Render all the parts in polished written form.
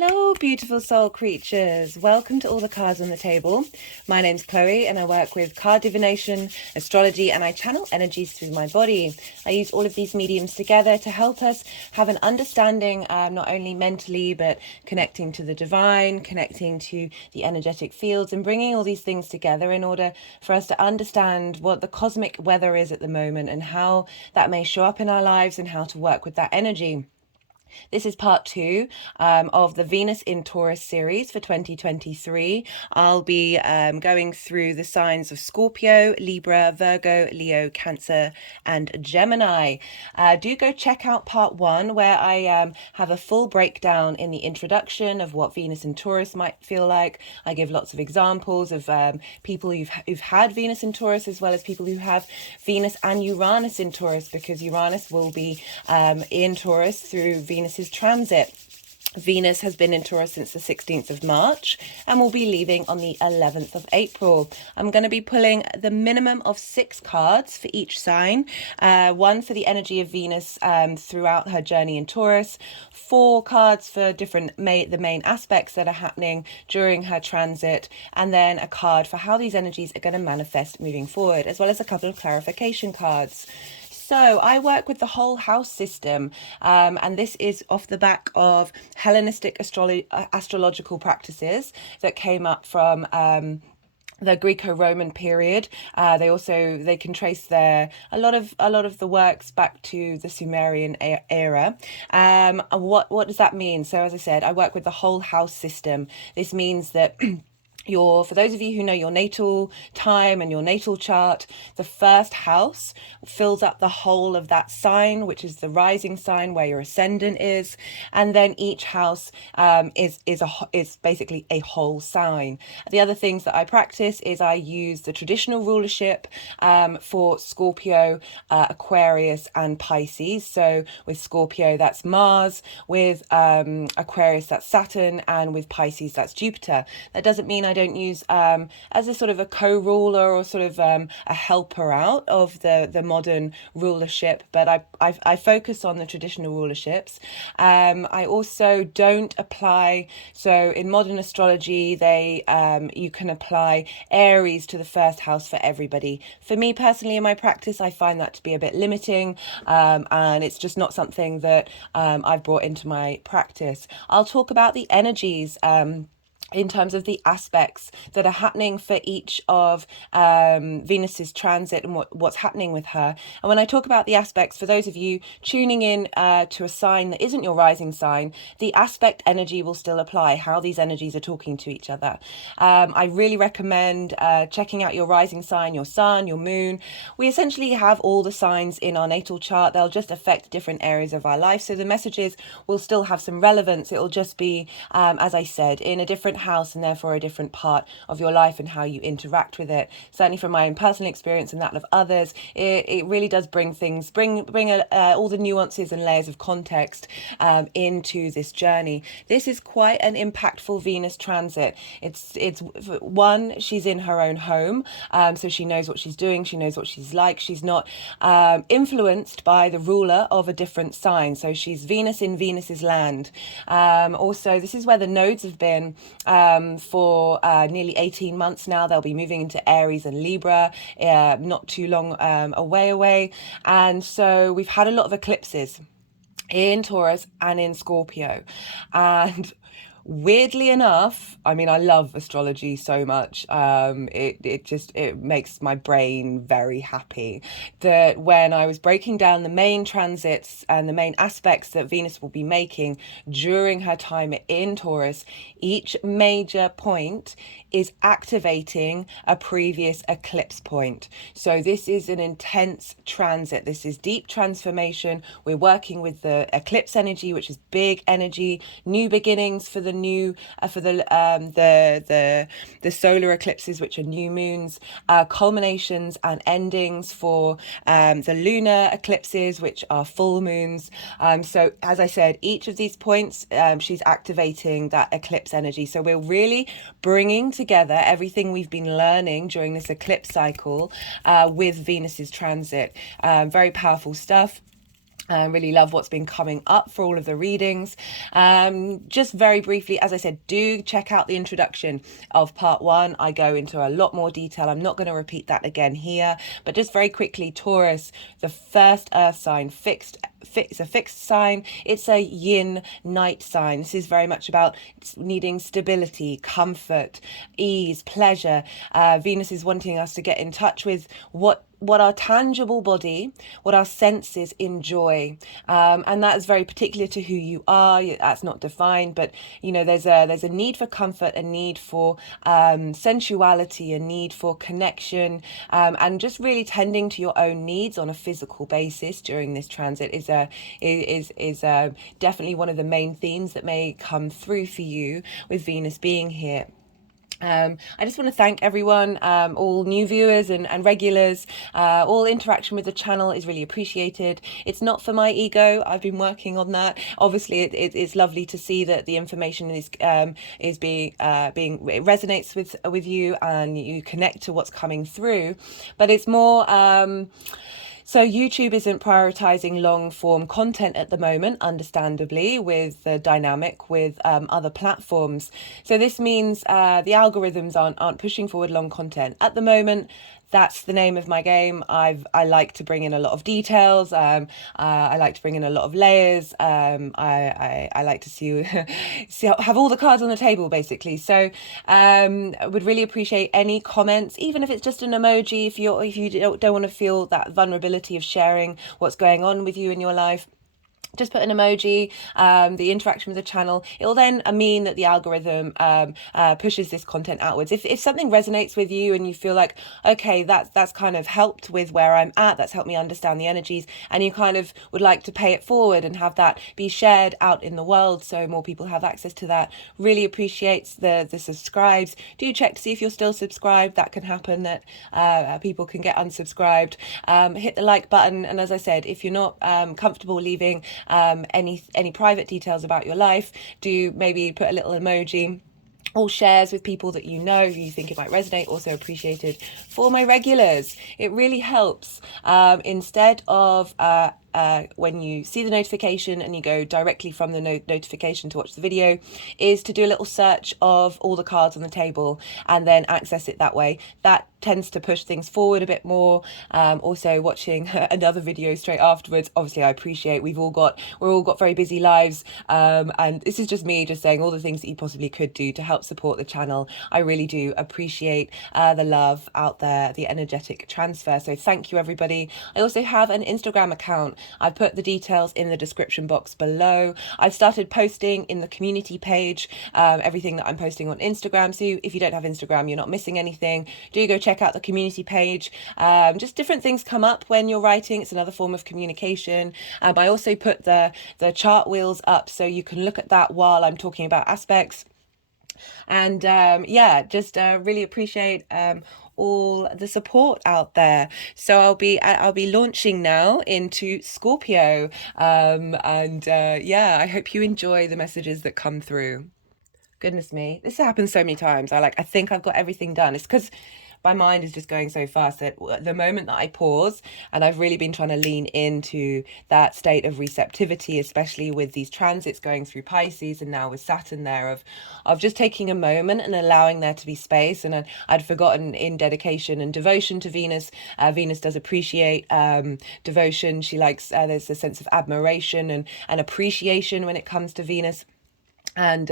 Hello, beautiful soul creatures. Welcome to All the Cards on the Table. My name's Chloe and I work with card divination, astrology, and I channel energies through my body. I use all of these mediums together to help us have an understanding, not only mentally, but connecting to the divine, connecting to the energetic fields, and bringing all these things together in order for us to understand what the cosmic weather is at the moment and how that may show up in our lives and how to work with that energy. This is part 2 of the Venus in Taurus series for 2023. I'll be going through the signs of Scorpio, Libra, Virgo, Leo, Cancer, and Gemini. Do go check out part 1 where I have a full breakdown in the introduction of what Venus in Taurus might feel like. I give lots of examples of people who've had Venus in Taurus, as well as people who have Venus and Uranus in Taurus, because Uranus will be in Taurus through Venus's transit. Venus has been in Taurus since the 16th of March and will be leaving on the 11th of April. I'm going to be pulling the minimum of 6 cards for each sign. One for the energy of Venus throughout her journey in Taurus. 4 cards for the main aspects that are happening during her transit. And then a card for how these energies are going to manifest moving forward, as well as a couple of clarification cards. So I work with the whole house system, and this is off the back of Hellenistic astrological practices that came up from the Greco-Roman period. They can trace a lot of the works back to the Sumerian era. What does that mean? So as I said, I work with the whole house system. This means that for those of you who know your natal time and your natal chart, the first house fills up the whole of that sign, which is the rising sign where your ascendant is, and then each house is basically a whole sign. The other things that I practice is I use the traditional rulership for Scorpio, Aquarius, and Pisces. So with Scorpio, that's Mars; with Aquarius, that's Saturn; and with Pisces, that's Jupiter. That doesn't mean I don't use as a sort of a co-ruler or sort of a helper out of the modern rulership, but I focus on the traditional rulerships. I also don't apply, so in modern astrology you can apply Aries to the first house for everybody. For me personally, in my practice, I find that to be a bit limiting, and it's just not something that I've brought into my practice. I'll talk about the energies in terms of the aspects that are happening for each of Venus's transit and what's happening with her. And when I talk about the aspects, for those of you tuning in to a sign that isn't your rising sign, the aspect energy will still apply, how these energies are talking to each other. I really recommend checking out your rising sign, your sun, your moon. We essentially have all the signs in our natal chart. They'll just affect different areas of our life. So the messages will still have some relevance. It'll just be, as I said, in a different house and therefore a different part of your life and how you interact with it. Certainly from my own personal experience and that of others, it really does bring all the nuances and layers of context into this journey. This is quite an impactful Venus transit. It's one, she's in her own home, so she knows what she's doing, she knows what she's like. She's not influenced by the ruler of a different sign, so she's Venus in Venus's land. Also, this is where the nodes have been for nearly 18 months now. They'll be moving into Aries and Libra not too long away. And so we've had a lot of eclipses in Taurus and in Scorpio. And weirdly enough, I mean, I love astrology so much. It makes my brain very happy that when I was breaking down the main transits and the main aspects that Venus will be making during her time in Taurus, each major point is activating a previous eclipse point. So this is an intense transit. This is deep transformation. We're working with the eclipse energy, which is big energy, new beginnings for the solar eclipses, which are new moons, culminations and endings for the lunar eclipses, which are full moons. So as I said, each of these points, she's activating that eclipse energy. So we're really bringing together everything we've been learning during this eclipse cycle with Venus's transit. Very powerful stuff. I really love what's been coming up for all of the readings. Just very briefly, as I said, do check out the introduction of part 1. I go into a lot more detail. I'm not going to repeat that again here, but just very quickly, Taurus, the first earth sign, it's a fixed sign. It's a yin night sign. This is very much about needing stability, comfort, ease, pleasure. Venus is wanting us to get in touch with what our tangible body, what our senses enjoy, and that is very particular to who you are. That's not defined, but you know, there's a need for comfort, a need for sensuality, a need for connection, and just really tending to your own needs on a physical basis during this transit is definitely one of the main themes that may come through for you with Venus being here. I just want to thank everyone, all new viewers and regulars. All interaction with the channel is really appreciated. It's not for my ego. I've been working on that. Obviously, it's lovely to see that the information is being it resonates with you and you connect to what's coming through. But it's more. So YouTube isn't prioritizing long form content at the moment, understandably, with the dynamic with other platforms. So this means the algorithms aren't pushing forward long content at the moment. That's the name of my game. I like to bring in a lot of details. I like to bring in a lot of layers. I like to see have all the cards on the table, basically. So I would really appreciate any comments, even if it's just an emoji. If you don't want to feel that vulnerability of sharing what's going on with you in your life, just put an emoji. The interaction with the channel, it will then mean that the algorithm pushes this content outwards. If something resonates with you and you feel like, okay, that's kind of helped with where I'm at, that's helped me understand the energies, and you kind of would like to pay it forward and have that be shared out in the world so more people have access to that, really appreciates the subscribes. Do check to see if you're still subscribed. That can happen, that people can get unsubscribed. Hit the like button, and as I said, if you're not comfortable leaving any private details about your life, do maybe put a little emoji or shares with people that you know who you think it might resonate. Also appreciated for my regulars. It really helps. Instead of when you see the notification and you go directly from the notification to watch the video, is to do a little search of all the cards on the table and then access it that way. That tends to push things forward a bit more. Also watching another video straight afterwards. Obviously, I appreciate we're all got very busy lives, and this is just me just saying all the things that you possibly could do to help support the channel. I really do appreciate the love out there, the energetic transfer. So thank you, everybody. I also have an Instagram account. I've put the details in the description box below. I've started posting in the community page everything that I'm posting on Instagram. So if you don't have Instagram, you're not missing anything. Do go check out the community page. Just different things come up when you're writing. It's another form of communication. I also put the chart wheels up so you can look at that while I'm talking about aspects. And yeah, just really appreciate all the support out there. So I'll be launching now into Scorpio, and yeah, I hope you enjoy the messages that come through. Goodness me, this happens so many times. I think I've got everything done. It's because my mind is just going so fast that the moment that I pause, and I've really been trying to lean into that state of receptivity, especially with these transits going through Pisces and now with Saturn there, of just taking a moment and allowing there to be space. And I'd forgotten in dedication and devotion to Venus. Venus does appreciate devotion. She likes, there's a sense of admiration and appreciation when it comes to Venus. And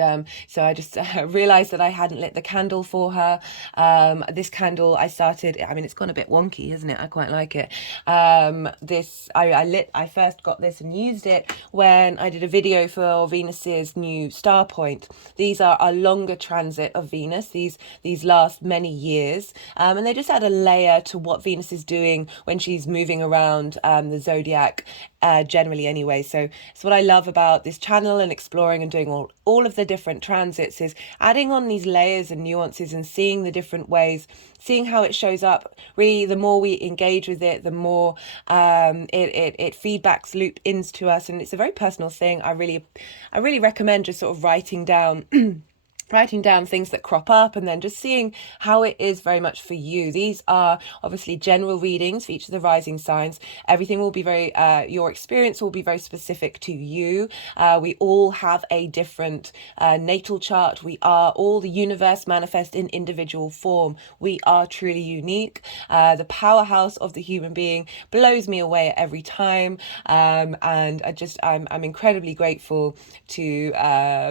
so I just realized that I hadn't lit the candle for her. This candle I started, I mean, it's gone a bit wonky, isn't it? I quite like it. I first got this and used it when I did a video for Venus's new star point. These are a longer transit of Venus. These last many years. And they just add a layer to what Venus is doing when she's moving around the zodiac generally anyway. So it's what I love about this channel and exploring and doing all of the different transits, is adding on these layers and nuances and seeing the different ways, seeing how it shows up. Really, the more we engage with it, the more it feedbacks loop into us, and it's a very personal thing. I really recommend just sort of writing down writing down things that crop up and then just seeing how it is very much for you. These are obviously general readings for each of the rising signs. Everything will be very, your experience will be very specific to you. We all have a different natal chart. We are all the universe manifest in individual form. We are truly unique. The powerhouse of the human being blows me away every time. And I'm incredibly grateful to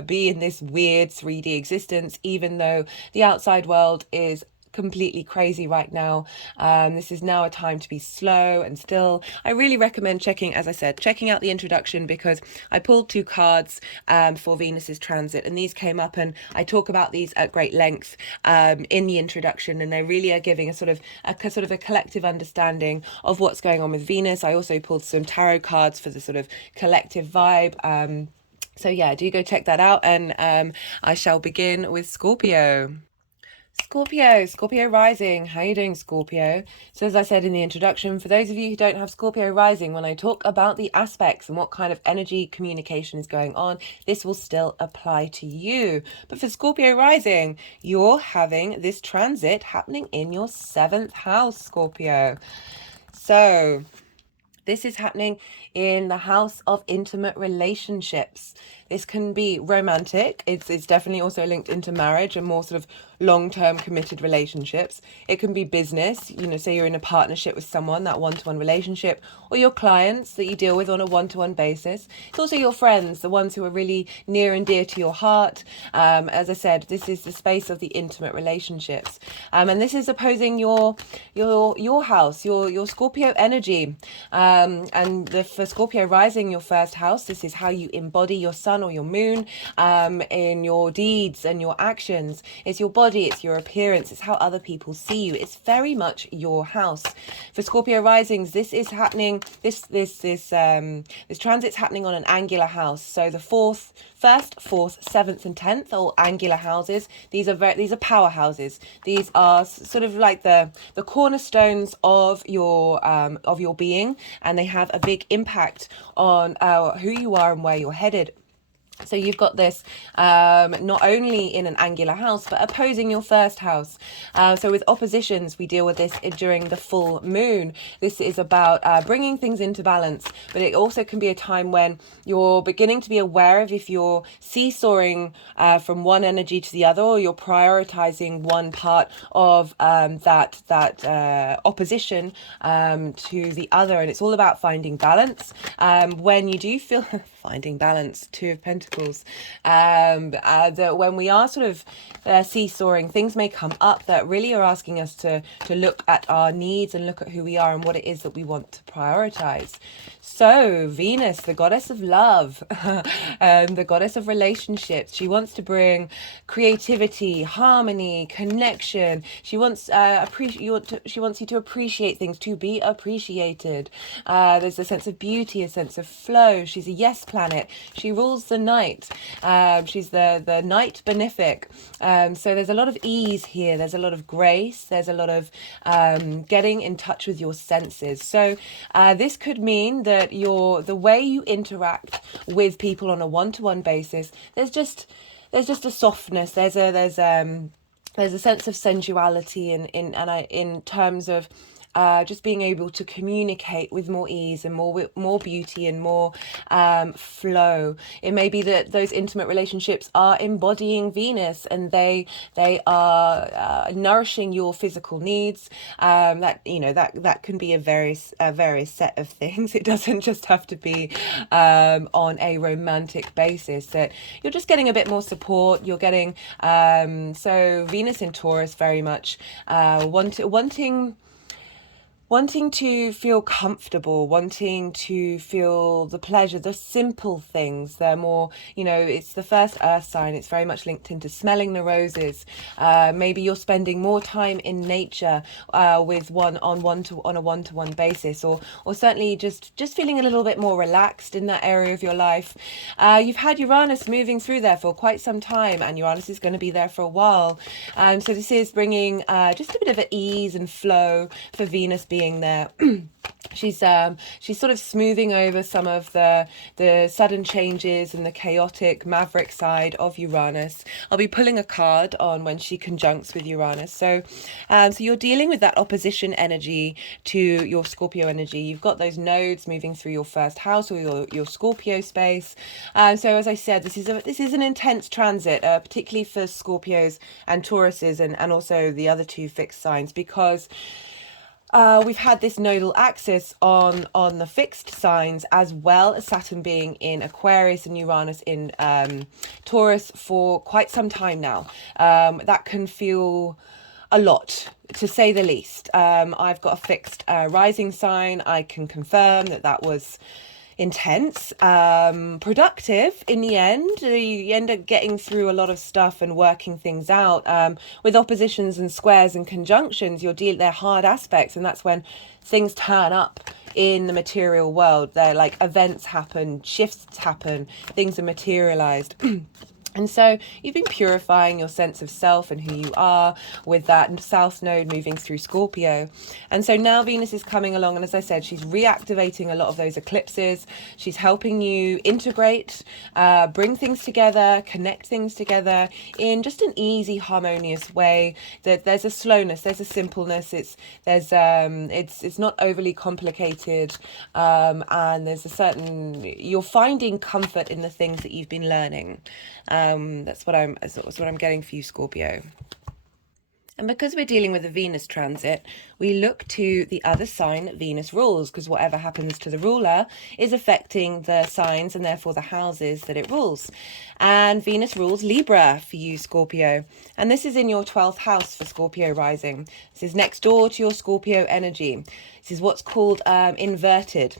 be in this weird 3D existence, even though the outside world is completely crazy right now. This is now a time to be slow and still. I really recommend checking out the introduction, because I pulled 2 cards for Venus's transit, and these came up, and I talk about these at great length in the introduction, and they really are giving a sort of a collective understanding of what's going on with Venus. I also pulled some tarot cards for the sort of collective vibe. So yeah, do go check that out, and I shall begin with Scorpio. Scorpio rising. How are you doing, Scorpio? So as I said in the introduction, for those of you who don't have Scorpio rising, when I talk about the aspects and what kind of energy communication is going on, this will still apply to you. But for Scorpio rising, you're having this transit happening in your 7th house, Scorpio. So this is happening in the house of intimate relationships. This can be romantic. It's definitely also linked into marriage and more sort of long-term committed relationships. It can be business, say you're in a partnership with someone, that one-to-one relationship, or your clients that you deal with on a one-to-one basis. It's also your friends, the ones who are really near and dear to your heart. As I said, this is the space of the intimate relationships. And this is opposing your house, your Scorpio energy. For Scorpio rising, your 1st house, this is how you embody your sun or your moon in your deeds and your actions. It's your body, it's your appearance, it's how other people see you. It's very much your house. For Scorpio risings, this is happening, this transit's happening on an angular house. So the 1st, 4th, 7th and 10th are all angular houses. These are powerhouses. These are sort of like the cornerstones of your being, and they have a big impact on who you are and where you're headed. So you've got this not only in an angular house, but opposing your 1st house. So with oppositions, we deal with this during the full moon. This is about bringing things into balance, but it also can be a time when you're beginning to be aware of if you're seesawing from one energy to the other, or you're prioritizing one part of that opposition to the other. And it's all about finding balance. When you do feel finding balance, 2 of Pentacles, that when we are sort of seesawing, things may come up that really are asking us to look at our needs and look at who we are and what it is that we want to prioritize. So Venus, the goddess of love, the goddess of relationships, she wants to bring creativity, harmony, connection. She wants she wants you to appreciate things, to be appreciated. There's a sense of beauty, a sense of flow. She's a yes planet. She rules the night. She's the night benefic. So there's a lot of ease here. There's a lot of grace. There's a lot of getting in touch with your senses. So this could mean that the way you interact with people on a one-to-one basis, there's just a softness. There's a sense of sensuality in terms of just being able to communicate with more ease and more beauty and more flow. It may be that those intimate relationships are embodying Venus, and they are nourishing your physical needs. That can be a various set of things. It doesn't just have to be on a romantic basis. That you're just getting a bit more support. You're getting so Venus in Taurus very much wanting to feel comfortable, wanting to feel the pleasure, the simple things. They're more, it's the 1st earth sign. It's very much linked into smelling the roses. Maybe you're spending more time in nature with on a one-to-one basis, or certainly just feeling a little bit more relaxed in that area of your life. You've had Uranus moving through there for quite some time, and Uranus is going to be there for a while. So this is bringing just a bit of ease and flow for Venus being there. She's sort of smoothing over some of the sudden changes and the chaotic maverick side of Uranus. I'll be pulling a card on when she conjuncts with Uranus. So so you're dealing with that opposition energy to your Scorpio energy. You've got those nodes moving through your first house or your Scorpio space. So as I said, this is an intense transit, particularly for Scorpios and Tauruses and also the other two fixed signs, because we've had this nodal axis on the fixed signs, as well as Saturn being in Aquarius and Uranus in Taurus for quite some time now. That can feel a lot, to say the least. I've got a fixed rising sign. I can confirm that was intense, productive in the end. You end up getting through a lot of stuff and working things out. With oppositions and squares and conjunctions, they're hard aspects, and that's when things turn up in the material world. They're like events happen, shifts happen, things are materialized. And so you've been purifying your sense of self and who you are with that South Node moving through Scorpio. And so now Venus is coming along, and as I said, she's reactivating a lot of those eclipses. She's helping you integrate, bring things together, connect things together in just an easy, harmonious way. There's a slowness, there's a simpleness. It's not overly complicated, and there's a certain, you're finding comfort in the things that you've been learning. That's what I'm getting for you, Scorpio. And because we're dealing with a Venus transit, we look to the other sign that Venus rules, because whatever happens to the ruler is affecting the signs and therefore the houses that it rules. And Venus rules Libra for you, Scorpio. And this is in your 12th house for Scorpio rising. This is next door to your Scorpio energy. This is what's called inverted.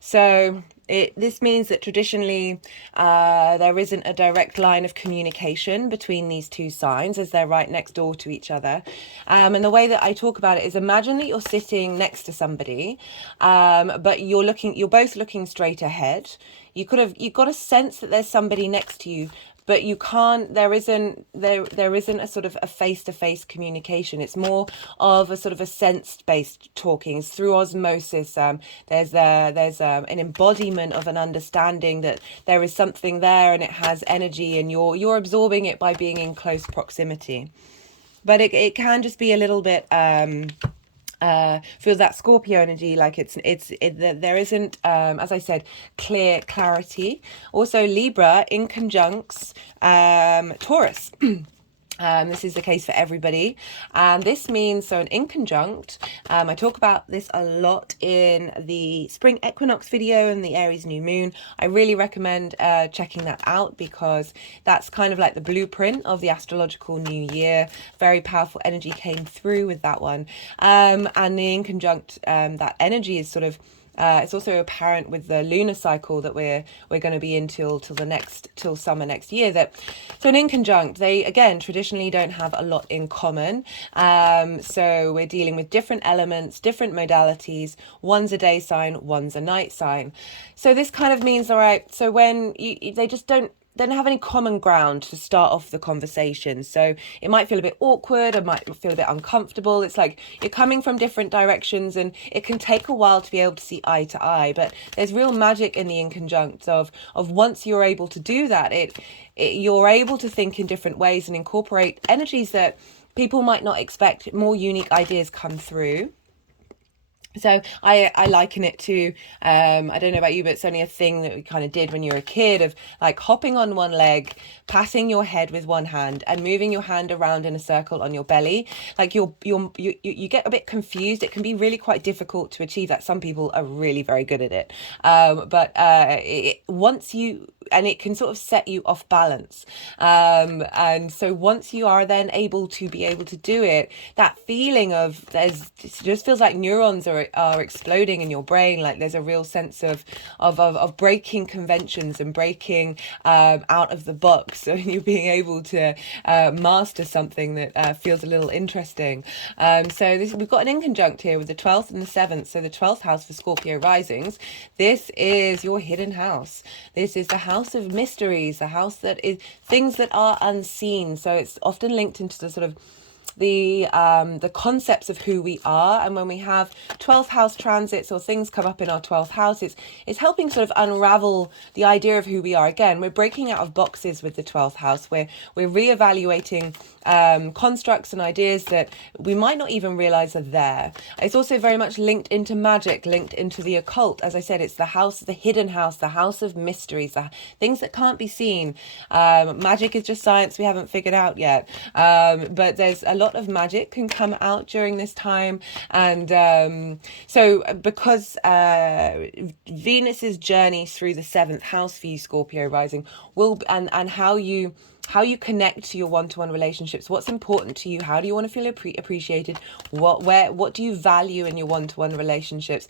So this means that traditionally there isn't a direct line of communication between these two signs, as they're right next door to each other. And the way that I talk about it is, imagine that you're sitting next to somebody, but you're both looking straight ahead. You've got a sense that there's somebody next to you, but you can't, there isn't a sort of a face-to-face communication. It's more of a sort of a sense-based talking. It's through osmosis. There's an embodiment of an understanding that there is something there and it has energy, and you're absorbing it by being in close proximity. But it can just be a little bit feels that Scorpio energy, like there isn't, as I said, clear clarity. Also Libra in conjuncts Taurus. This is the case for everybody, and this means, so an inconjunct, I talk about this a lot in the spring equinox video and the Aries new moon. I really recommend checking that out, because that's kind of like the blueprint of the astrological new year. Very powerful energy came through with that one, and the inconjunct, that energy is sort of it's also apparent with the lunar cycle that we're going to be in till summer next year. So an inconjunct, they again traditionally don't have a lot in common. So we're dealing with different elements, different modalities. One's a day sign, one's a night sign. So this kind of means, all right, so when they just don't have any common ground to start off the conversation. So it might feel a bit awkward, it might feel a bit uncomfortable. It's like you're coming from different directions, and it can take a while to be able to see eye to eye. But there's real magic in the inconjuncts of once you're able to do that, you're able to think in different ways and incorporate energies that people might not expect. More unique ideas come through. So I liken it to, I don't know about you, but it's only a thing that we kind of did when you were a kid, of like hopping on one leg, patting your head with one hand and moving your hand around in a circle on your belly. Like you get a bit confused. It can be really quite difficult to achieve that. Some people are really very good at it. But it can sort of set you off balance. And so once you are then able to do it, that feeling of it just feels like neurons are exploding in your brain. Like there's a real sense of breaking conventions and breaking out of the box. So you're being able to master something that feels a little interesting. So we've got an inconjunct here with the 12th and the 7th. So the 12th house for Scorpio risings, this is your hidden house. This is the house of mysteries, the house that is things that are unseen. So it's often linked into the sort of the concepts of who we are. And when we have 12th house transits or things come up in our 12th house, it's helping sort of unravel the idea of who we are. Again, we're breaking out of boxes with the 12th house. We're reevaluating constructs and ideas that we might not even realize are there. It's also very much linked into magic, linked into the occult. As I said, it's the house, the hidden house, the house of mysteries, the things that can't be seen. Magic is just science we haven't figured out yet. But there's a lot of magic can come out during this time. And so because Venus's journey through the 7th house for you, Scorpio rising, will and how you connect to your one-to-one relationships, what's important to you, how do you want to feel appreciated, what do you value in your one-to-one relationships.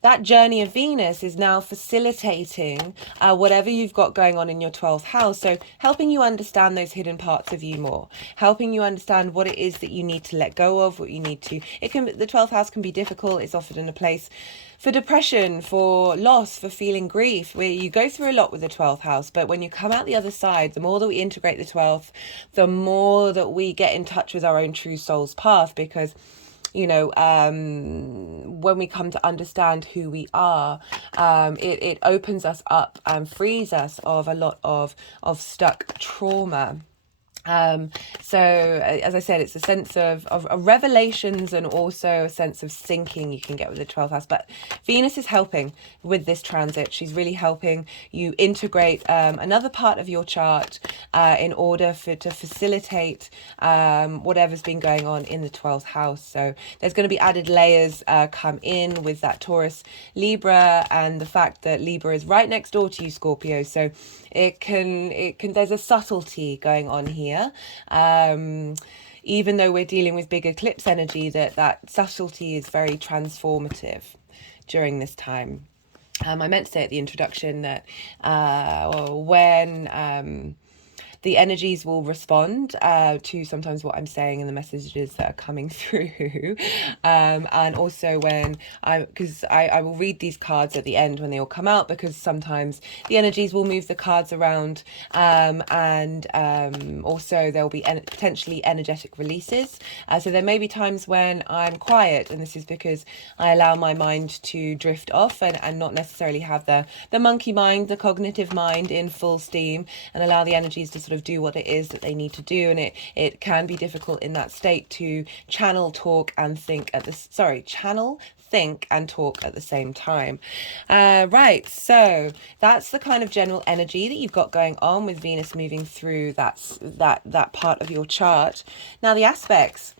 That journey of Venus is now facilitating whatever you've got going on in your 12th house. So helping you understand those hidden parts of you more, helping you understand what it is that you need to let go of, what you need to, the 12th house can be difficult. It's often in a place for depression, for loss, for feeling grief, where you go through a lot with the 12th house. But when you come out the other side, the more that we integrate the 12th, the more that we get in touch with our own true soul's path, because when we come to understand who we are, it opens us up and frees us of a lot of stuck trauma. So as I said, it's a sense of revelations and also a sense of sinking you can get with the 12th house. But Venus is helping with this transit. She's really helping you integrate another part of your chart in order to facilitate whatever's been going on in the 12th house. So there's going to be added layers come in with that Taurus Libra, and the fact that Libra is right next door to you, Scorpio. So it can there's a subtlety going on here. Even though we're dealing with big eclipse energy, that subtlety is very transformative during this time. I meant to say at the introduction that when the energies will respond to sometimes what I'm saying and the messages that are coming through. And also when because I will read these cards at the end when they all come out, because sometimes the energies will move the cards around, and also there'll be potentially energetic releases. So there may be times when I'm quiet, and this is because I allow my mind to drift off and not necessarily have the monkey mind, the cognitive mind in full steam, and allow the energies to sort of do what it is that they need to do. And it can be difficult in that state to channel, talk and think think and talk at the same time. Right, so that's the kind of general energy that you've got going on with Venus moving through that part of your chart. Now the aspects.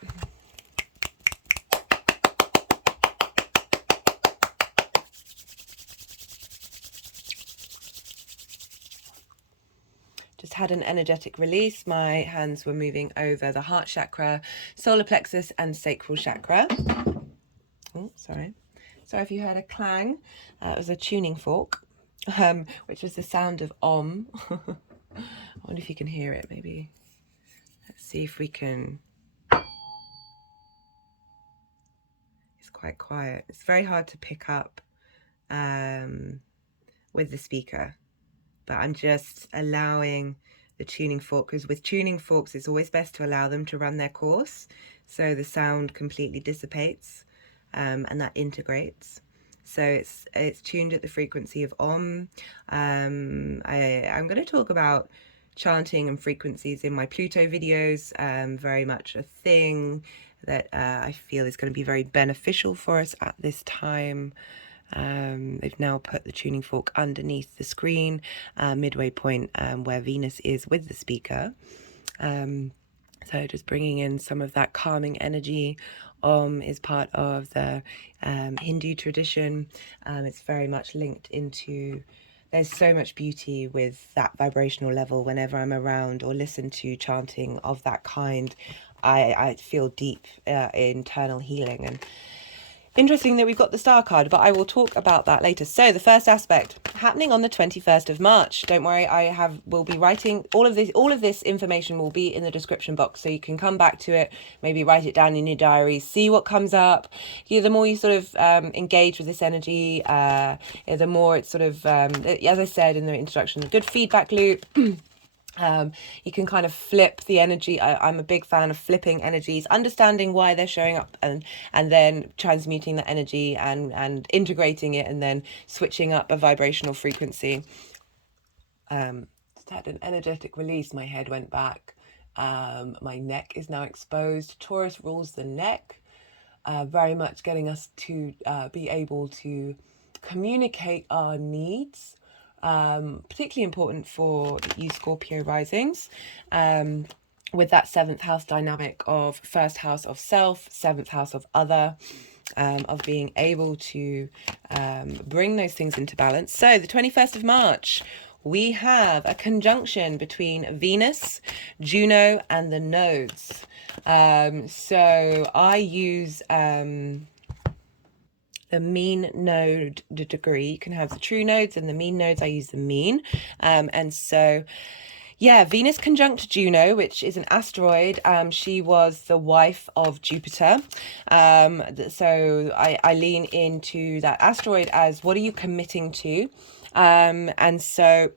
Just had an energetic release. My hands were moving over the heart chakra, solar plexus and sacral chakra. Oh, sorry if you heard a clang. It was a tuning fork, which was the sound of Om. I wonder if you can hear it, maybe. Let's see if we can. It's quite quiet. It's very hard to pick up with the speaker. But I'm just allowing the tuning fork, because with tuning forks, it's always best to allow them to run their course. So the sound completely dissipates and that integrates. So it's tuned at the frequency of Om. I'm going to talk about chanting and frequencies in my Pluto videos. Very much a thing that I feel is going to be very beneficial for us at this time. They've now put the tuning fork underneath the screen, midway point where Venus is with the speaker. So just bringing in some of that calming energy. Om is part of the Hindu tradition. It's very much linked into, there's so much beauty with that vibrational level. Whenever I'm around or listen to chanting of that kind, I feel deep internal healing. And interesting that we've got the star card, but I will talk about that later. So the first aspect happening on the 21st of March. Don't worry, we'll be writing all of this information will be in the description box, so you can come back to it, maybe write it down in your diary, see what comes up. The more you sort of engage with this energy, the more it's sort of, as I said in the introduction, a good feedback loop. You can kind of flip the energy. I'm a big fan of flipping energies, understanding why they're showing up, and then transmuting that energy and integrating it, and then switching up a vibrational frequency. Just had an energetic release. My head went back. My neck is now exposed. Taurus rules the neck, very much getting us to be able to communicate our needs. Particularly important for you Scorpio risings, with that 7th house dynamic of first house of self, 7th house of other, of being able to bring those things into balance. So the 21st of March, we have a conjunction between Venus, Juno, and the nodes. So I use the mean node degree. You can have the true nodes and the mean nodes. I use the mean. And so, yeah, Venus conjunct Juno, which is an asteroid. She was the wife of Jupiter. So I lean into that asteroid as, what are you committing to? And so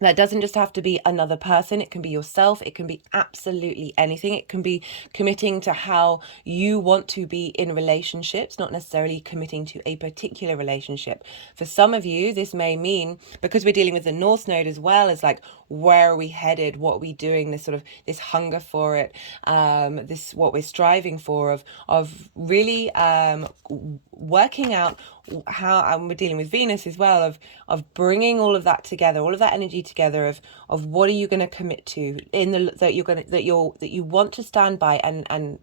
that doesn't just have to be another person. It can be yourself. It can be absolutely anything. It can be committing to how you want to be in relationships, not necessarily committing to a particular relationship. For some of you, this may mean, because we're dealing with the North Node as well, as like, where are we headed? What are we doing? This sort of, this hunger for it, this, what we're striving for, of really working out how, and we're dealing with Venus as well, of bringing all of that together, all of that energy together, of what are you going to commit to in the, that you want to stand by and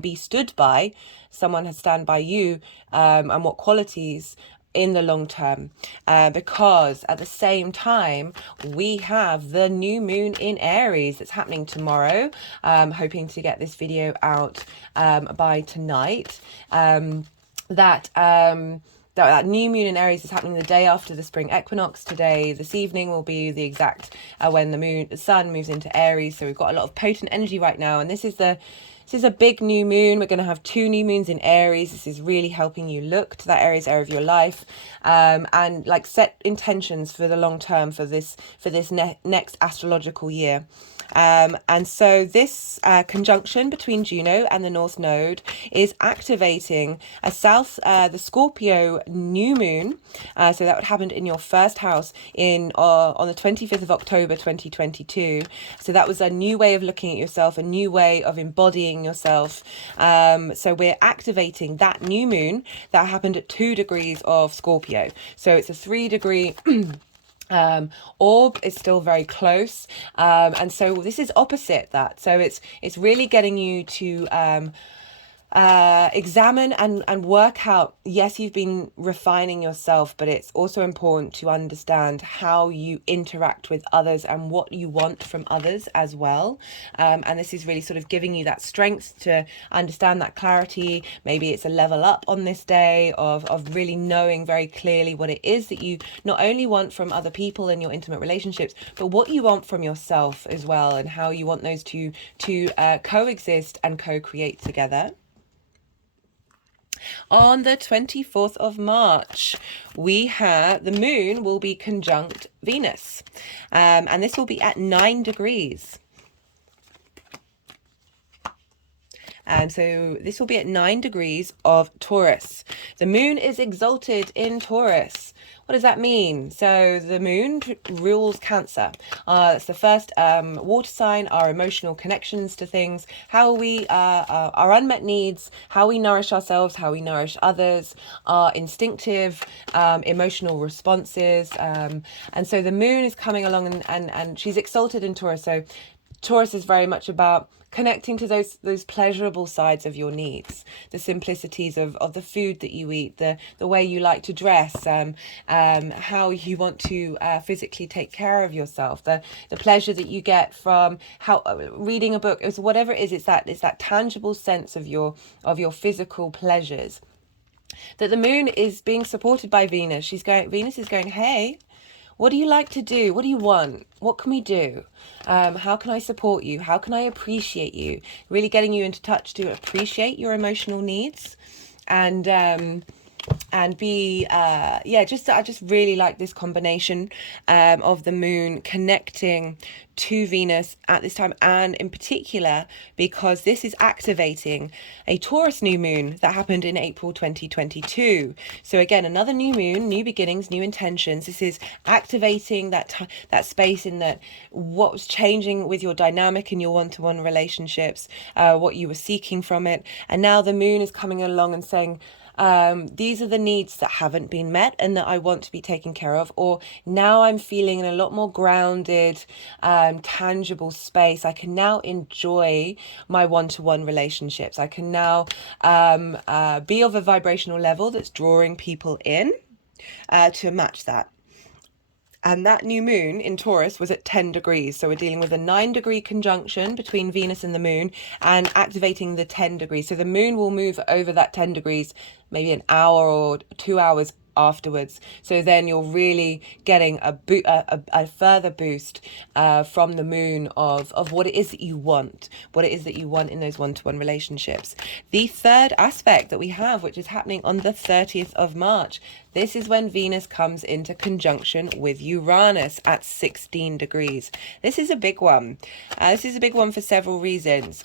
be stood by. Someone has stand by you, and what qualities in the long term, because at the same time we have the new moon in Aries that's happening tomorrow. Hoping to get this video out by tonight. That new moon in Aries is happening the day after the spring equinox. Today, this evening, will be the exact when the sun moves into Aries. So we've got a lot of potent energy right now, and this is a big new moon. We're going to have 2 new moons in Aries. This is really helping you look to that Aries area of your life, and like set intentions for the long term for this next astrological year. And so this conjunction between Juno and the North Node is activating the Scorpio new moon. So that would happen in your first house on the 25th of October 2022. So that was a new way of looking at yourself, a new way of embodying yourself. So we're activating that new moon that happened at 2 degrees of Scorpio. So it's a 3-degree orb is still very close, and so this is opposite that. So it's really getting you to examine and work out. Yes, you've been refining yourself, but it's also important to understand how you interact with others and what you want from others as well. And this is really sort of giving you that strength to understand that clarity. Maybe it's a level up on this day of really knowing very clearly what it is that you not only want from other people in your intimate relationships, but what you want from yourself as well, and how you want those to coexist and co-create together. On the 24th of March, we have the moon will be conjunct Venus, and this will be at 9 degrees. So this will be at 9 degrees of Taurus. The moon is exalted in Taurus. What does that mean? So the moon rules Cancer. It's the first water sign, our emotional connections to things, how we, our unmet needs, how we nourish ourselves, how we nourish others, our instinctive emotional responses. And so the moon is coming along and she's exalted in Taurus. So Taurus is very much about connecting to those pleasurable sides of your needs, the simplicities of the food that you eat, the way you like to dress, how you want to physically take care of yourself, the pleasure that you get from reading a book. It's whatever it is. It's that tangible sense of your physical pleasures. That the moon is being supported by Venus. Venus is going, hey, what do you like to do? What do you want? What can we do? How can I support you? How can I appreciate you? Really getting you into touch to appreciate your emotional needs. And and be I just really like this combination of the moon connecting to Venus at this time, and in particular because this is activating a Taurus new moon that happened in April 2022. So again, another new moon, new beginnings, new intentions. This is activating that space in that what was changing with your dynamic in your one-to-one relationships, what you were seeking from it, and now the moon is coming along and saying, these are the needs that haven't been met and that I want to be taken care of, or now I'm feeling in a lot more grounded, tangible space. I can now enjoy my one-to-one relationships. I can now be of a vibrational level that's drawing people in to match that. And that new moon in Taurus was at 10 degrees. So we're dealing with a 9-degree conjunction between Venus and the moon and activating the 10 degrees. So the moon will move over that 10 degrees, maybe an hour or 2 hours afterwards. So then you're really getting a further boost from the moon of what it is that you want, in those one-to-one relationships. The third aspect that we have, which is happening on the 30th of March, this is when Venus comes into conjunction with Uranus at 16 degrees. This is a big one. This is a big one for several reasons.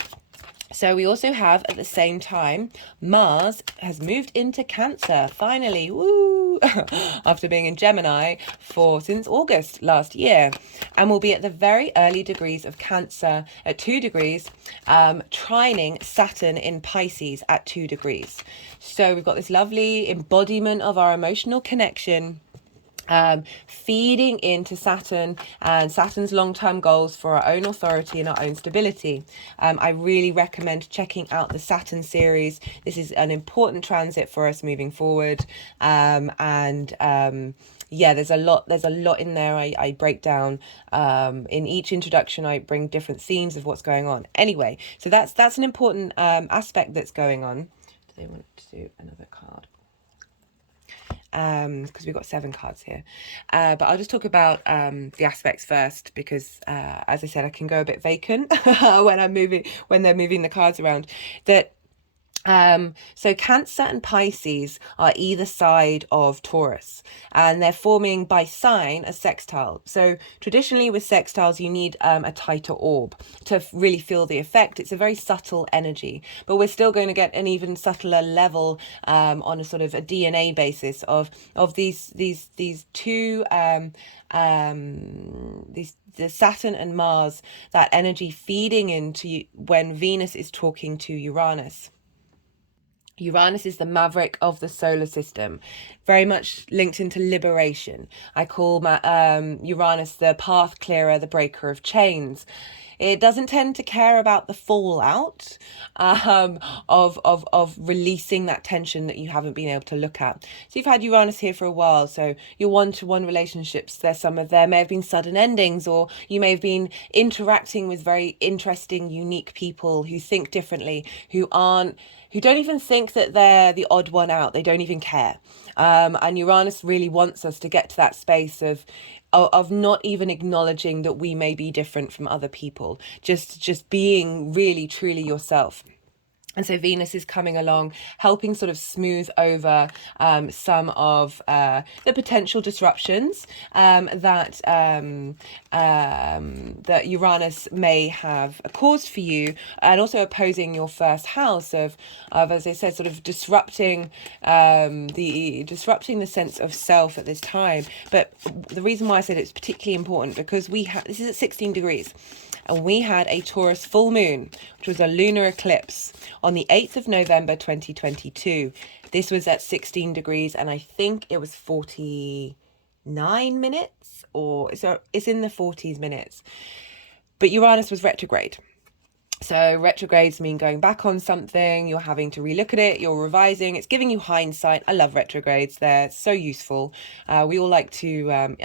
So we also have, at the same time, Mars has moved into Cancer, finally, woo, after being in Gemini since August last year, and will be at the very early degrees of Cancer at 2 degrees, trining Saturn in Pisces at 2 degrees. So we've got this lovely embodiment of our emotional connection, feeding into Saturn and Saturn's long-term goals for our own authority and our own stability. I really recommend checking out the Saturn series. This is an important transit for us moving forward. There's a lot in there. I break down in each introduction. I bring different themes of what's going on. Anyway, so that's an important aspect that's going on. Do they want to do another card? Because we've got 7 cards here, but I'll just talk about the aspects first, because as I said, I can go a bit vacant when they're moving the cards around. So Cancer and Pisces are either side of Taurus, and they're forming by sign a sextile. So traditionally with sextiles, you need a tighter orb to really feel the effect. It's a very subtle energy, but we're still going to get an even subtler level on a sort of a DNA basis of these two the Saturn and Mars, that energy feeding into when Venus is talking to Uranus. Uranus is the maverick of the solar system, very much linked into liberation. I call Uranus the path clearer, the breaker of chains. It doesn't tend to care about the fallout of releasing that tension that you haven't been able to look at. So you've had Uranus here for a while. So your one-to-one relationships, there may have been sudden endings, or you may have been interacting with very interesting, unique people who think differently, who don't even think that they're the odd one out. They don't even care. And Uranus really wants us to get to that space of not even acknowledging that we may be different from other people, just being really truly yourself. And so Venus is coming along, helping sort of smooth over some of the potential disruptions that Uranus may have caused for you, and also opposing your first house of as I said, sort of disrupting the sense of self at this time. But the reason why I said it's particularly important, because this is at 16 degrees. And we had a Taurus full moon, which was a lunar eclipse, on the 8th of November 2022. This was at 16 degrees, and I think it was 49 minutes, so it's in the 40s minutes. But Uranus was retrograde. So retrogrades mean going back on something, you're having to relook at it, you're revising, it's giving you hindsight. I love retrogrades, they're so useful. We all like to,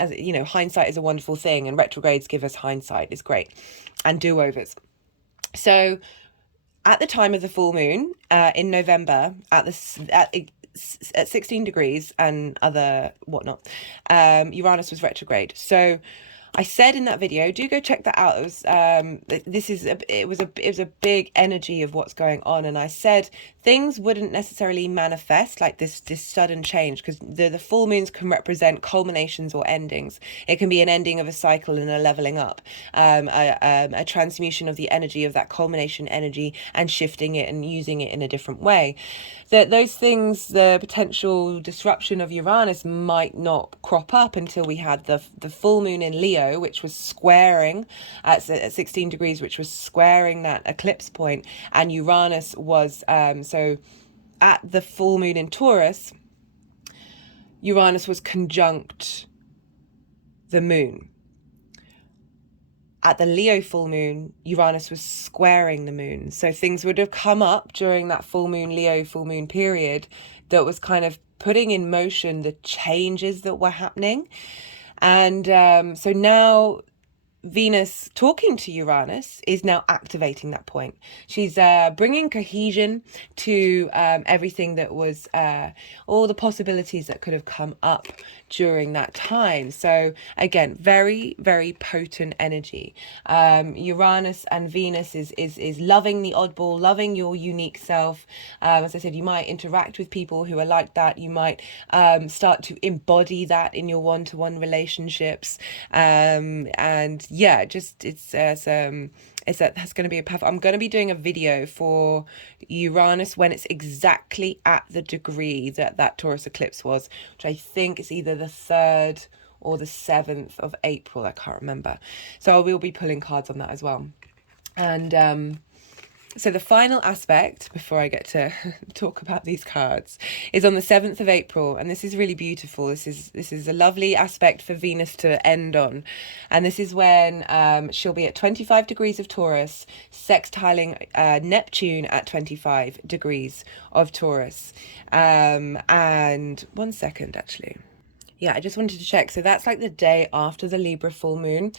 hindsight is a wonderful thing, and retrogrades give us hindsight, it's great, and do-overs. So at the time of the full moon in November, at 16 degrees and other whatnot, Uranus was retrograde. So I said in that video, do go check that out. It was it was a big energy of what's going on, and I said things wouldn't necessarily manifest like this sudden change, because the full moons can represent culminations or endings. It can be an ending of a cycle and a leveling up, a transmutation of the energy of that culmination energy and shifting it and using it in a different way. That those things, the potential disruption of Uranus might not crop up until we had the full moon in Leo, which was squaring at 16 degrees, which was squaring that eclipse point, and Uranus was so at the full moon in Taurus, Uranus was conjunct the moon. At the Leo full moon, Uranus was squaring the moon. So things would have come up during that full moon, Leo full moon period that was kind of putting in motion the changes that were happening. And so now Venus talking to Uranus is now activating that point. She's bringing cohesion to everything that was, all the possibilities that could have come up during that time. So again, very, very potent energy. Uranus and Venus is loving the oddball, loving your unique self. As I said, you might interact with people who are like that. You might start to embody that in your one-to-one relationships. And yeah, just that's going to be I'm going to be doing a video for Uranus when it's exactly at the degree that Taurus eclipse was, which I think is either the 3rd or the 7th of April. I can't remember. So I will be pulling cards on that as well. And so the final aspect, before I get to talk about these cards, is on the 7th of April, and this is really beautiful. This is a lovely aspect for Venus to end on, and this is when she'll be at 25 degrees of Taurus, sextiling Neptune at 25 degrees of Taurus. And one second, actually. Yeah, I just wanted to check. So that's like the day after the Libra full moon.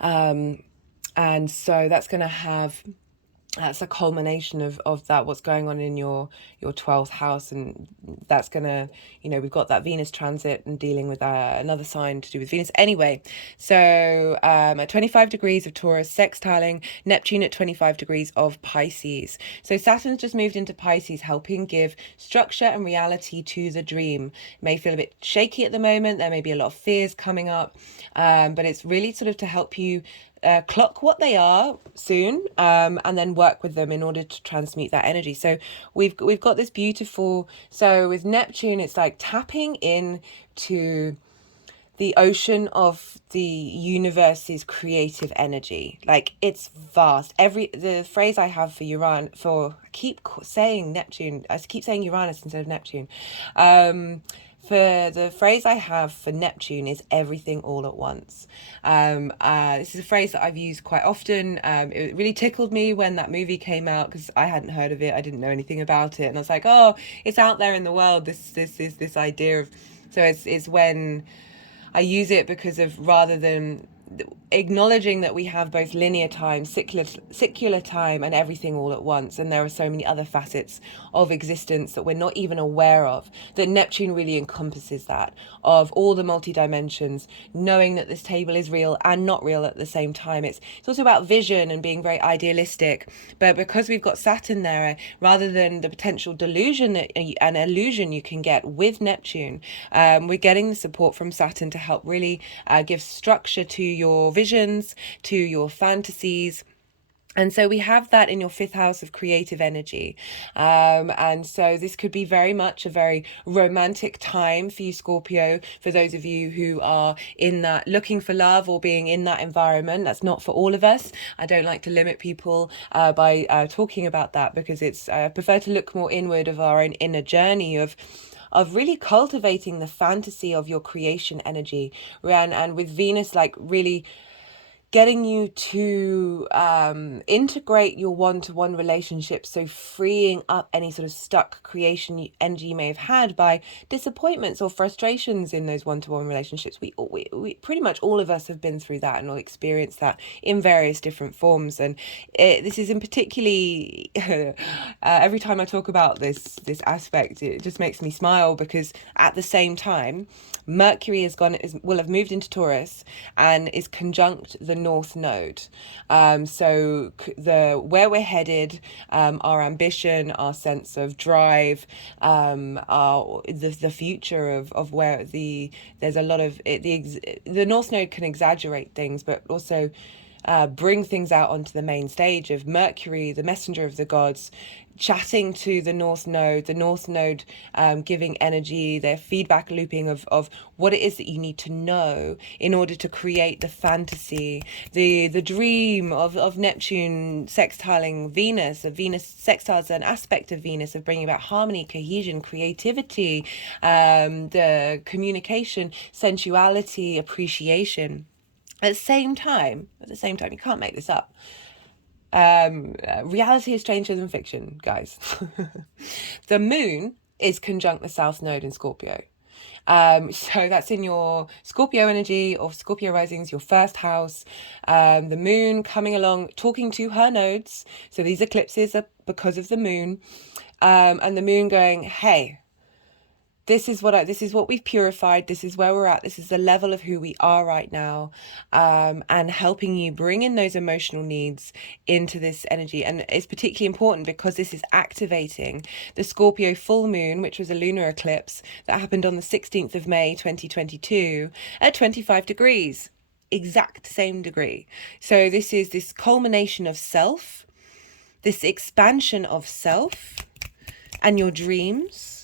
And so that's going to have... that's a culmination of that, what's going on in your 12th house, and that's gonna, we've got that Venus transit and dealing with another sign to do with Venus anyway. So at 25 degrees of Taurus, sextiling Neptune at 25 degrees of Pisces. So Saturn's just moved into Pisces, helping give structure and reality to the dream. It may feel a bit shaky at the moment. There may be a lot of fears coming up, but it's really sort of to help you clock what they are soon, and then work with them in order to transmute that energy. So we've got this beautiful, so with Neptune, it's like tapping in to the ocean of the universe's creative energy. Like, it's vast. The phrase I have for I keep saying Neptune, I keep saying Uranus instead of Neptune. For the phrase I have for Neptune is everything all at once. This is a phrase that I've used quite often. It really tickled me when that movie came out, because I hadn't heard of it. I didn't know anything about it. And I was like, oh, it's out there in the world. This is this idea of... So it's when I use it because of, rather than acknowledging that we have both linear time, secular time, and everything all at once, and there are so many other facets of existence that we're not even aware of, that Neptune really encompasses that, of all the multi-dimensions, knowing that this table is real and not real at the same time. It's also about vision and being very idealistic, but because we've got Saturn there, rather than the potential delusion and illusion you can get with Neptune, we're getting the support from Saturn to help really give structure to your visions, to your fantasies. And so we have that in your 5th house of creative energy. And so this could be very much a very romantic time for you, Scorpio, for those of you who are in that, looking for love or being in that environment. That's not for all of us. I don't like to limit people by talking about that, because I prefer to look more inward of our own inner journey of really cultivating the fantasy of your creation energy. And with Venus, like, really getting you to integrate your one-to-one relationship, so freeing up any sort of stuck creation energy you may have had by disappointments or frustrations in those one-to-one relationships. We pretty much all of us have been through that and all experienced that in various different forms, and this is in particularly every time I talk about this aspect, it just makes me smile, because at the same time Mercury will have moved into Taurus and is conjunct the North Node. So where we're headed, our ambition, our sense of drive, the future of where there's a lot of it, the North Node can exaggerate things, but also bring things out onto the main stage of Mercury, the messenger of the gods, chatting to the North Node, giving energy, their feedback looping of what it is that you need to know in order to create the fantasy, the dream of Neptune sextiling Venus. Venus sextiles an aspect of Venus of bringing about harmony, cohesion, creativity, the communication, sensuality, appreciation. At the same time, you can't make this up. Reality is stranger than fiction, guys. The moon is conjunct the South Node in Scorpio. So that's in your Scorpio energy or Scorpio risings, your first house. The moon coming along, talking to her nodes. So these eclipses are because of the moon. And the moon going, hey, this is what we've purified. This is where we're at. This is the level of who we are right now, and helping you bring in those emotional needs into this energy. And it's particularly important because this is activating the Scorpio full moon, which was a lunar eclipse that happened on the 16th of May 2022 at 25 degrees, exact same degree. So this is this culmination of self, this expansion of self and your dreams,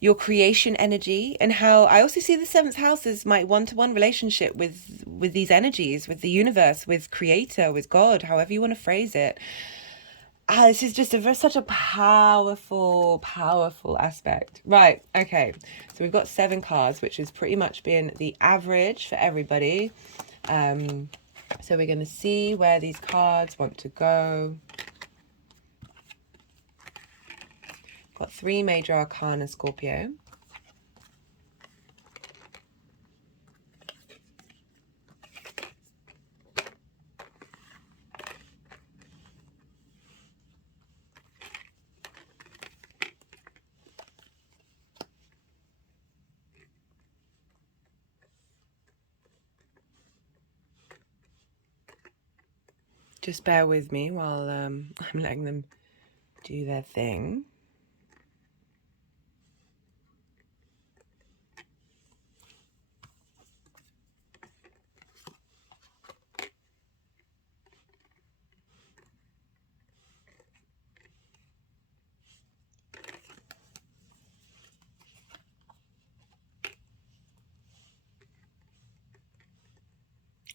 your creation energy, and how I also see the seventh house as my one-to-one relationship with these energies, with the universe, with creator, with God, however you want to phrase it. This is just such a powerful aspect. Right, okay, so we've got 7 cards, which has pretty much been the average for everybody. So we're going to see where these cards want to go. Got 3 major arcana, Scorpio. Just bear with me while I'm letting them do their thing.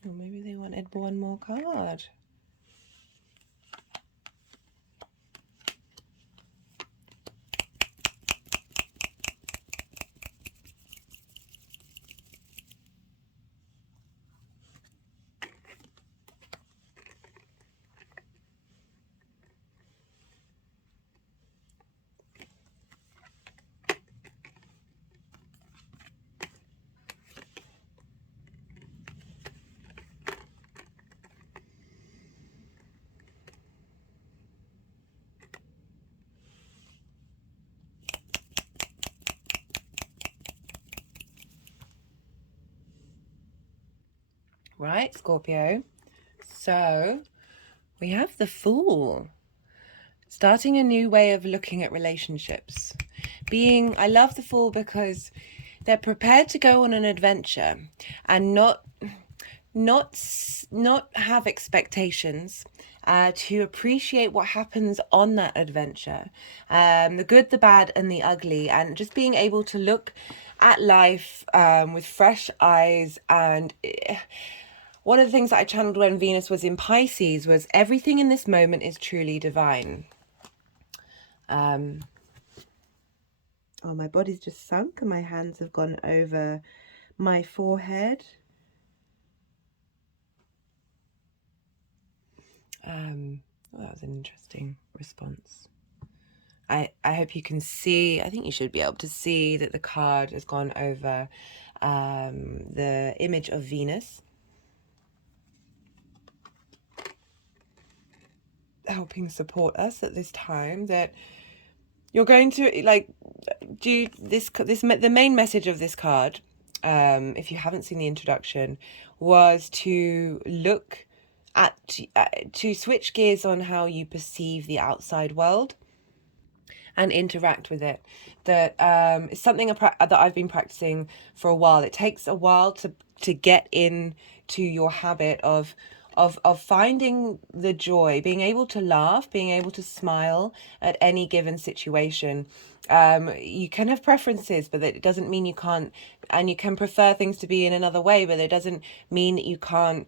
Or maybe they wanted one more card. Right, Scorpio. So we have the Fool. Starting a new way of looking at relationships. I love the Fool because they're prepared to go on an adventure and not have expectations, to appreciate what happens on that adventure, the good, the bad, and the ugly, and just being able to look at life with fresh eyes. And one of the things that I channeled when Venus was in Pisces was everything in this moment is truly divine. Oh, my body's just sunk and my hands have gone over my forehead. Well, that was an interesting response. I hope you can see, I think you should be able to see that the card has gone over the image of Venus, helping support us at this time, that you're going to, like, do this, the main message of this card, if you haven't seen the introduction, was to look at, to switch gears on how you perceive the outside world and interact with it. That is something that I've been practicing for a while. It takes a while to get into your habit of finding the joy, being able to laugh, being able to smile at any given situation. You can have preferences, but it doesn't mean you can't, and you can prefer things to be in another way, but it doesn't mean that you can't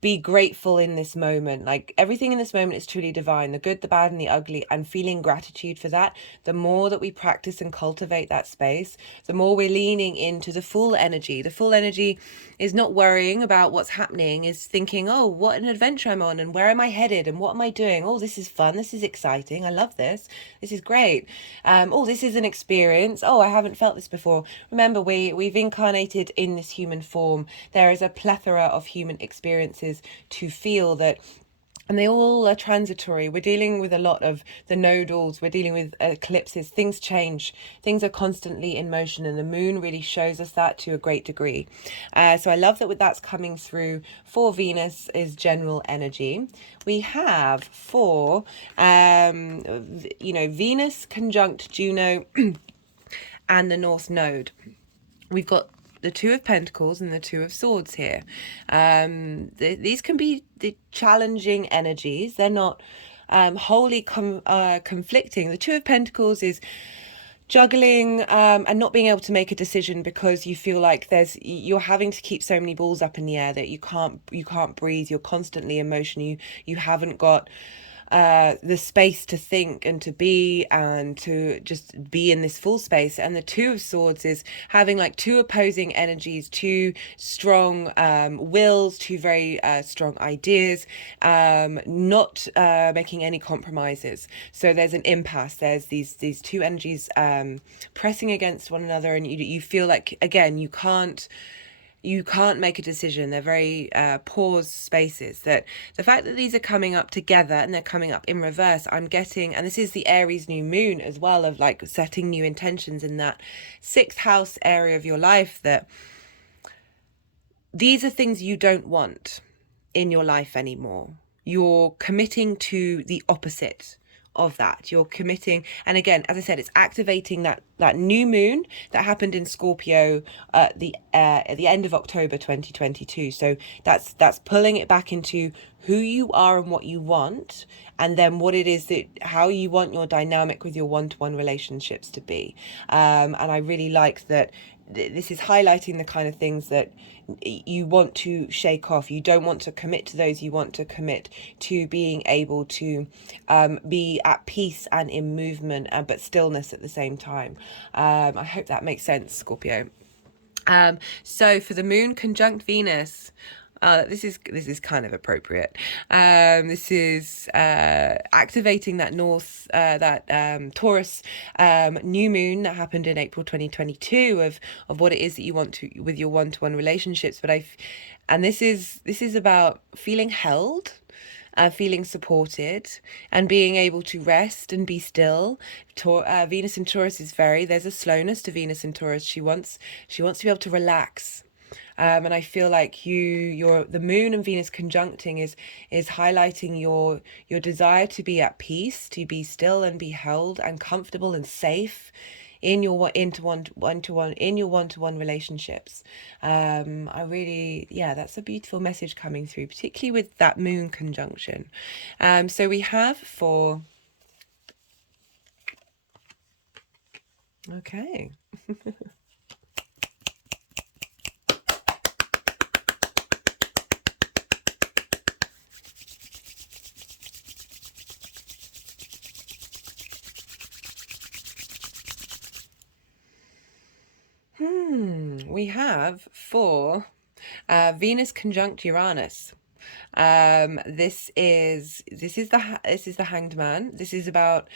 be grateful in this moment. Like, everything in this moment is truly divine, the good, the bad, and the ugly, and feeling gratitude for that. The more that we practice and cultivate that space, the more we're leaning into the full energy. The full energy is not worrying about what's happening, is thinking, oh, what an adventure I'm on, and where am I headed, and what am I doing? Oh, this is fun, this is exciting, I love this is great. Oh, this is an experience. Oh, I haven't felt this before. Remember, we've incarnated in this human form. There is a plethora of human experiences to feel that, and they all are transitory. We're dealing with a lot of the nodals, we're dealing with eclipses, things change, things are constantly in motion, and the moon really shows us that to a great degree. So I love that that's coming through for Venus is general energy. We have for Venus conjunct Juno and the North Node. We've got the Two of Pentacles and the Two of Swords here. These can be the challenging energies. They're not wholly conflicting. The Two of Pentacles is juggling and not being able to make a decision because you feel like you're having to keep so many balls up in the air that you can't breathe. You're constantly in motion. You haven't got the space to think and to be and to just be in this full space. And the Two of Swords is having like two opposing energies, two strong wills, two very strong ideas, not making any compromises. So there's an impasse. There's these two energies pressing against one another, and you feel like, again, you can't make a decision. They're very pause spaces. That the fact that these are coming up together and they're coming up in reverse, I'm getting, and this is the Aries new moon as well, of like setting new intentions in that sixth house area of your life, that these are things you don't want in your life anymore. You're committing to the opposite of that. You're committing, and again, as I said, it's activating that new moon that happened in Scorpio at the end of October 2022. So that's pulling it back into who you are and what you want, and then what it is that how you want your dynamic with your one-to-one relationships to be. And I really like that this is highlighting the kind of things that you want to shake off. You don't want to commit to those. You want to commit to being able to be at peace and in movement, but stillness at the same time. I hope that makes sense, Scorpio. So for the moon conjunct Venus, this is kind of appropriate. This is activating that Taurus new moon that happened in April 2022 of what it is that you want to with your one-to-one relationships. And this is about feeling held, feeling supported, and being able to rest and be still. Venus in Taurus is there's a slowness to Venus in Taurus. She wants to be able to relax. And I feel like the moon and Venus conjuncting is highlighting your desire to be at peace, to be still and be held and comfortable and safe in your one-to-one relationships. I really, that's a beautiful message coming through, particularly with that moon conjunction. So we have for okay. We have for Venus conjunct Uranus. This is the Hanged Man. This is about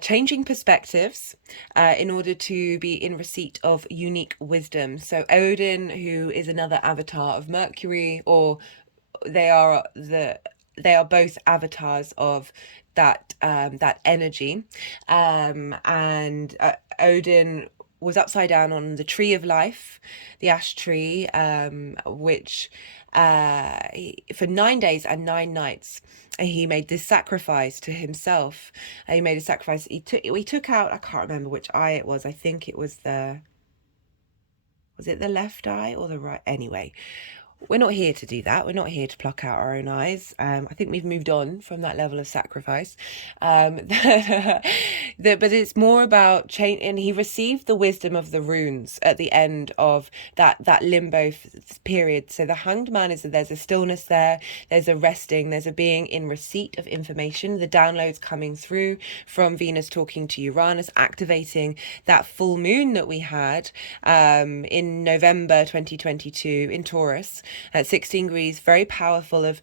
changing perspectives in order to be in receipt of unique wisdom. So Odin, who is another avatar of Mercury, or they are both avatars of that energy, and Odin was upside down on the tree of life, the ash tree, which for 9 days and 9 nights he made this sacrifice to himself. He made a sacrifice. He took out, I can't remember which eye it was. I think it was the left eye or the right? Anyway, we're not here to do that. We're not here to pluck out our own eyes. I think we've moved on from that level of sacrifice. But it's more about change. And he received the wisdom of the runes at the end of that limbo period. So the Hanged Man is that there's a stillness there. There's a resting. There's a being in receipt of information. The downloads coming through from Venus talking to Uranus, activating that full moon that we had in November 2022 in Taurus at 16 degrees, very powerful of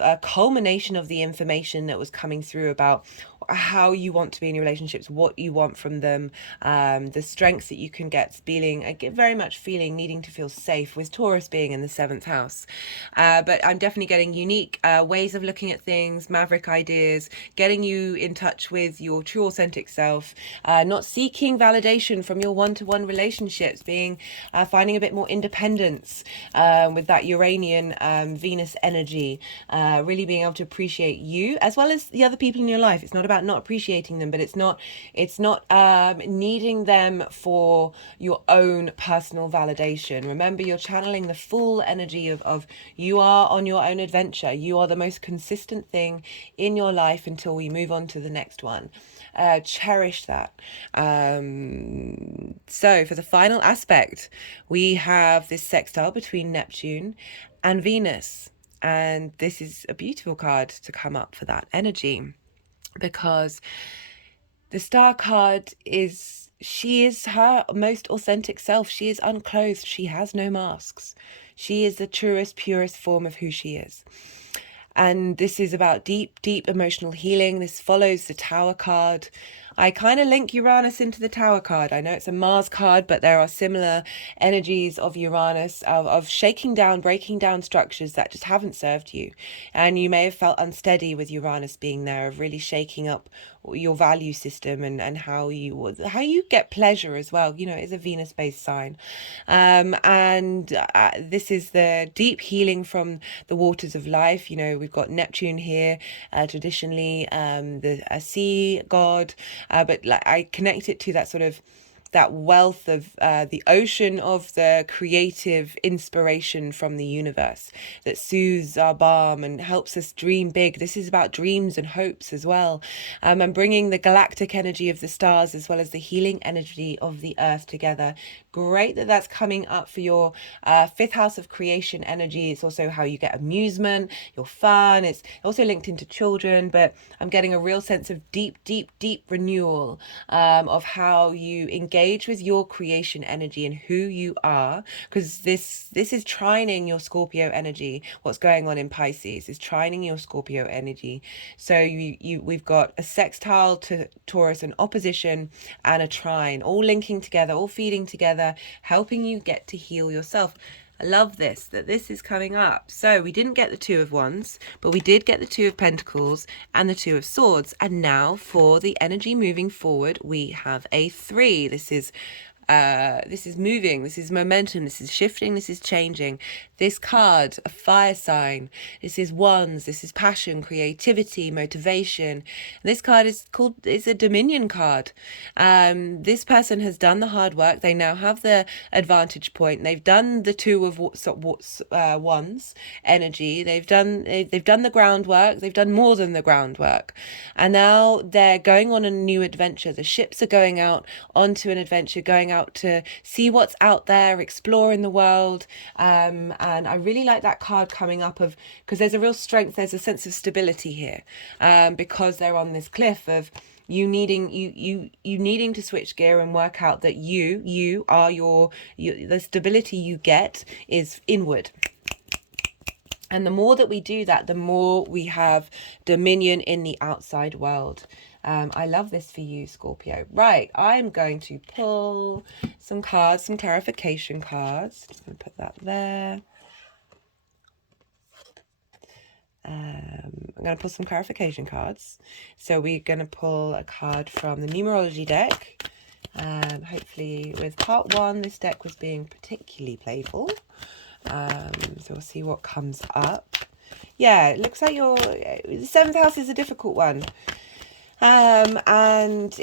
a culmination of the information that was coming through about how you want to be in your relationships, what you want from them, the strengths that you can get, very much feeling needing to feel safe, with Taurus being in the 7th house. But I'm definitely getting unique ways of looking at things, maverick ideas, getting you in touch with your true authentic self, not seeking validation from your one-to-one relationships, finding a bit more independence with that Uranian Venus energy, really being able to appreciate you as well as the other people in your life. It's not about not appreciating them, but it's not needing them for your own personal validation. Remember, you're channeling the full energy of you are on your own adventure. You are the most consistent thing in your life until we move on to the next one. Cherish that. So for the final aspect, we have this sextile between Neptune and Venus, and this is a beautiful card to come up for that energy, because the Star card she is her most authentic self. She is unclothed. She has no masks. She is the truest, purest form of who she is. And this is about deep, deep emotional healing. This follows the Tower card. I kind of link Uranus into the Tower card. I know it's a Mars card, but there are similar energies of Uranus, of shaking down, breaking down structures that just haven't served you. And you may have felt unsteady with Uranus being there, of really shaking up your value system and how you get pleasure as well. You know, it's a Venus-based sign. This is the deep healing from the waters of life. You know, we've got Neptune here, traditionally a sea god, but like, I connect it to that sort of that wealth of the ocean of the creative inspiration from the universe that soothes our balm and helps us dream big. This is about dreams and hopes as well. And bringing the galactic energy of the stars as well as the healing energy of the earth together. Great that that's coming up for your 5th house of creation energy. It's also how you get amusement, your fun. It's also linked into children, but I'm getting a real sense of deep, deep, deep renewal of how you engage with your creation energy and who you are, because this is trining your Scorpio energy. What's going on in Pisces is trining your Scorpio energy. So we've got a sextile to Taurus, an opposition and a trine, all linking together, all feeding together, helping you get to heal yourself. I love that this is coming up. So we didn't get the 2 of Wands, but we did get the 2 of Pentacles and the 2 of Swords. And now for the energy moving forward, we have a 3. This is moving, this is momentum, this is shifting, this is changing. This card, a fire sign, this is wands, this is passion, creativity, motivation. This card is a dominion card. This person has done the hard work. They now have the advantage point. They've done the 2 of wands energy. They've done the groundwork. They've done more than the groundwork. And now they're going on a new adventure. The ships are going out onto an adventure, going out to see what's out there, explore in the world. And I really like that card coming up because there's a real strength, there's a sense of stability here, because they're on this cliff of you needing to switch gear and work out that you are the stability you get is inward. And the more that we do that, the more we have dominion in the outside world. I love this for you, Scorpio. Right, I'm going to pull some cards, some clarification cards. Just going to put that there. I'm going to pull some clarification cards. So we're going to pull a card from the numerology deck. Hopefully with part one, this deck was being particularly playful. So we'll see what comes up. Yeah, it looks like the seventh house is a difficult one. And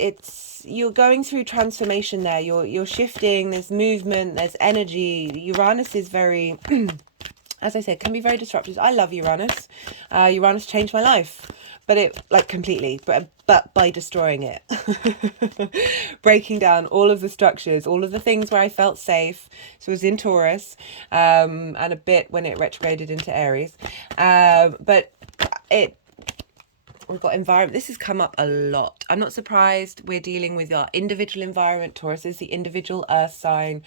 you're going through transformation there. You're shifting, there's movement, there's energy. Uranus is very, as I said, can be very disruptive. I love Uranus. Uranus changed my life, but it, like, completely, but by destroying it. Breaking down all of the structures, all of the things where I felt safe. So it was in Taurus, and a bit when it retrograded into Aries. But we've got environment. This has come up a lot. I'm not surprised. We're dealing with our individual environment. Taurus is the individual earth sign,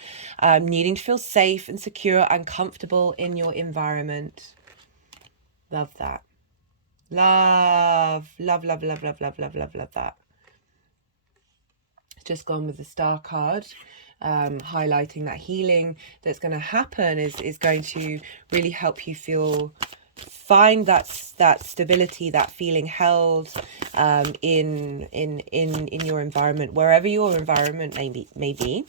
needing to feel safe and secure and comfortable in your environment. Love that. Love that. Just gone with the star card, highlighting that healing that's going to happen is going to really help you find that stability, that feeling held in your environment, wherever your environment may be.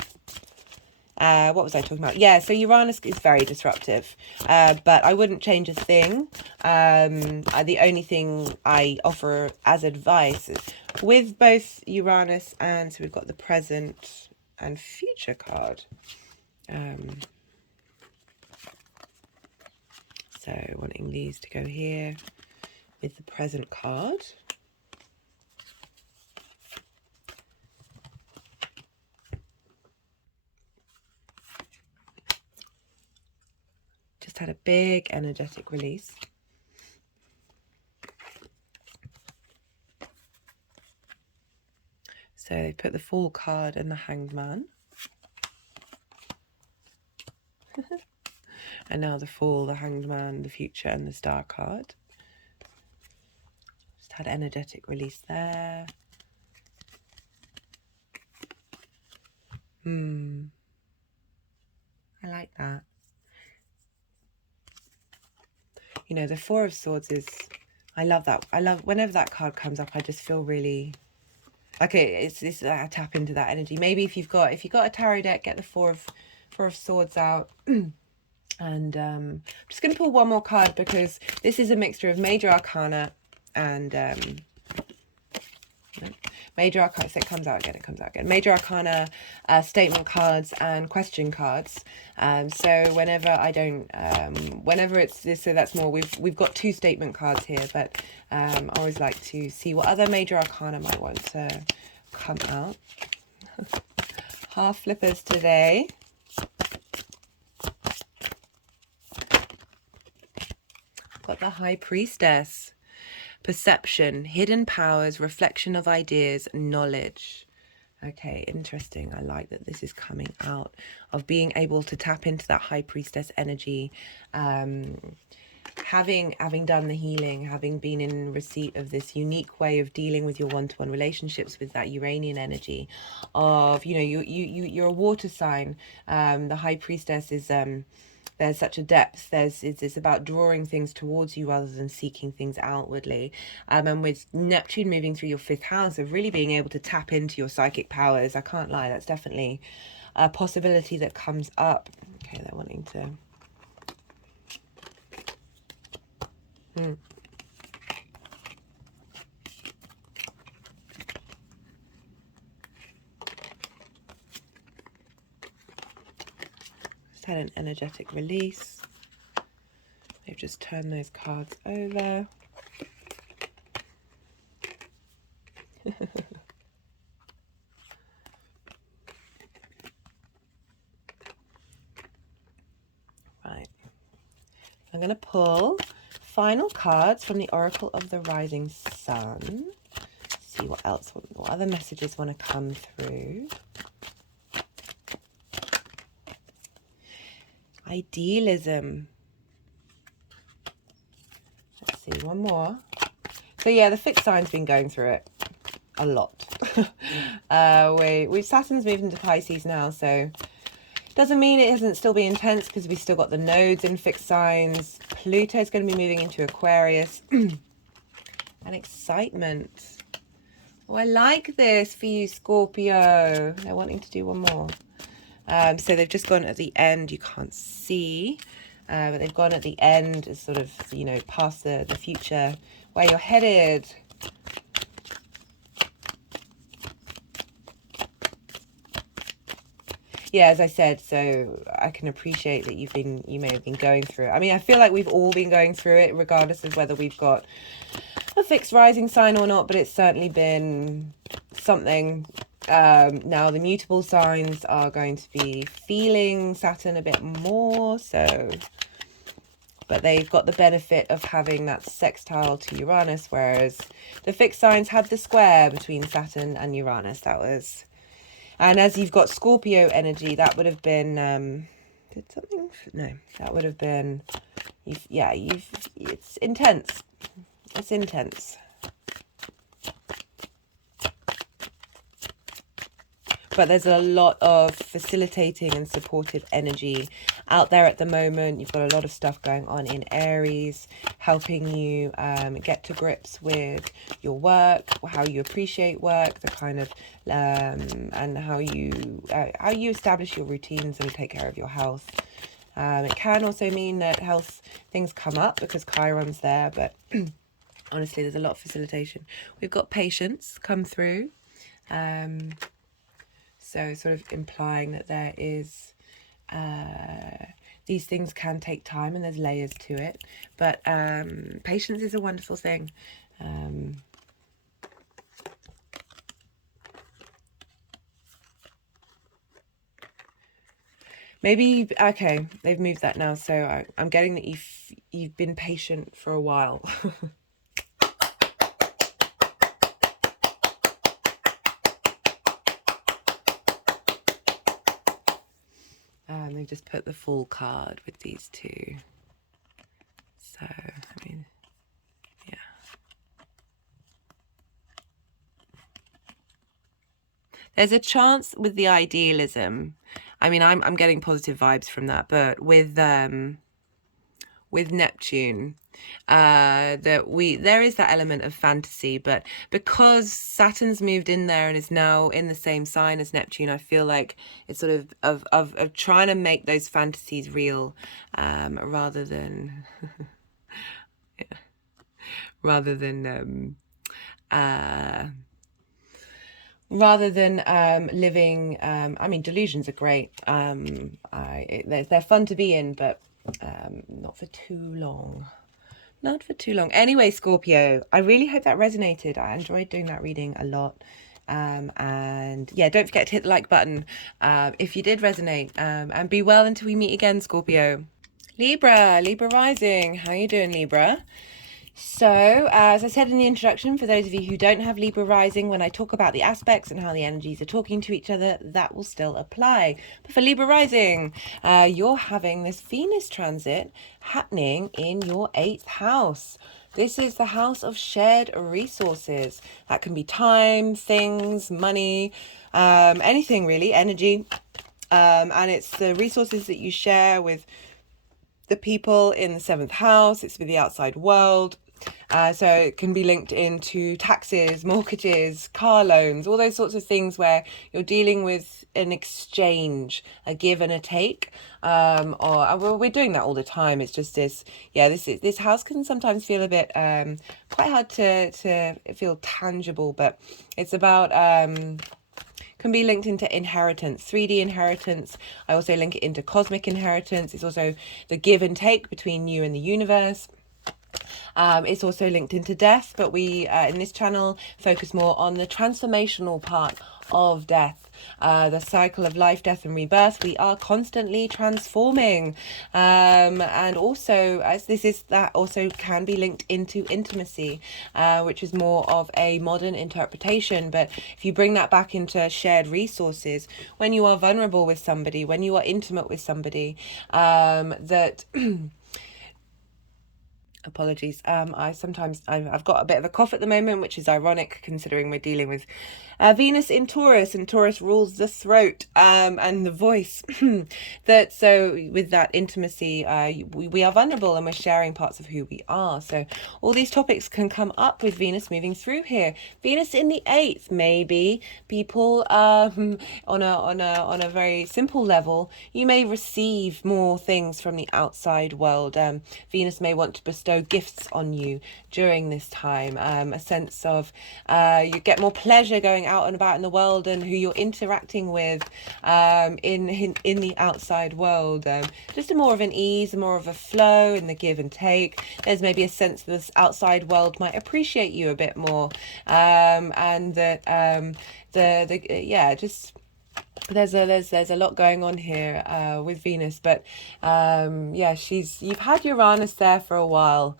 What was I talking about? Yeah, so Uranus is very disruptive, but I wouldn't change a thing. The only thing I offer as advice is with both Uranus and, so we've got the present and future card. So wanting these to go here with the present card. Just had a big energetic release. So they put the Fool card and the Hanged Man. And now the Fool, the Hanged Man, the Future and the Star card. Just had energetic release there. I like that. You know, the Four of Swords is, I love that. I love, whenever that card comes up, I just feel really, okay, it's I tap into that energy. Maybe if you've got a tarot deck, get the Four of Swords out. And I'm just going to pull one more card because this is a mixture of Major Arcana and Major Arcana. So it comes out again. Major Arcana, statement cards and question cards. So whenever I don't, whenever it's this, so that's more. We've got two statement cards here, but I always like to see what other Major Arcana might want to come out. Half flippers today. Got the High Priestess. Perception, hidden powers, reflection of ideas, knowledge. Okay, interesting. I like that this is coming out of being able to tap into that High Priestess energy. Having done the healing, having been in receipt of this unique way of dealing with your one-to-one relationships with that Uranian energy of, you know, you're a water sign. The High Priestess is there's such a depth. It's about drawing things towards you rather than seeking things outwardly. And with Neptune moving through your fifth house, of really being able to tap into your psychic powers, I can't lie, that's definitely a possibility that comes up. Okay, they're wanting to. Had an energetic release. They've just turned those cards over. Right. I'm going to pull final cards from the Oracle of the Rising Sun. See what other messages want to come through. Idealism. one more. So yeah, the fixed sign's been going through it a lot. Saturn's moved into Pisces now, so doesn't mean it hasn't still been intense, because we still got the nodes in fixed signs. Pluto's going to be moving into Aquarius. And excitement. Oh, I like this for you, Scorpio. They're wanting to do one more. So they've just gone at the end. You can't see, but they've gone at the end as sort of, you know, past the future, where you're headed. Yeah, as I said, so I can appreciate that you may have been going through it. I mean, I feel like we've all been going through it, regardless of whether we've got a fixed rising sign or not, but it's certainly been something. Now the mutable signs are going to be feeling Saturn a bit more, so, but they've got the benefit of having that sextile to Uranus, whereas the fixed signs had the square between Saturn and Uranus. That was, and as you've got Scorpio energy, that would have been, did something? No, that would have been, it's intense. It's intense. But there's a lot of facilitating and supportive energy out there at the moment. You've got a lot of stuff going on in Aries, helping you get to grips with your work, how you appreciate work, the kind of and how you establish your routines and take care of your health. It can also mean that health things come up because Chiron's there, but honestly, there's a lot of facilitation. We've got patience come through. So sort of implying that there is, these things can take time and there's layers to it. But patience is a wonderful thing. Maybe, okay, they've moved that now. So I'm getting that you've been patient for a while. They just put the full card with these two. So, I mean, yeah. There's a chance with the idealism. I mean, I'm getting positive vibes from that, but with Neptune, there is that element of fantasy, but because Saturn's moved in there and is now in the same sign as Neptune, I feel like it's sort of trying to make those fantasies real, rather than living. I mean, delusions are great. They're fun to be in, but not for too long. Not for too long. Anyway, Scorpio, I really hope that resonated. I enjoyed doing that reading a lot. And yeah, don't forget to hit the like button if you did resonate. And be well until we meet again, Scorpio. Libra rising. How you doing, Libra? So, as I said in the introduction, for those of you who don't have Libra rising, when I talk about the aspects and how the energies are talking to each other, that will still apply. But for Libra rising, you're having this Venus transit happening in your 8th house. This is the house of shared resources. That can be time, things, money, anything really, energy. And it's the resources that you share with the people in the 7th house. It's with the outside world. So it can be linked into taxes, mortgages, car loans, all those sorts of things where you're dealing with an exchange, a give and a take. Well, we're doing that all the time. It's just this house can sometimes feel a bit quite hard to feel tangible, but it's about can be linked into inheritance, 3D inheritance. I also link it into cosmic inheritance. It's also the give and take between you and the universe. It's also linked into death, but we in this channel focus more on the transformational part of death, the cycle of life, death and rebirth. We are constantly transforming, and also that also can be linked into intimacy, which is more of a modern interpretation. But if you bring that back into shared resources, when you are vulnerable with somebody, when you are intimate with somebody, that Apologies. I've got a bit of a cough at the moment, which is ironic considering we're dealing with Venus in Taurus, and Taurus rules the throat and the voice. That so with that intimacy, we are vulnerable and we're sharing parts of who we are. So all these topics can come up with Venus moving through here. Venus in the 8th, maybe people on a very simple level, you may receive more things from the outside world. Venus may want to bestow gifts on you during this time, a sense of you get more pleasure going out and about in the world and who you're interacting with in the outside world. Just a more of an ease, more of a flow in the give and take. There's maybe a sense that this outside world might appreciate you a bit more, and that just there's a lot going on here with Venus, but you've had Uranus there for a while,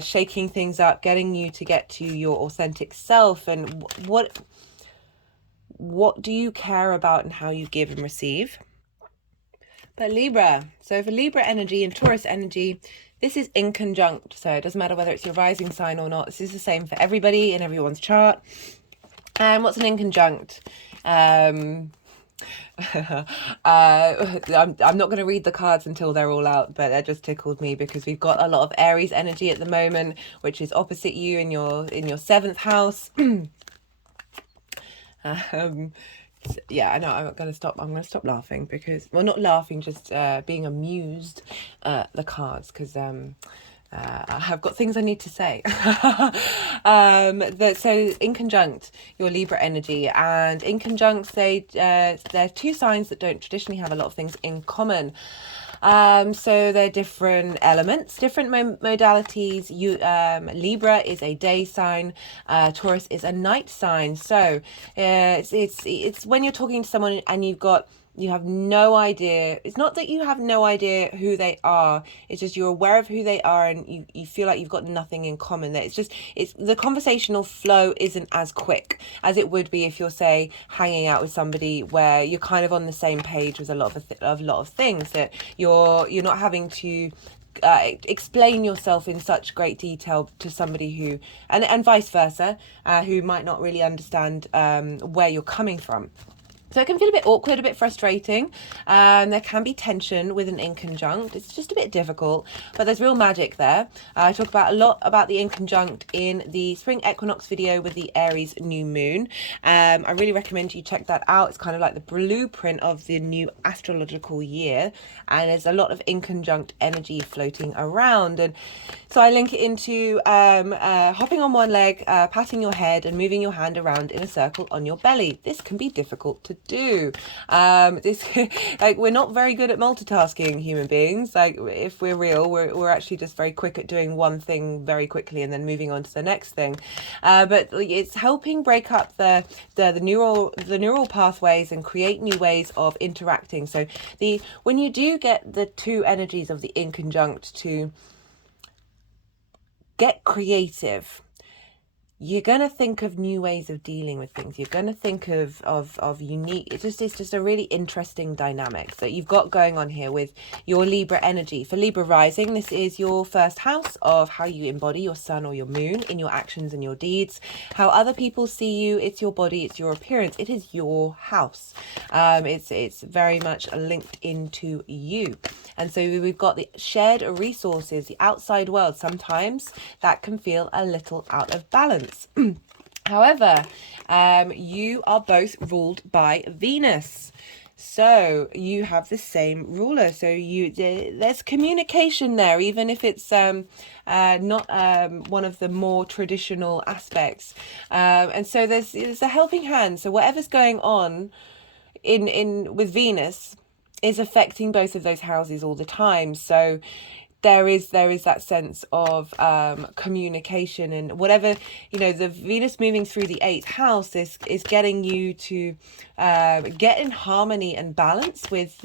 shaking things up, getting you to get to your authentic self. And what do you care about and how you give and receive? But Libra, so for Libra energy and Taurus energy, this is in conjunct, so it doesn't matter whether it's your rising sign or not. This is the same for everybody in everyone's chart. And what's an in conjunct? I'm not going to read the cards until they're all out, but that just tickled me because we've got a lot of Aries energy at the moment, which is opposite you in your 7th house. Yeah, I know. I'm going to stop laughing because, well, not laughing, just being amused at the cards, because I've got things I need to say. So in conjunct, your Libra energy, and in conjunct, they're two signs that don't traditionally have a lot of things in common. So they're different elements, different modalities. Libra is a day sign, Taurus is a night sign. So it's when you're talking to someone and you have no idea. It's not that you have no idea who they are. It's just you're aware of who they are and you feel like you've got nothing in common. That it's the conversational flow isn't as quick as it would be if you're, say, hanging out with somebody where you're kind of on the same page with a lot of things, that you're not having to explain yourself in such great detail to somebody who, and vice versa, who might not really understand where you're coming from. So it can feel a bit awkward, a bit frustrating. There can be tension with an in conjunct. It's just a bit difficult, but there's real magic there. I talk a lot about the in conjunct in the spring equinox video with the Aries new moon. I really recommend you check that out. It's kind of like the blueprint of the new astrological year, and there's a lot of in conjunct energy floating around. And so I link it into hopping on one leg, patting your head and moving your hand around in a circle on your belly. This can be difficult to do. We're not very good at multitasking, human beings. Like, if we're real, we're actually just very quick at doing one thing very quickly and then moving on to the next thing. But it's helping break up the neural pathways and create new ways of interacting. So when you do get the two energies of the in conjunct to get creative, you're going to think of new ways of dealing with things. You're going to think of unique, it's just a really interesting dynamic that you've got going on here with your Libra energy. For Libra rising, this is your first house of how you embody your sun or your moon in your actions and your deeds. How other people see you, it's your body, it's your appearance, it is your house. It's very much linked into you. And so we've got the shared resources, the outside world. Sometimes that can feel a little out of balance. However, you are both ruled by Venus, so you have the same ruler. So there's communication there, even if it's not one of the more traditional aspects. And so there's a helping hand. So whatever's going on in with Venus is affecting both of those houses all the time. So there is that sense of communication, and whatever, the Venus moving through the 8th house is getting you to get in harmony and balance with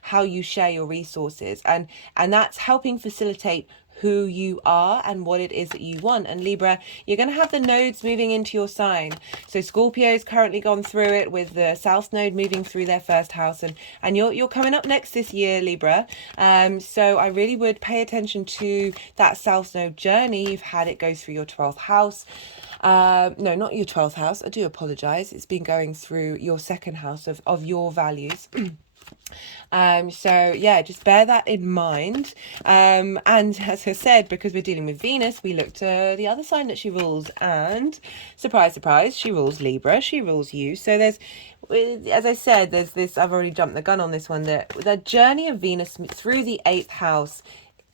how you share your resources, and that's helping facilitate who you are and what it is that you want. And Libra, you're going to have the nodes moving into your sign. So Scorpio's currently gone through it with the South Node moving through their first house, and you're coming up next this year, Libra. So I really would pay attention to that South Node journey you've had. It goes through your 12th house. No, not your 12th house. I do apologize. It's been going through your second house of your values. So yeah, just bear that in mind. And as I said, because we're dealing with Venus, we look to the other sign that she rules, and surprise, surprise, she rules Libra, she rules you. So there's, as I said, there's this, I've already jumped the gun on this one, that the journey of Venus through the 8th house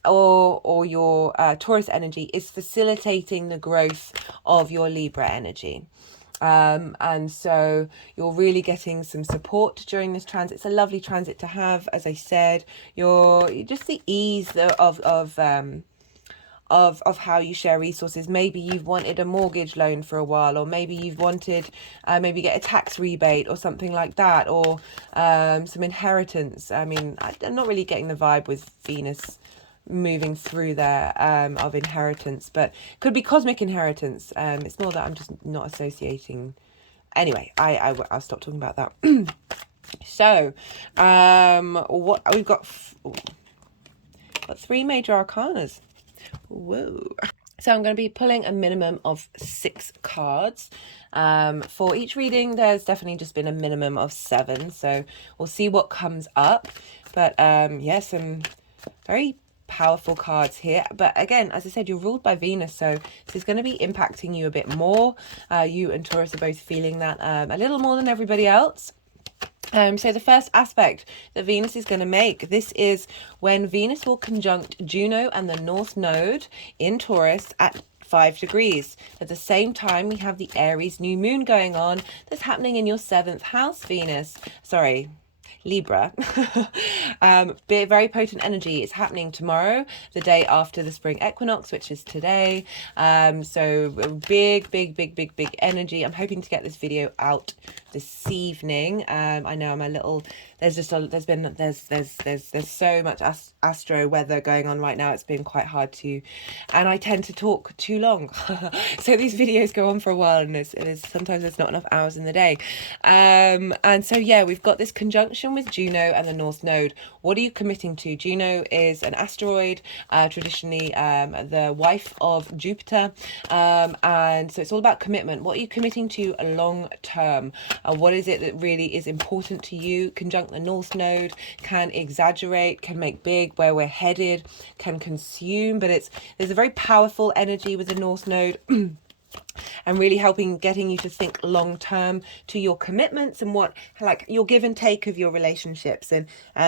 or your Taurus energy is facilitating the growth of your Libra energy. And so you're really getting some support during this transit. It's a lovely transit to have. As I said, you're just the ease of how you share resources. Maybe you've wanted a mortgage loan for a while, or maybe you've wanted maybe get a tax rebate or something like that, or some inheritance. I mean, I'm not really getting the vibe with Venus moving through there of inheritance, but could be cosmic inheritance. It's more that I'm just not associating. Anyway, I'll stop talking about that. So what we've got 3 major arcanas. Whoa. So I'm going to be pulling a minimum of 6 cards. For each reading, there's definitely just been a minimum of 7, so we'll see what comes up. But yeah, some very powerful cards here. But again, as I said, you're ruled by Venus, so this is going to be impacting you a bit more. You and Taurus are both feeling that a little more than everybody else. So the first aspect that Venus is going to make, this is when Venus will conjunct Juno and the North Node in Taurus at 5 degrees. At the same time, we have the Aries new moon going on that's happening in your 7th house, Venus. Sorry, Libra. Very potent energy. It's happening tomorrow, the day after the spring equinox, which is today. So big energy. I'm hoping to get this video out this evening. I know I'm a little, there's so much astro weather going on right now. It's been quite hard to, and I tend to talk too long. So these videos go on for a while, and sometimes there's not enough hours in the day. And so yeah, we've got this conjunction with Juno and the North Node. What are you committing to? Juno is an asteroid, traditionally the wife of Jupiter, and so it's all about commitment. What are you committing to long term? What is it that really is important to you? Conjunct the North Node can exaggerate, can make big where we're headed, can consume, but there's a very powerful energy with the North Node. And really getting you to think long term to your commitments and what, like, your give and take of your relationships. And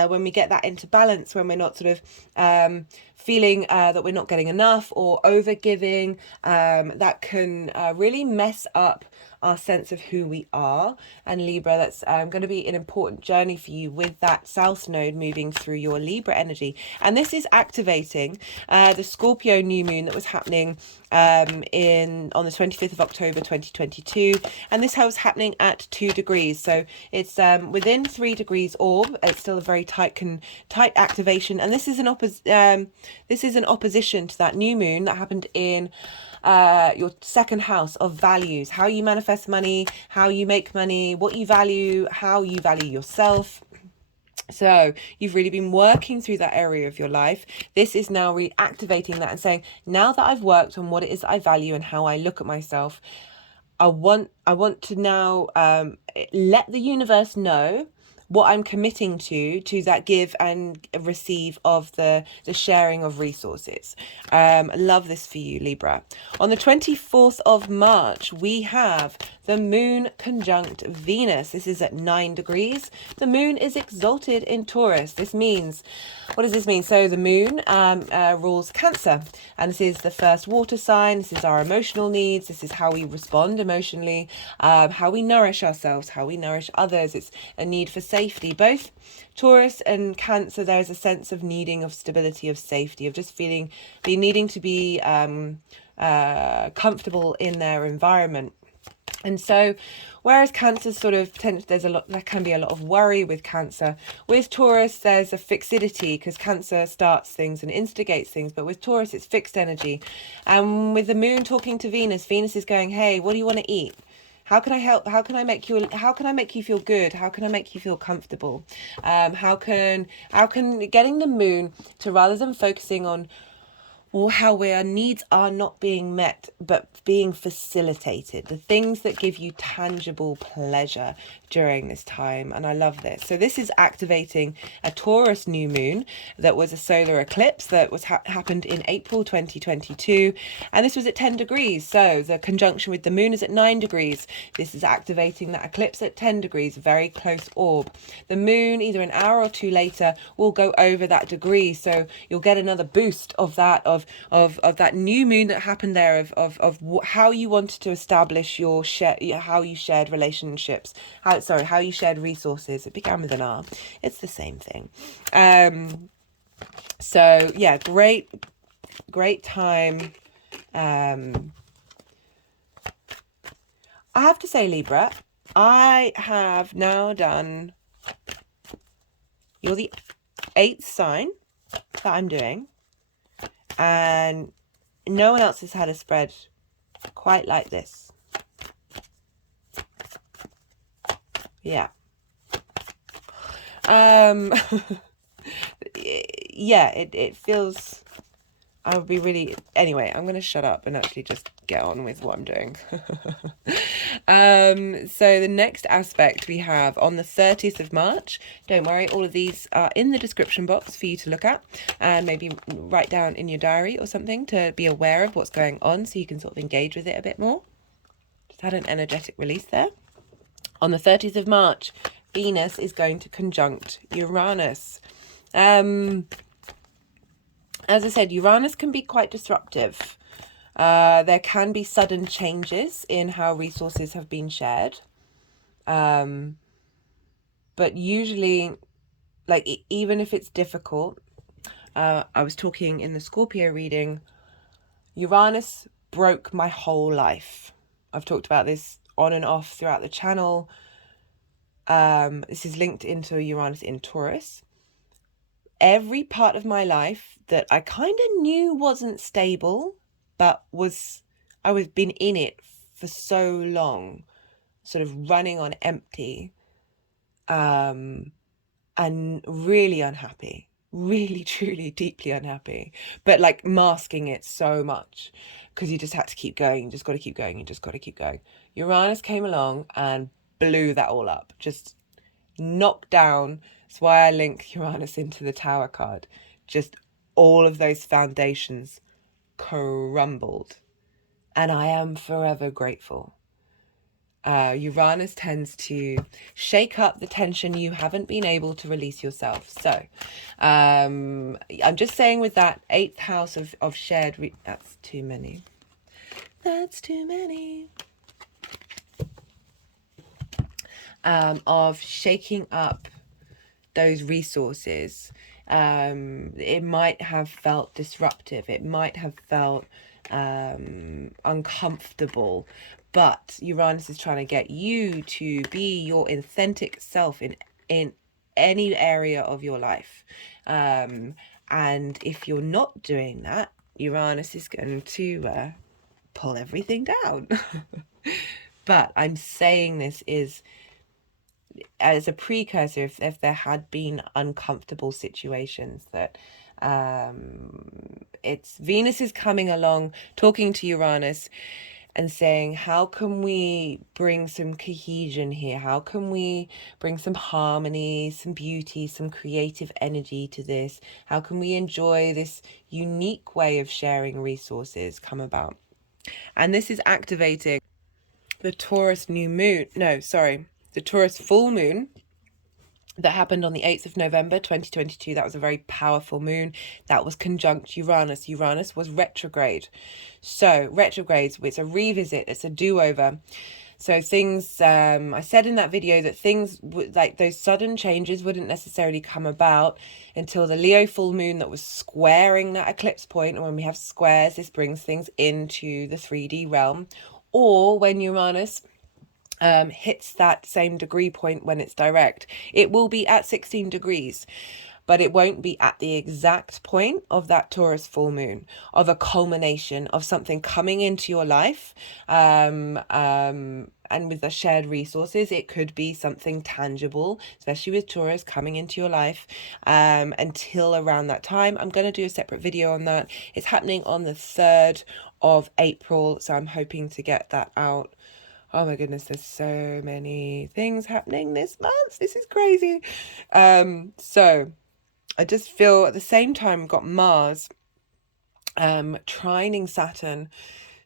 when we get that into balance, when we're not sort of feeling that we're not getting enough or over giving, that can really mess up our sense of who we are. And Libra, that's going to be an important journey for you with that South Node moving through your Libra energy. And this is activating the Scorpio new moon that was happening on the 25th of October 2022, and this was happening at 2 degrees, so it's within 3 degrees orb. It's still a very tight activation, and this is an opposition to that new moon that happened in your 2nd house of values, how you manifest money, how you make money, what you value, how you value yourself. So you've really been working through that area of your life. This is now reactivating that and saying, now that I've worked on what it is I value and how I look at myself, I want to now let the universe know what I'm committing to that give and receive of the sharing of resources. Love this for you, Libra. On the 24th of March, we have the moon conjunct Venus. This is at 9 degrees. The moon is exalted in Taurus. This means, what does this mean? So the moon rules Cancer, and this is the first water sign. This is our emotional needs. This is how we respond emotionally, how we nourish ourselves, how we nourish others. It's a need for safety. Both Taurus and Cancer, there's a sense of needing of stability, of safety, of just needing to be comfortable in their environment. And so, whereas Cancer sort of there can be a lot of worry with Cancer. With Taurus, there's a fixity because Cancer starts things and instigates things, but with Taurus, it's fixed energy. And with the Moon talking to Venus, Venus is going, "Hey, what do you want to eat? How can I help? How can I make you feel good? How can I make you feel comfortable? How can getting the Moon to, rather than focusing on or how our needs are not being met, but being facilitated, the things that give you tangible pleasure during this time." And I love this. So this is activating a Taurus new moon that was a solar eclipse that was happened in April 2022, and this was at 10 degrees. So the conjunction with the moon is at 9 degrees. This is activating that eclipse at 10 degrees, very close orb. The moon, either an hour or two later, will go over that degree, so you'll get another boost of that, of that new moon that happened there, of how you wanted to establish your how you shared relationships, how you shared resources. It began with an R. It's the same thing. So yeah, great time. I have to say, Libra, I have now done, you're the 8th sign that I'm doing, and no one else has had a spread quite like this. Yeah. Yeah, it feels, I would be really, anyway, I'm going to shut up and actually just get on with what I'm doing. So the next aspect we have on the 30th of March, don't worry, all of these are in the description box for you to look at and maybe write down in your diary or something to be aware of what's going on so you can sort of engage with it a bit more. Just had an energetic release there. On the 30th of March, Venus is going to conjunct Uranus. As I said, Uranus can be quite disruptive. There can be sudden changes in how resources have been shared. But usually, like, even if it's difficult, I was talking in the Scorpio reading, Uranus broke my whole life. I've talked about this on and off throughout the channel. This is linked into Uranus in Taurus. Every part of my life that I kind of knew wasn't stable, but I was been in it for so long, sort of running on empty, and really unhappy, really, truly, deeply unhappy, but like masking it so much because you just had to keep going. You just got to keep going. You just got to keep going. Uranus came along and blew that all up, just knocked down. That's why I link Uranus into the Tower card. Just all of those foundations crumbled. And I am forever grateful. Uranus tends to shake up the tension you haven't been able to release yourself. So I'm just saying, with that 8th house of shared... that's too many. That's too many. Of shaking up those resources. It might have felt disruptive. It might have felt uncomfortable. But Uranus is trying to get you to be your authentic self in any area of your life. And if you're not doing that, Uranus is going to pull everything down. But I'm saying this is as a precursor, if there had been uncomfortable situations, that it's Venus is coming along, talking to Uranus and saying, how can we bring some cohesion here? How can we bring some harmony, some beauty, some creative energy to this? How can we enjoy this unique way of sharing resources come about? And this is activating the Taurus new moon. No, sorry. The Taurus full moon that happened on the 8th of November 2022. That was a very powerful moon. That was conjunct Uranus. Uranus was retrograde. So retrogrades, it's a revisit, it's a do-over. So things, I said in that video that things like those sudden changes wouldn't necessarily come about until the Leo full moon that was squaring that eclipse point. And when we have squares, this brings things into the 3D realm. or when Uranus hits that same degree point when it's direct. It will be at 16 degrees, but it won't be at the exact point of that Taurus full moon, of a culmination of something coming into your life. And with the shared resources, it could be something tangible, especially with Taurus coming into your life, until around that time. I'm going to do a separate video on that. It's happening on the 3rd of April, so I'm hoping to get that out. Oh my goodness, there's so many things happening this month. This is crazy. So I just feel at the same time we've got Mars trining Saturn.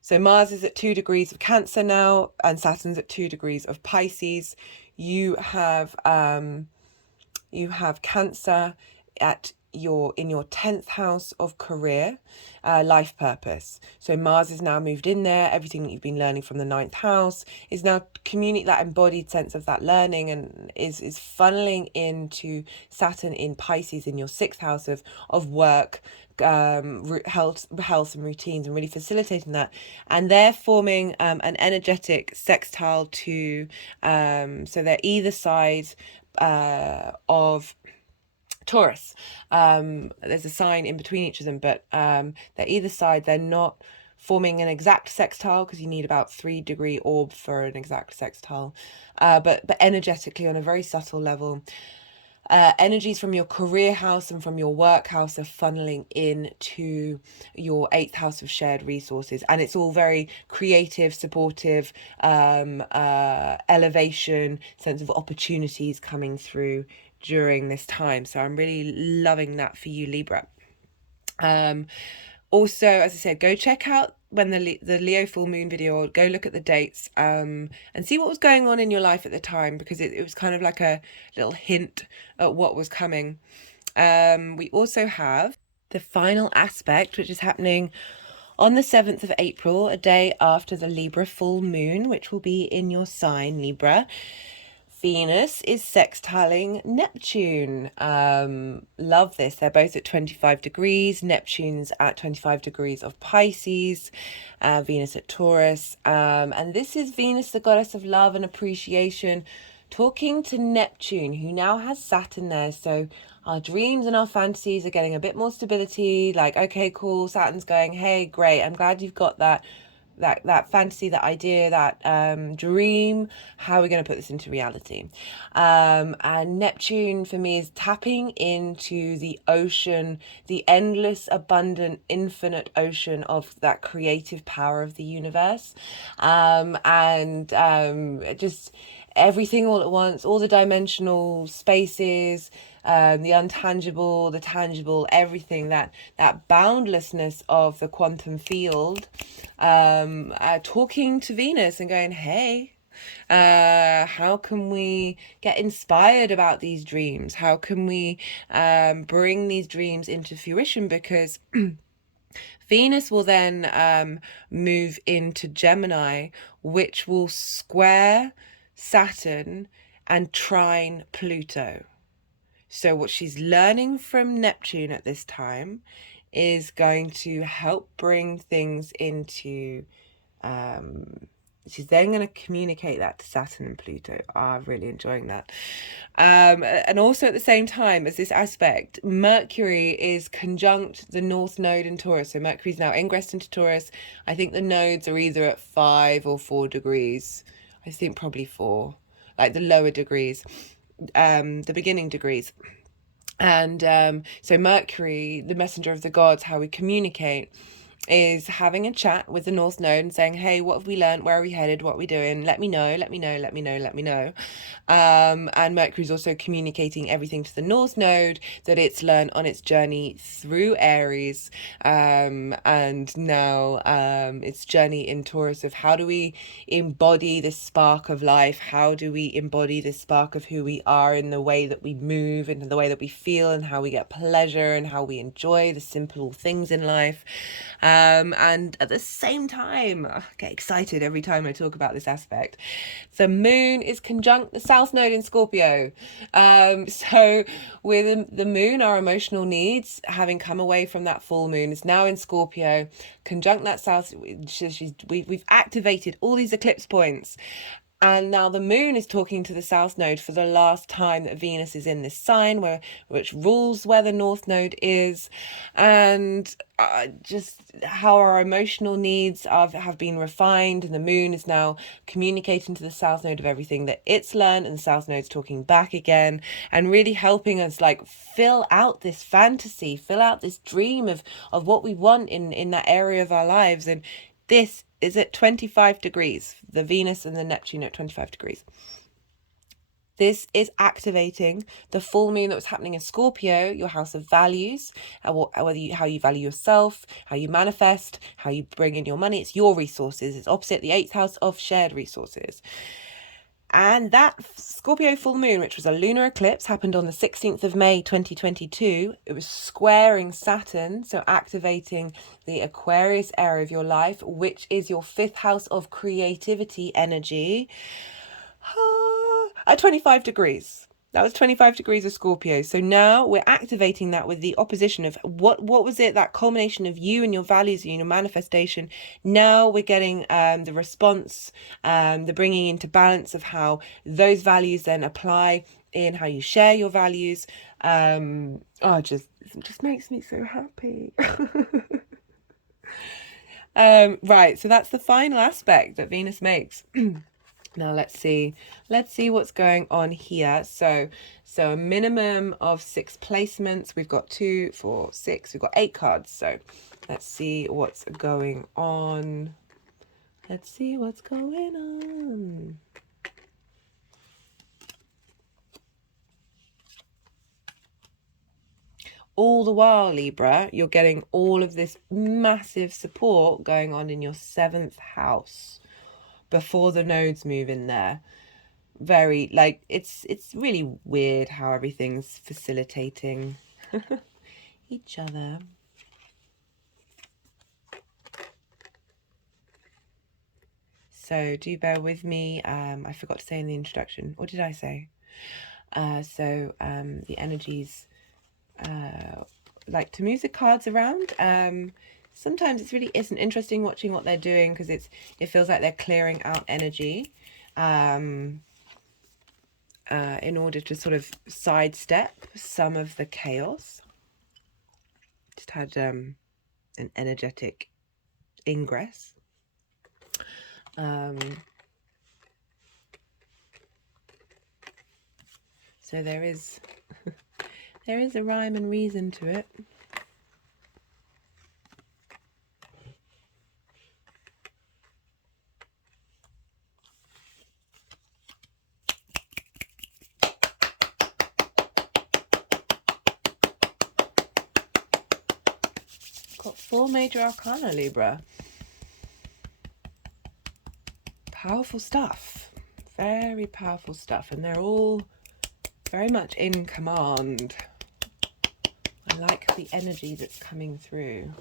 So Mars is at 2 degrees of Cancer now, and Saturn's at 2 degrees of Pisces. You have Cancer in your 10th house of career, life purpose. So Mars is now moved in there. Everything that you've been learning from the 9th house is now communicate that embodied sense of that learning, and is funneling into Saturn in Pisces in your 6th house of work, health and routines, and really facilitating that. And they're forming an energetic sextile to so they're either side of Taurus. There's a sign in between each of them, but they're either side. They're not forming an exact sextile because you need about 3-degree orb for an exact sextile, but energetically on a very subtle level. Energies from your career house and from your work house are funneling into your 8th house of shared resources, and it's all very creative, supportive, elevation, sense of opportunities coming through during this time. So I'm really loving that for you, Libra. Also, as I said, go check out when the Leo full moon video, or go look at the dates and see what was going on in your life at the time, because it was kind of like a little hint at what was coming. We also have the final aspect, which is happening on the 7th of April, a day after the Libra full moon, which will be in your sign, Libra. Venus is sextiling Neptune. Love this. They're both at 25 degrees. Neptune's at 25 degrees of Pisces, Venus at Taurus. And this is Venus, the goddess of love and appreciation, talking to Neptune, who now has Saturn there. So our dreams and our fantasies are getting a bit more stability. Like, okay, cool. Saturn's going, hey, great. I'm glad you've got that fantasy, that idea, that dream. How are we going to put this into reality? And Neptune for me is tapping into the ocean, the endless, abundant, infinite ocean of that creative power of the universe, just everything all at once, all the dimensional spaces, the untangible, the tangible, everything, that boundlessness of the quantum field, talking to Venus and going, hey, how can we get inspired about these dreams? How can we bring these dreams into fruition? Because Venus will then move into Gemini, which will square Saturn and trine Pluto. So what she's learning from Neptune at this time is going to help bring things into, she's then going to communicate that to Saturn and Pluto. I'm really enjoying that. And also at the same time as this aspect, Mercury is conjunct the North Node in Taurus. So Mercury's now ingressed into Taurus. I think the nodes are either at 5 or 4 degrees. I think probably 4, like the lower degrees, the beginning degrees. And so Mercury, the messenger of the gods, how we communicate, is having a chat with the North Node and saying, hey, what have we learned? Where are we headed? What are we doing? Let me know, let me know, let me know, let me know. And Mercury's also communicating everything to the North Node that it's learned on its journey through Aries, and now its journey in Taurus, of how do we embody this spark of life? How do we embody this spark of who we are in the way that we move and the way that we feel and how we get pleasure and how we enjoy the simple things in life? And at the same time, I get excited every time I talk about this aspect. The moon is conjunct the South Node in Scorpio. So with the moon, our emotional needs, having come away from that full moon, is now in Scorpio, conjunct that South. We've activated all these eclipse points. And now the moon is talking to the South Node for the last time that Venus is in this sign, which rules where the North Node is, and just how our emotional needs have been refined. And the moon is now communicating to the South Node of everything that it's learned, and the South Node's talking back again, and really helping us like fill out this fantasy, fill out this dream of what we want in that area of our lives. And this is at 25 degrees, the Venus and the Neptune at 25 degrees. This is activating the full moon that was happening in Scorpio, your house of values, how you value yourself, how you manifest, how you bring in your money. It's your resources. It's opposite the 8th house of shared resources. And that Scorpio full moon, which was a lunar eclipse, happened on the 16th of May 2022. It was squaring Saturn, so activating the Aquarius area of your life, which is your 5th house of creativity energy, at 25 degrees. That was 25 degrees of Scorpio. So now we're activating that with the opposition of what was it, that culmination of you and your values and your manifestation. Now we're getting the response, the bringing into balance of how those values then apply in how you share your values. It just makes me so happy. Right, so that's the final aspect that Venus makes. Now let's see what's going on here. So a minimum of 6 placements. We've got 2, 4, 6. We've got 8 cards. So let's see what's going on. Let's see what's going on. All the while, Libra, you're getting all of this massive support going on in your 7th house before the nodes move in there. Very, like, it's really weird how everything's facilitating each other. So do bear with me. I forgot to say in the introduction, or did I say? The energies like to move the cards around. Sometimes it's really isn't interesting watching what they're doing, because it feels like they're clearing out energy in order to sort of sidestep some of the chaos. Just had an energetic ingress. So there is there is a rhyme and reason to it. Got 4 major arcana, Libra. Powerful stuff. Very powerful stuff. And they're all very much in command. I like the energy that's coming through.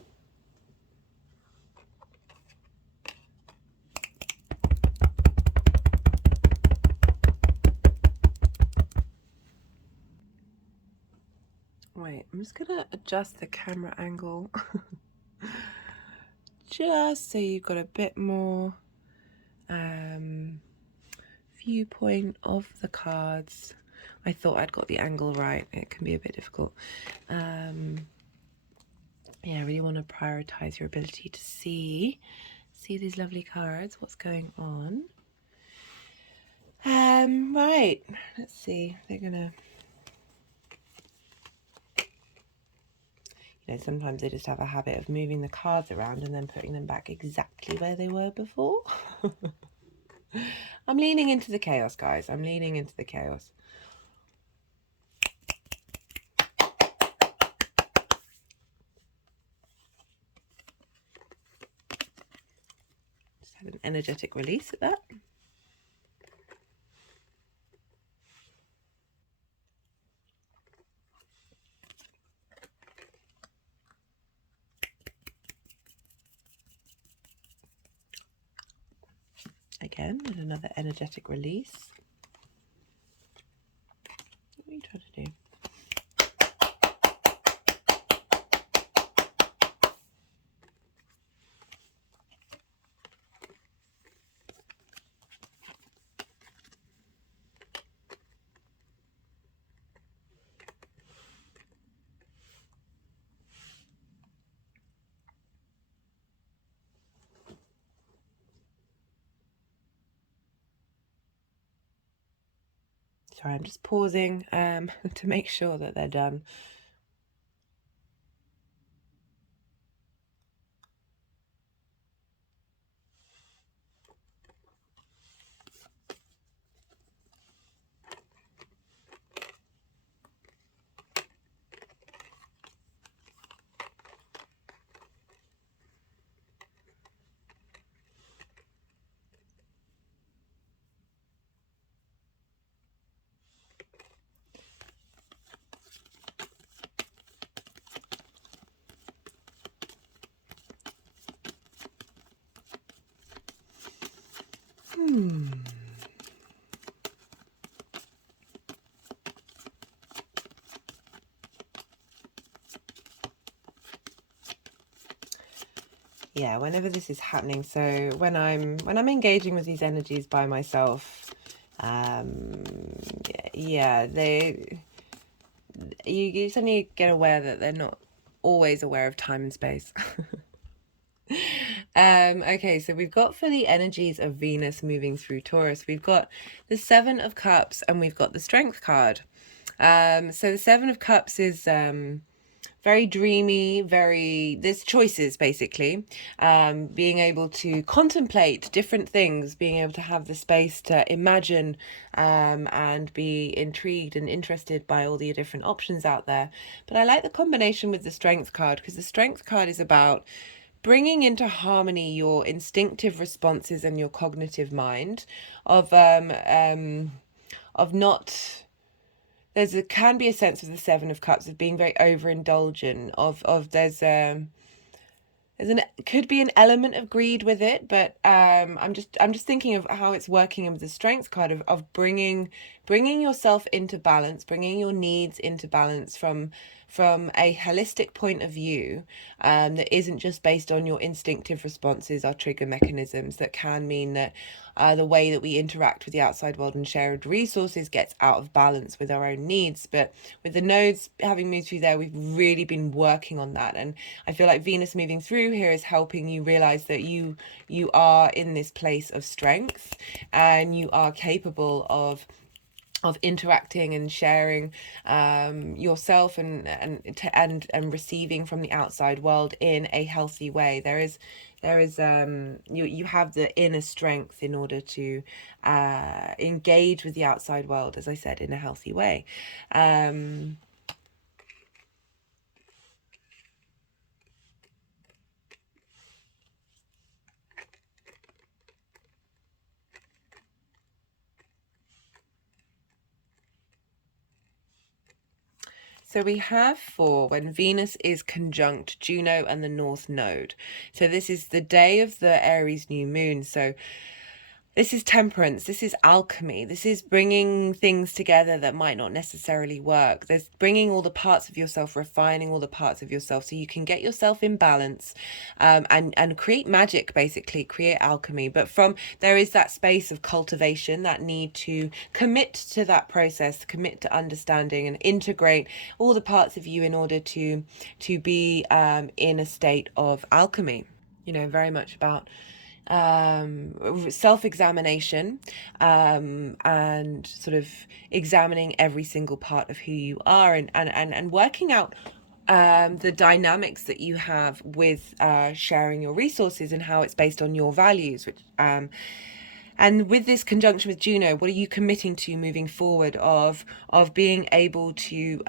Wait, I'm just gonna adjust the camera angle just so you've got a bit more viewpoint of the cards. I thought I'd got the angle right. It can be a bit difficult. Yeah, I really want to prioritize your ability to see these lovely cards, what's going on. Right, let's see. They're gonna, sometimes they just have a habit of moving the cards around and then putting them back exactly where they were before. I'm leaning into the chaos, guys. I'm leaning into the chaos. Just had an energetic release at that. again with another energetic release. What are you trying to do? Sorry, I'm just pausing to make sure that they're done. Yeah, whenever this is happening, so when I'm engaging with these energies by myself, yeah, you suddenly get aware that they're not always aware of time and space. Okay, so we've got, for the energies of Venus moving through Taurus, we've got the Seven of Cups and we've got the Strength card. So the Seven of Cups is very dreamy, there's choices basically, being able to contemplate different things, being able to have the space to imagine, and be intrigued and interested by all the different options out there. But I like the combination with the Strength card, because the Strength card is about bringing into harmony your instinctive responses and your cognitive mind of not, can be a sense of the Seven of Cups of being very overindulgent, could be an element of greed with it, but I'm just thinking of how it's working with the Strength card of bringing yourself into balance, bringing your needs into balance from a holistic point of view, that isn't just based on your instinctive responses or trigger mechanisms. That can mean that the way that we interact with the outside world and shared resources gets out of balance with our own needs. But with the nodes having moved through there, we've really been working on that, and I feel like Venus moving through here is helping you realize that you are in this place of strength, and you are capable of interacting and sharing yourself and receiving from the outside world in a healthy way. There is you have the inner strength in order to engage with the outside world, as I said, in a healthy way. So we have for when Venus is conjunct Juno and the North Node. So this is the day of the Aries new moon. So this is temperance, this is alchemy, this is bringing things together that might not necessarily work. There's bringing all the parts of yourself, refining all the parts of yourself so you can get yourself in balance, and create magic, basically, create alchemy. But there is that space of cultivation, that need to commit to that process, commit to understanding and integrate all the parts of you in order to be in a state of alchemy. Very much about self-examination, and sort of examining every single part of who you are, and working out the dynamics that you have with sharing your resources and how it's based on your values, which and with this conjunction with Juno, what are you committing to moving forward of being able to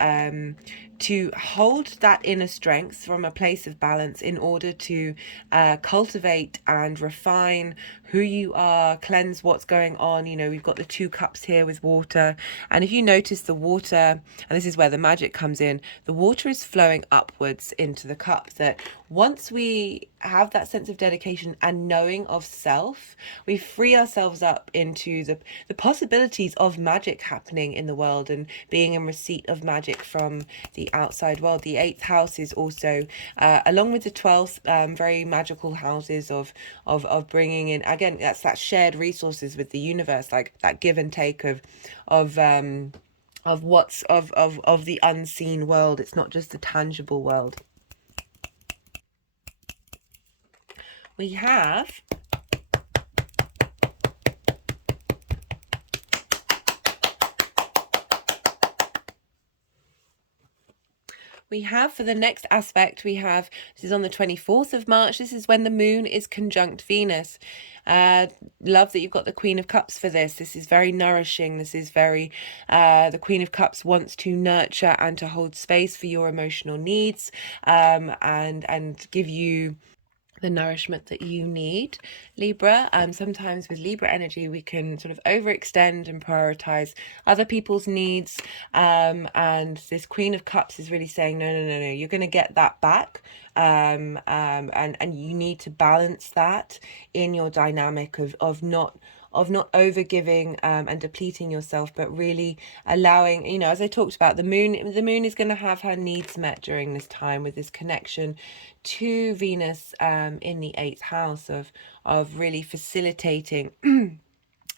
hold that inner strength from a place of balance in order to cultivate and refine who you are, cleanse what's going on. We've got the 2 cups here with water, and if you notice the water, and this is where the magic comes in, the water is flowing upwards into the cup. That once we have that sense of dedication and knowing of self, we free ourselves up into the possibilities of magic happening in the world and being in receipt of magic from the outside world. The 8th house is also, along with the 12th, very magical houses of bringing in, again, that's that shared resources with the universe, like that give and take of what's of the unseen world. It's not just the tangible world. We have for the next aspect, this is on the 24th of March. This is when the moon is conjunct Venus. Love that you've got the Queen of Cups for this. This is very nourishing. This is very, the Queen of Cups wants to nurture and to hold space for your emotional needs, and give you the nourishment that you need, Libra. Sometimes with Libra energy, we can sort of overextend and prioritize other people's needs. And this Queen of Cups is really saying, no, you're going to get that back. And you need to balance that in your dynamic of not over giving and depleting yourself, but really allowing, as I talked about, the moon is going to have her needs met during this time with this connection to Venus in the 8th house of really facilitating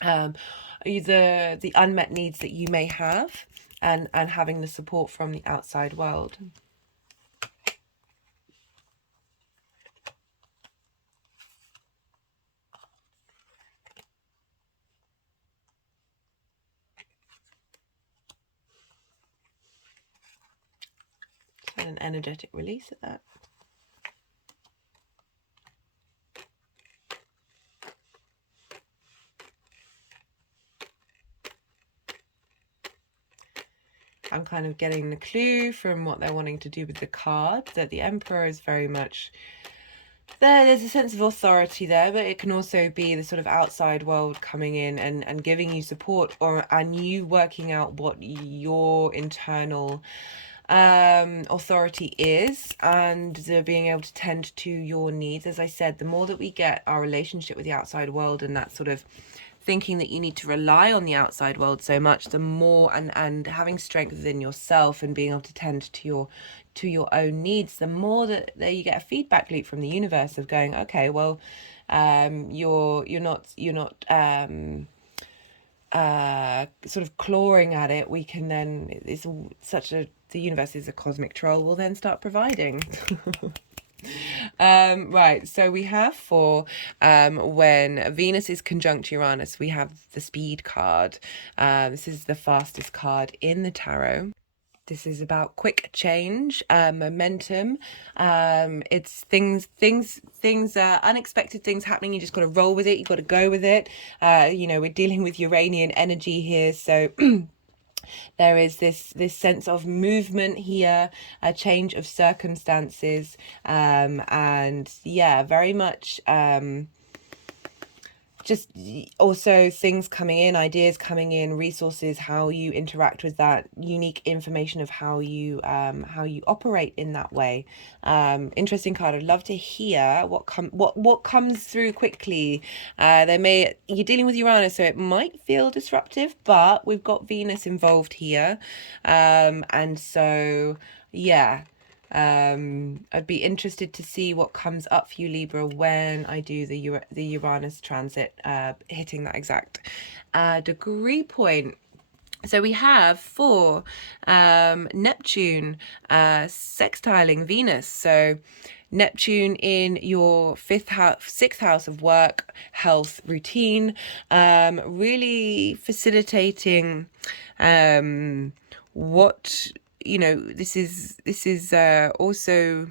the unmet needs that you may have, and having the support from the outside world. And an energetic release of that. I'm kind of getting the clue from what they're wanting to do with the card, that the Emperor is very much there. There's a sense of authority there, but it can also be the sort of outside world coming in and giving you support, and you working out what your internal authority is, and being able to tend to your needs. As I said, the more that we get our relationship with the outside world and that sort of thinking that you need to rely on the outside world so much, the more, and having strength within yourself and being able to tend to your own needs, the more that you get a feedback loop from the universe of going, okay, well, you're not sort of clawing at it. We can then, the universe is a cosmic troll, will then start providing. Right, so we have when Venus is conjunct Uranus, we have the speed card. This is the fastest card in the tarot. This is about quick change, momentum. It's things, unexpected things happening. You just got to roll with it. You got to go with it. We're dealing with Uranian energy here, so there is this sense of movement here, a change of circumstances, and yeah, very much just also things coming in, ideas coming in, resources, how you interact with that, unique information of how you operate in that way. Interesting card. I'd love to hear what comes through quickly. You're dealing with Uranus, so it might feel disruptive, but we've got Venus involved here, and so yeah. I'd be interested to see what comes up for you, Libra, when I do the Uranus transit, hitting that exact degree point. So we have for Neptune sextiling Venus. So Neptune in your 6th house of work, health, routine, really facilitating what, this is also,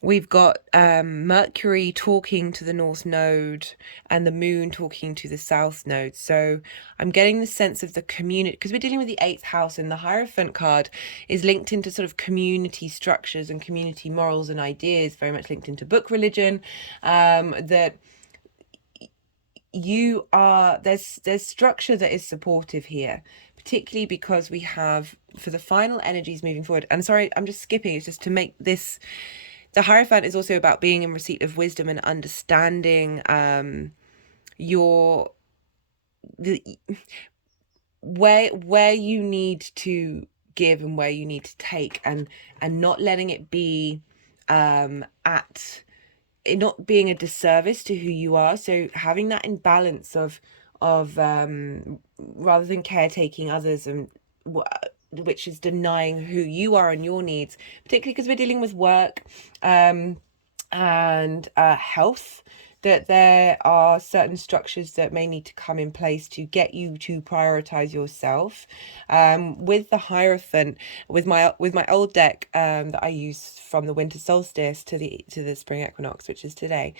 we've got Mercury talking to the North Node and the Moon talking to the South Node. So I'm getting the sense of the community, because we're dealing with the 8th house, and the Hierophant card is linked into sort of community structures and community morals and ideas, very much linked into book religion, that there's structure that is supportive here, particularly because we have, for the final energies moving forward, and sorry, I'm just skipping, it's just to make this the Hierophant is also about being in receipt of wisdom and understanding your the where you need to give and where you need to take, and not letting it be at it not being a disservice to who you are. So having that imbalance of rather than caretaking others, and which is denying who you are and your needs, particularly because we're dealing with work and health, that there are certain structures that may need to come in place to get you to prioritize yourself. With the Hierophant, with my old deck that I use from the winter solstice to the spring equinox, which is today,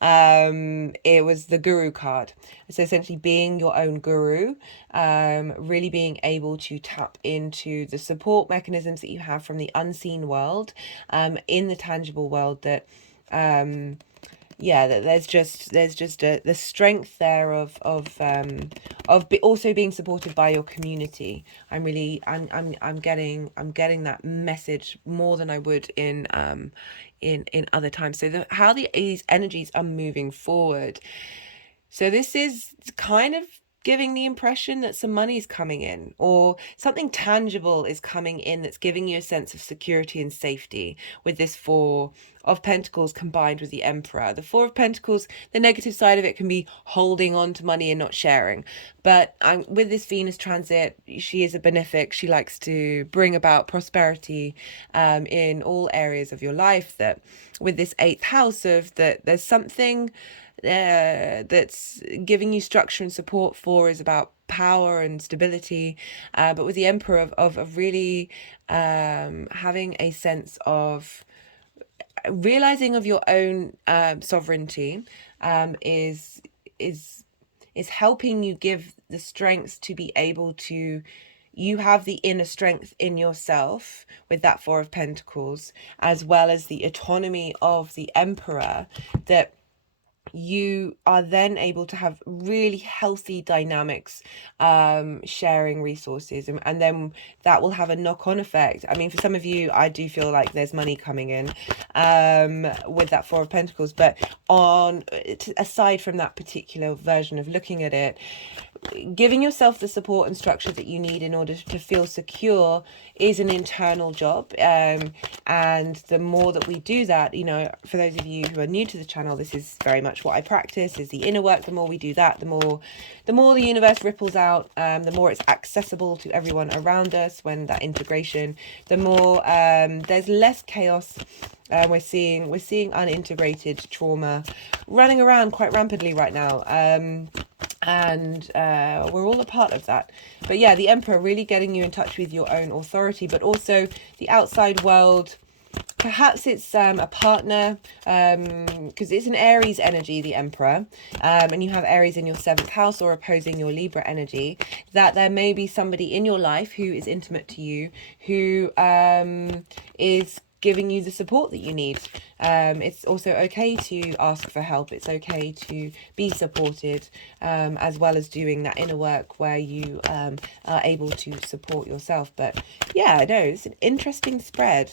it was the Guru card. So essentially being your own guru, really being able to tap into the support mechanisms that you have from the unseen world, in the tangible world, that that there's just the strength there of also being supported by your community. I'm getting that message more than I would in other times. So how these energies are moving forward. So this is kind of giving the impression that some money is coming in, or something tangible is coming in, that's giving you a sense of security and safety, with this Four of Pentacles combined with the Emperor. The Four of Pentacles, the negative side of it can be holding on to money and not sharing. But with this Venus transit, she is a benefic. She likes to bring about prosperity in all areas of your life. That with this 8th house of that, there's something that's giving you structure and support. 4 is about power and stability, but with the Emperor of really having a sense of realizing of your own sovereignty, is helping you give the strength to be able to, you have the inner strength in yourself with that 4 of Pentacles, as well as the autonomy of the Emperor, that you are then able to have really healthy dynamics, sharing resources, and then that will have a knock-on effect. I mean, for some of you, I do feel like there's money coming in with that 4 of Pentacles, but aside from that particular version of looking at it, giving yourself the support and structure that you need in order to feel secure is an internal job, and the more that we do that, for those of you who are new to the channel, this is very much what I practice, is the inner work. The more we do that, the more the universe ripples out, the more it's accessible to everyone around us. When that integration, the more there's less chaos. We're seeing unintegrated trauma running around quite rampantly right now, and we're all a part of that. But yeah, the Emperor really getting you in touch with your own authority, but also the outside world. Perhaps it's a partner, because it's an Aries energy, the Emperor, and you have Aries in your 7th house or opposing your Libra energy, that there may be somebody in your life who is intimate to you, who is giving you the support that you need. It's also okay to ask for help. It's okay to be supported, as well as doing that inner work where you are able to support yourself. But yeah, no, it's an interesting spread.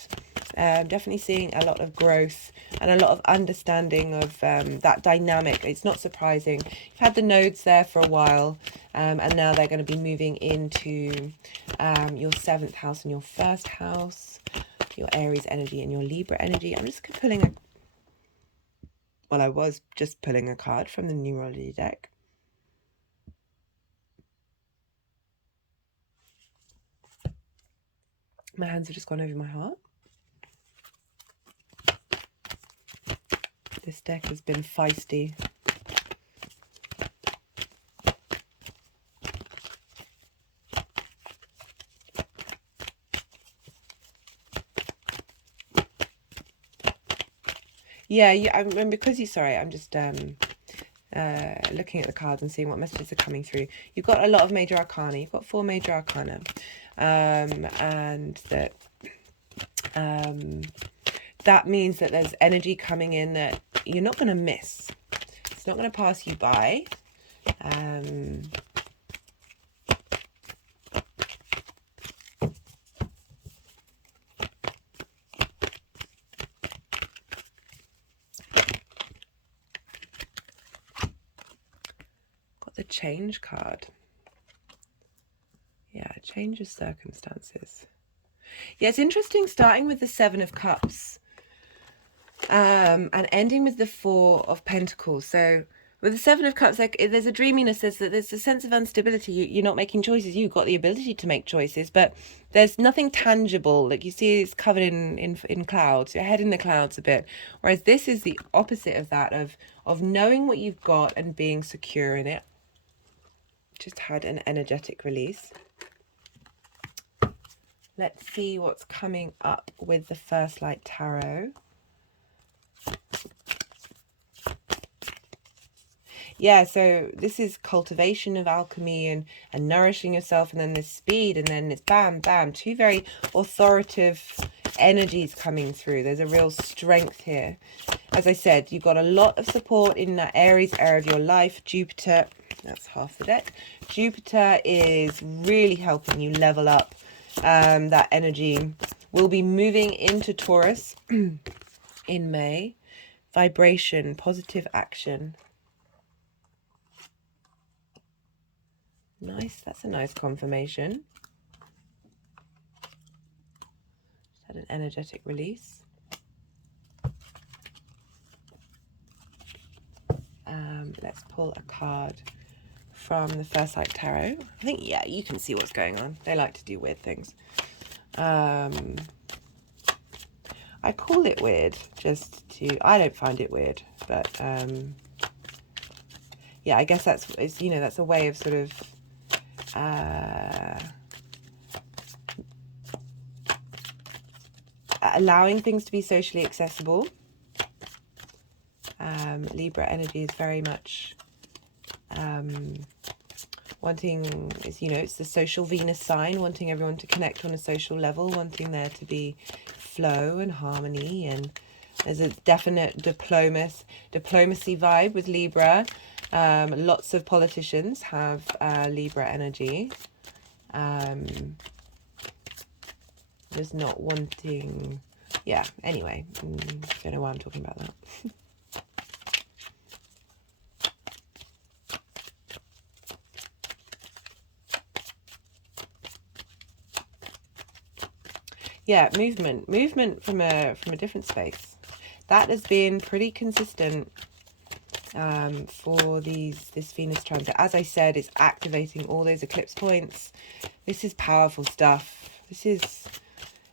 Definitely seeing a lot of growth and a lot of understanding of that dynamic. It's not surprising. You've had the nodes there for a while, and now they're going to be moving into your 7th house and your 1st house, your Aries energy and your Libra energy. I'm just pulling I was just pulling a card from the numerology deck. My hands have just gone over my heart. This deck has been feisty. Yeah, and because I'm just looking at the cards and seeing what messages are coming through. You've got a lot of major arcana. You've got 4 major arcana, and that means that there's energy coming in that you're not going to miss. It's not going to pass you by. change card. Yeah, change of circumstances. Yeah, it's interesting starting with the Seven of Cups and ending with the Four of Pentacles. So with the Seven of Cups, like, there's a dreaminess, there's a sense of instability. You're not making choices. You've got the ability to make choices, but there's nothing tangible. Like, you see, it's covered in clouds. Your head in the clouds a bit. Whereas this is the opposite of that, of knowing what you've got and being secure in it. Just had an energetic release. Let's see what's coming up with the First Light Tarot. Yeah, so this is cultivation of alchemy and nourishing yourself, and then this speed, and then it's bam, bam. Two very authoritative energies coming through. There's a real strength here. As I said, you've got a lot of support in that Aries area of your life. Jupiter, that's half the deck. Jupiter is really helping you level up. That energy will be moving into Taurus in May. Vibration, positive action. Nice, that's a nice confirmation. Just had an energetic release. Let's pull a card from the First Light Tarot. I think, yeah, you can see what's going on. They like to do weird things. I call it weird just to, I don't find it weird, but yeah, I guess it's, you know, that's a way of sort of allowing things to be socially accessible. Libra energy is very much wanting, is, you know, it's the social Venus sign, wanting everyone to connect on a social level, wanting there to be flow and harmony, and there's a definite diplomacy vibe with Libra. Lots of politicians have Libra energy. Just not wanting, yeah, anyway, don't know why I'm talking about that. Yeah, movement from a different space. That has been pretty consistent for this Venus transit. As I said, it's activating all those eclipse points. This is powerful stuff.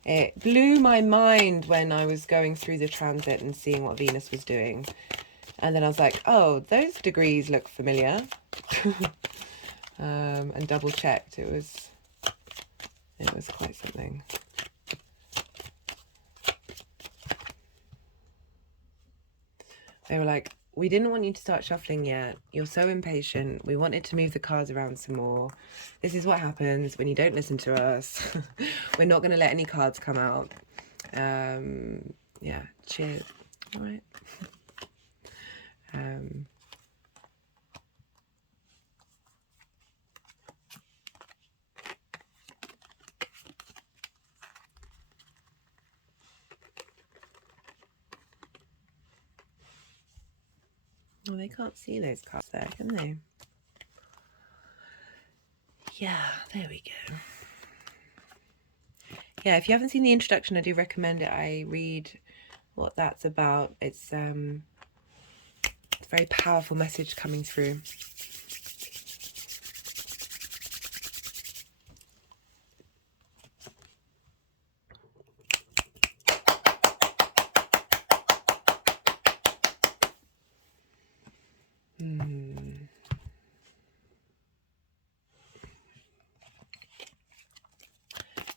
It blew my mind when I was going through the transit and seeing what Venus was doing. And then I was like, oh, those degrees look familiar. And double checked. It was quite something. They were like, we didn't want you to start shuffling yet. You're so impatient. We wanted to move the cards around some more. This is what happens when you don't listen to us. We're not going to let any cards come out. Yeah, cheers. All right. Well, they can't see those cards there, can they? Yeah, there we go. Yeah, if you haven't seen the introduction, I do recommend it. I read what that's about. It's a very powerful message coming through.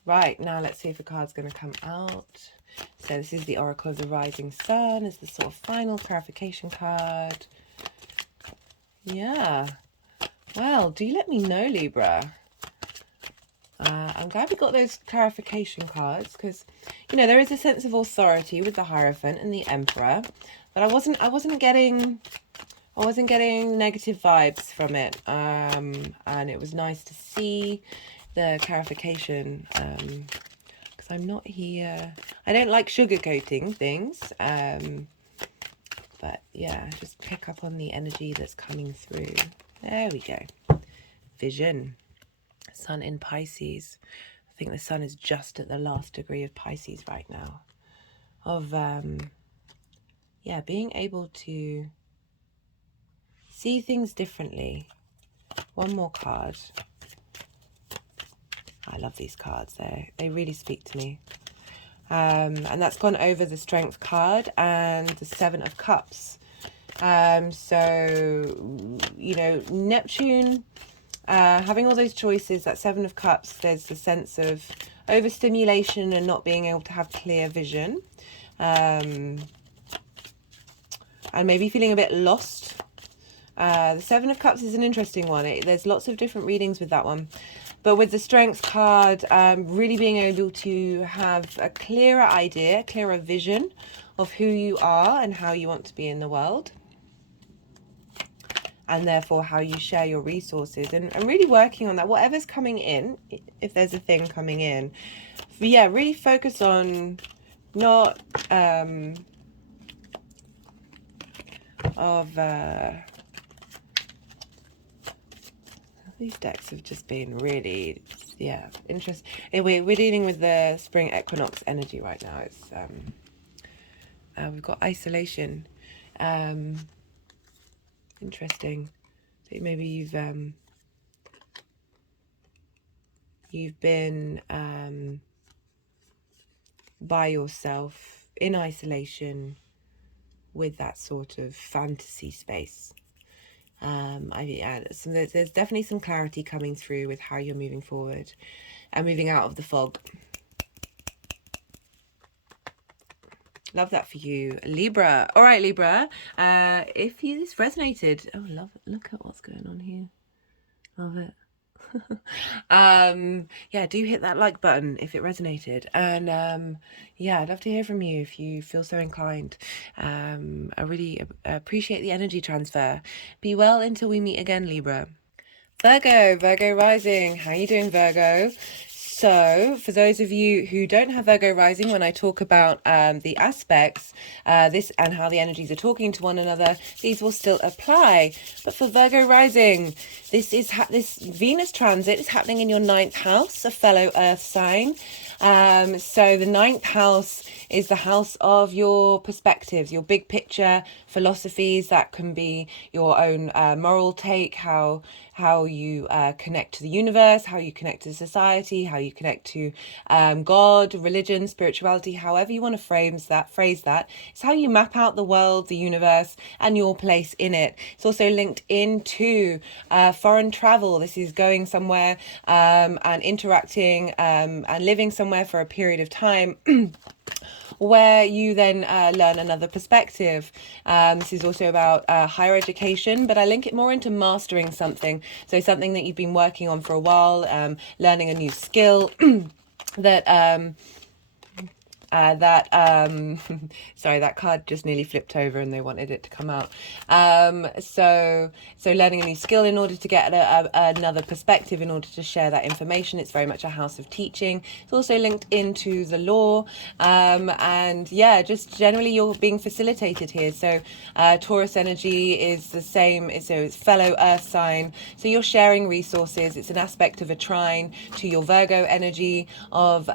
Right, now let's see if the card's going to come out. So this is the Oracle of the Rising Sun. It's the sort of final clarification card. Yeah. Well, do let me know, Libra. I'm glad we got those clarification cards because, you know, there is a sense of authority with the Hierophant and the Emperor, but I wasn't getting negative vibes from it. And it was nice to see the clarification, because I'm not here. I don't like sugarcoating things, but yeah, just pick up on the energy that's coming through. There we go. Vision. Sun in Pisces. I think the sun is just at the last degree of Pisces right now. Of, yeah, being able to see things differently. One more card. I love these cards. They really speak to me. And that's gone over the Strength card and the Seven of Cups. So, you know, Neptune, having all those choices, that Seven of Cups, there's a sense of overstimulation and not being able to have clear vision. And maybe feeling a bit lost. The Seven of Cups is an interesting one. There's lots of different readings with that one. But with the Strength card, really being able to have a clearer idea, clearer vision of who you are and how you want to be in the world. And therefore how you share your resources. And really working on that, whatever's coming in, if there's a thing coming in. But yeah, really focus on not... these decks have just been really, yeah, interesting. We're dealing with the spring equinox energy right now. It's we've got isolation. Interesting. Maybe you've been by yourself in isolation with that sort of fantasy space. There's definitely some clarity coming through with how you're moving forward and moving out of the fog. Love that for you, Libra. All right, Libra. If this resonated, oh, love it. Look at what's going on here. Love it. Yeah, do hit that like button if it resonated, and yeah, I'd love to hear from you if you feel so inclined. I really appreciate the energy transfer. Be well until we meet again, Libra. Virgo rising. How you doing, Virgo? So for those of you who don't have Virgo rising, when I talk about the aspects, this and how the energies are talking to one another, these will still apply. But for Virgo rising, this Venus transit is happening in your 9th house, a fellow earth sign. So the 9th house is the house of your perspectives, your big picture philosophies. That can be your own moral take, how you connect to the universe, how you connect to society, how you connect to God, religion, spirituality, however you want to phrase that. It's how you map out the world, the universe, and your place in it. It's also linked into foreign travel. This is going somewhere and interacting and living somewhere for a period of time. Where you then learn another perspective. This is also about higher education, but I link it more into mastering something. So something that you've been working on for a while, learning a new skill that sorry, that card just nearly flipped over and they wanted it to come out. So learning a new skill in order to get another perspective, in order to share that information. It's very much a house of teaching. It's also linked into the law, and yeah, just generally you're being facilitated here. So Taurus energy is the same, so it's fellow earth sign, so you're sharing resources. It's an aspect of a trine to your Virgo energy of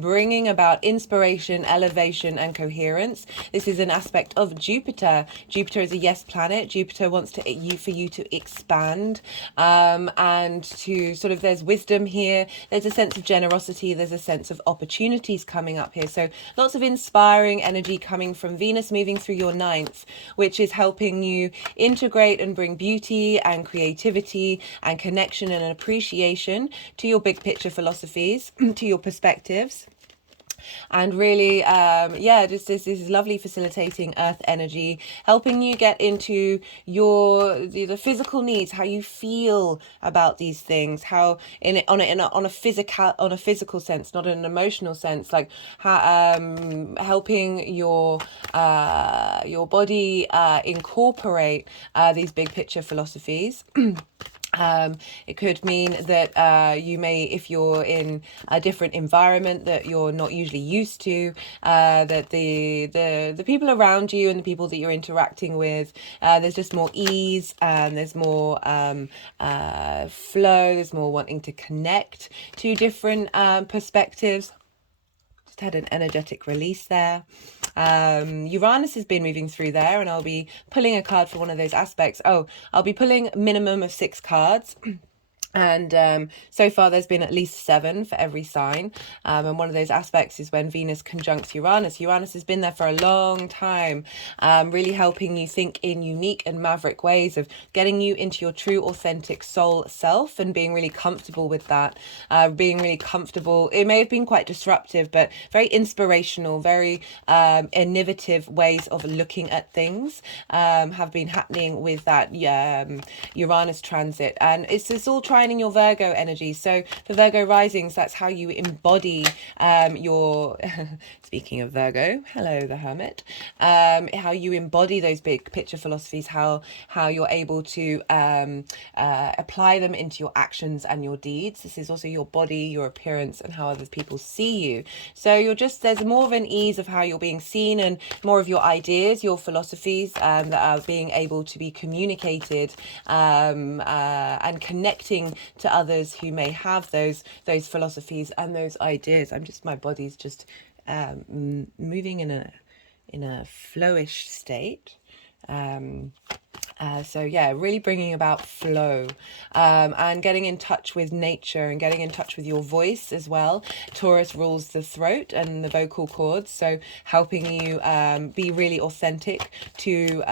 bringing about inspiration, elevation, and coherence. This is an aspect of Jupiter. Jupiter is a yes planet. Jupiter wants for you to expand, and to sort of, there's wisdom here. There's a sense of generosity. There's a sense of opportunities coming up here. So lots of inspiring energy coming from Venus moving through your 9th, which is helping you integrate and bring beauty and creativity and connection and appreciation to your big picture philosophies, to your perspectives. And really, yeah, just this is lovely facilitating earth energy, helping you get into the physical needs, how you feel about these things, how on a physical sense, not in an emotional sense, like how, helping your body incorporate these big picture philosophies. It could mean that you may, if you're in a different environment that you're not usually used to, that the people around you and the people that you're interacting with, there's just more ease, and there's more flow, there's more wanting to connect to different perspectives. Just had an energetic release there. Uranus has been moving through there, and I'll be pulling a card for one of those aspects. I'll be pulling minimum of 6 cards. And so far there's been at least 7 for every sign, and one of those aspects is when Venus conjuncts Uranus. Uranus has been there for a long time, really helping you think in unique and maverick ways of getting you into your true authentic soul self and being really comfortable with that, being really comfortable. It may have been quite disruptive, but very inspirational, very innovative ways of looking at things have been happening with that Uranus transit. And it's all trining your Virgo energy. So for Virgo risings, that's how you embody your speaking of Virgo, hello the Hermit, how you embody those big picture philosophies, how you're able to apply them into your actions and your deeds. This is also your body, your appearance, and how other people see you. So there's more of an ease of how you're being seen, and more of your ideas, your philosophies that are being able to be communicated and connecting to others who may have those philosophies and those ideas. My body's just moving in a flowish state. So yeah, really bringing about flow, and getting in touch with nature and getting in touch with your voice as well. Taurus rules the throat and the vocal cords, so helping you be really authentic to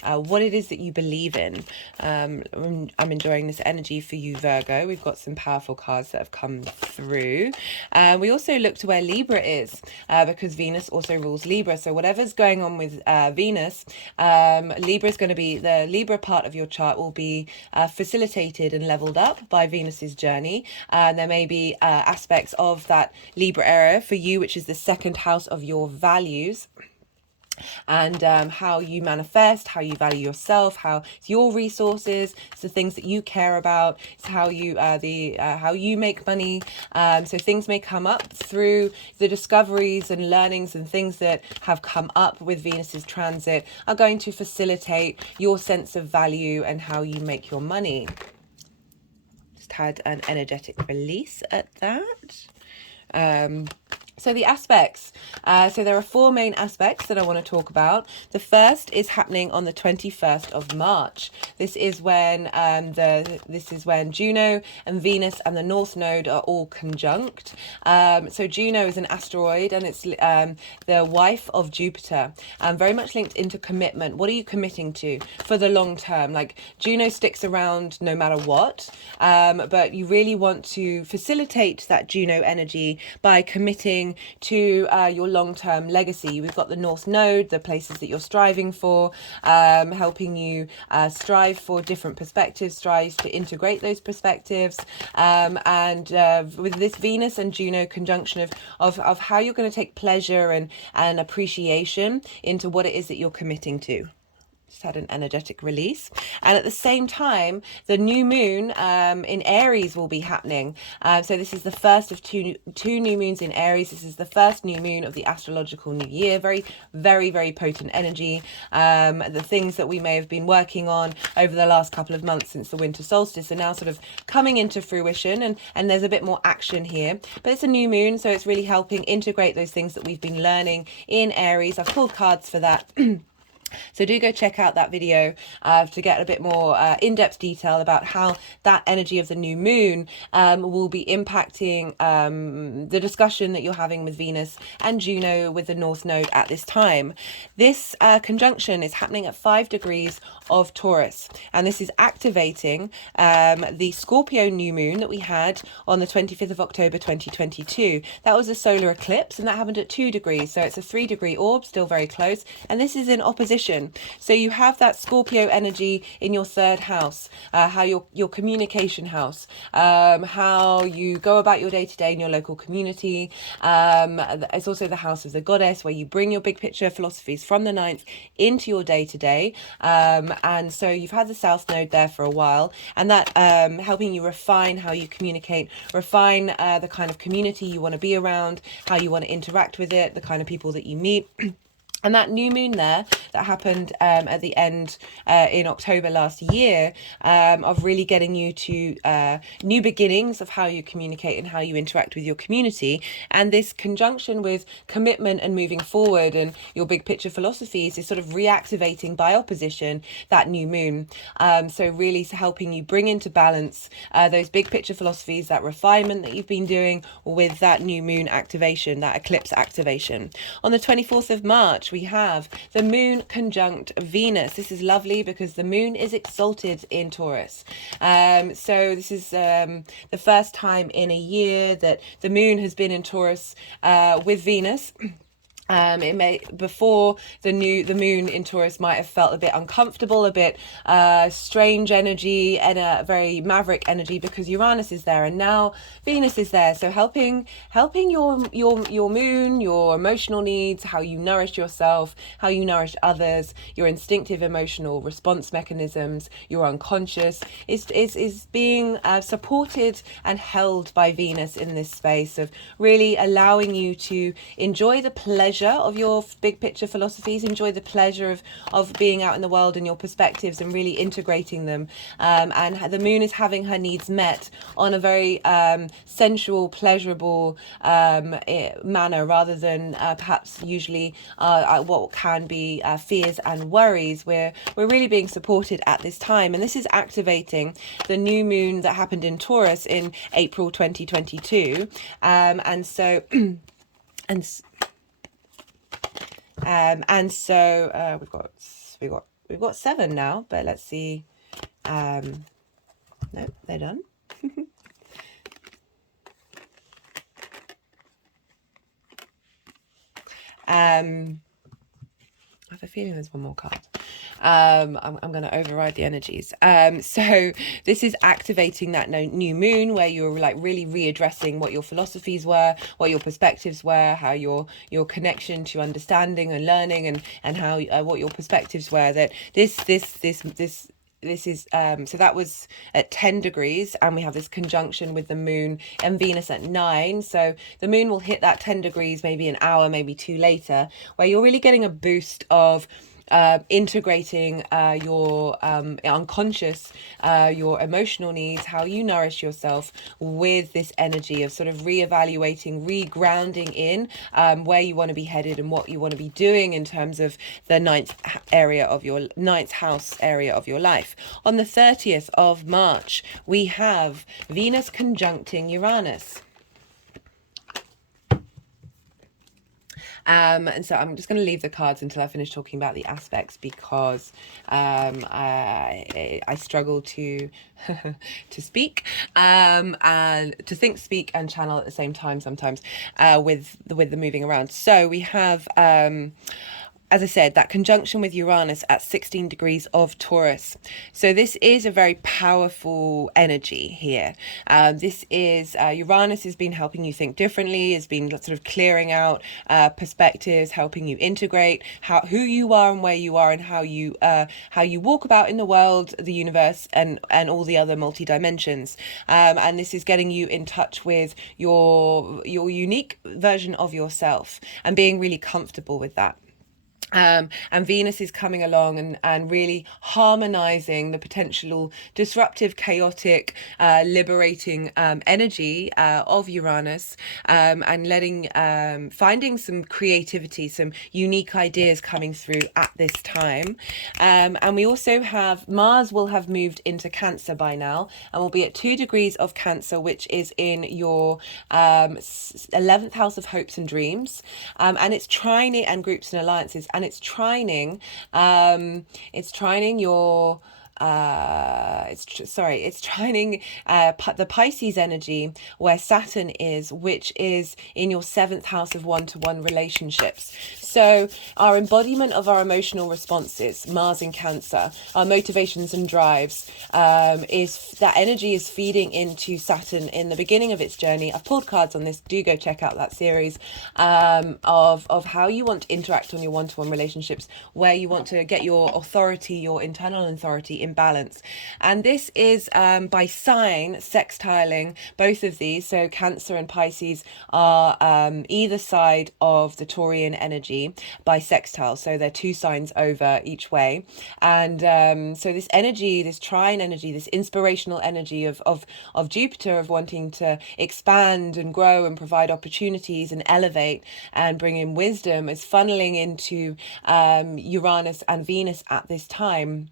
what it is that you believe in. I'm enjoying this energy for you, Virgo. We've got some powerful cards that have come through. We also look to where Libra is, because Venus also rules Libra. So whatever's going on with Venus, Libra is going to be, the Libra part of your chart will be facilitated and leveled up by Venus's journey. There may be aspects of that Libra area for you, which is the second house of your values, and how you manifest, how you value yourself, how it's your resources, it's the things that you care about, it's how you how you make money. So things may come up through the discoveries and learnings, and things that have come up with Venus's transit are going to facilitate your sense of value and how you make your money. Just had an energetic release at that. So the aspects, so there are 4 main aspects that I want to talk about. The first is happening on the 21st of March. This is when Juno and Venus and the North Node are all conjunct. So Juno is an asteroid, and it's the wife of Jupiter, very much linked into commitment. What are you committing to for the long term? Like, Juno sticks around no matter what, but you really want to facilitate that Juno energy by committing to your long-term legacy. We've got the North Node, the places that you're striving for, helping you strive for different perspectives, strive to integrate those perspectives, and with this Venus and Juno conjunction of how you're going to take pleasure and appreciation into what it is that you're committing to. Just had an energetic release. And at the same time, the new moon in Aries will be happening. So this is the first of two new moons in Aries. This is the first new moon of the astrological new year. Very, very, very potent energy. The things that we may have been working on over the last couple of months since the winter solstice are now sort of coming into fruition, and there's a bit more action here. But it's a new moon, so it's really helping integrate those things that we've been learning in Aries. I've pulled cards for that. So do go check out that video to get a bit more in-depth detail about how that energy of the new moon will be impacting the discussion that you're having with Venus and Juno with the North Node at this time. This conjunction is happening at 5 degrees of Taurus, and this is activating the Scorpio new moon that we had on the 25th of October 2022. That was a solar eclipse, and that happened at 2 degrees, so it's a 3-degree orb, still very close, and this is in opposition opposition. So you have that Scorpio energy in your third house, how your communication house, how you go about your day-to-day in your local community. It's also the house of the goddess, where you bring your big picture philosophies from the ninth into your day-to-day. And so you've had the South Node there for a while, and that helping you refine how you communicate, refine the kind of community you want to be around, how you want to interact with it, the kind of people that you meet. And that new moon there that happened at the end in October last year, of really getting you to new beginnings of how you communicate and how you interact with your community. And this conjunction with commitment and moving forward and your big picture philosophies is sort of reactivating by opposition that new moon. So really helping you bring into balance those big picture philosophies, that refinement that you've been doing with that new moon activation, that eclipse activation. On the 24th of March, we have the moon conjunct Venus. This is lovely because the moon is exalted in Taurus. So this is the first time in a year that the moon has been in Taurus with Venus. It may, before the moon in Taurus might have felt a bit uncomfortable, a bit strange energy and a very maverick energy because Uranus is there, and now Venus is there. So helping your moon, your emotional needs, how you nourish yourself, how you nourish others, your instinctive emotional response mechanisms, your unconscious is being supported and held by Venus in this space of really allowing you to enjoy the pleasure of your big picture philosophies, enjoy the pleasure of being out in the world and your perspectives and really integrating them. And the moon is having her needs met on a very sensual, pleasurable manner, rather than perhaps usually what can be fears and worries. We're really being supported at this time, and this is activating the new moon that happened in Taurus in April 2022, and so we've got 7 now, but let's see. No, they're done. I have a feeling there's one more card. I'm going to override the energies. So this is activating that new moon, where you're like really readdressing what your philosophies were, what your perspectives were, how your connection to understanding and learning, and how what your perspectives were. That this is so that was at 10 degrees, and we have this conjunction with the moon and Venus at 9. So the moon will hit that 10 degrees maybe an hour, maybe 2 later, where you're really getting a boost of integrating your unconscious, your emotional needs, how you nourish yourself with this energy of sort of reevaluating, regrounding in where you want to be headed and what you want to be doing in terms of the ninth house area of your life. On the 30th of March, we have Venus conjuncting Uranus. And so I'm just going to leave the cards until I finish talking about the aspects, because I struggle to to speak and to think, speak and channel at the same time sometimes with the moving around. So we have as I said, that conjunction with Uranus at 16 degrees of Taurus. So this is a very powerful energy here. This is Uranus has been helping you think differently, has been sort of clearing out perspectives, helping you integrate who you are and where you are, and how you walk about in the world, the universe, and all the other multi-dimensions. And this is getting you in touch with your unique version of yourself and being really comfortable with that. And Venus is coming along and really harmonizing the potential disruptive, chaotic, liberating energy of Uranus, and letting finding some creativity, some unique ideas coming through at this time. And we also have Mars will have moved into Cancer by now, and will be at 2 degrees of Cancer, which is in your 11th house of hopes and dreams, and it's trining and groups and alliances, and it's trining your it's trining the Pisces energy where Saturn is, which is in your 7th house of one-to-one relationships. So our embodiment of our emotional responses, Mars in Cancer, our motivations and drives, is that energy is feeding into Saturn in the beginning of its journey. I've pulled cards on this. Do go check out that series of how you want to interact on your one-to-one relationships, where you want to get your authority, your internal authority in balance. And this is by sign sextiling both of these. So Cancer and Pisces are either side of the Taurian energy by sextile. So they're 2 signs over each way. And so this energy, this trine energy, this inspirational energy of Jupiter, of wanting to expand and grow and provide opportunities and elevate and bring in wisdom, is funneling into Uranus and Venus at this time.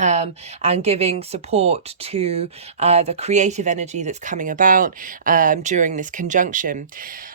And giving support to the creative energy that's coming about during this conjunction.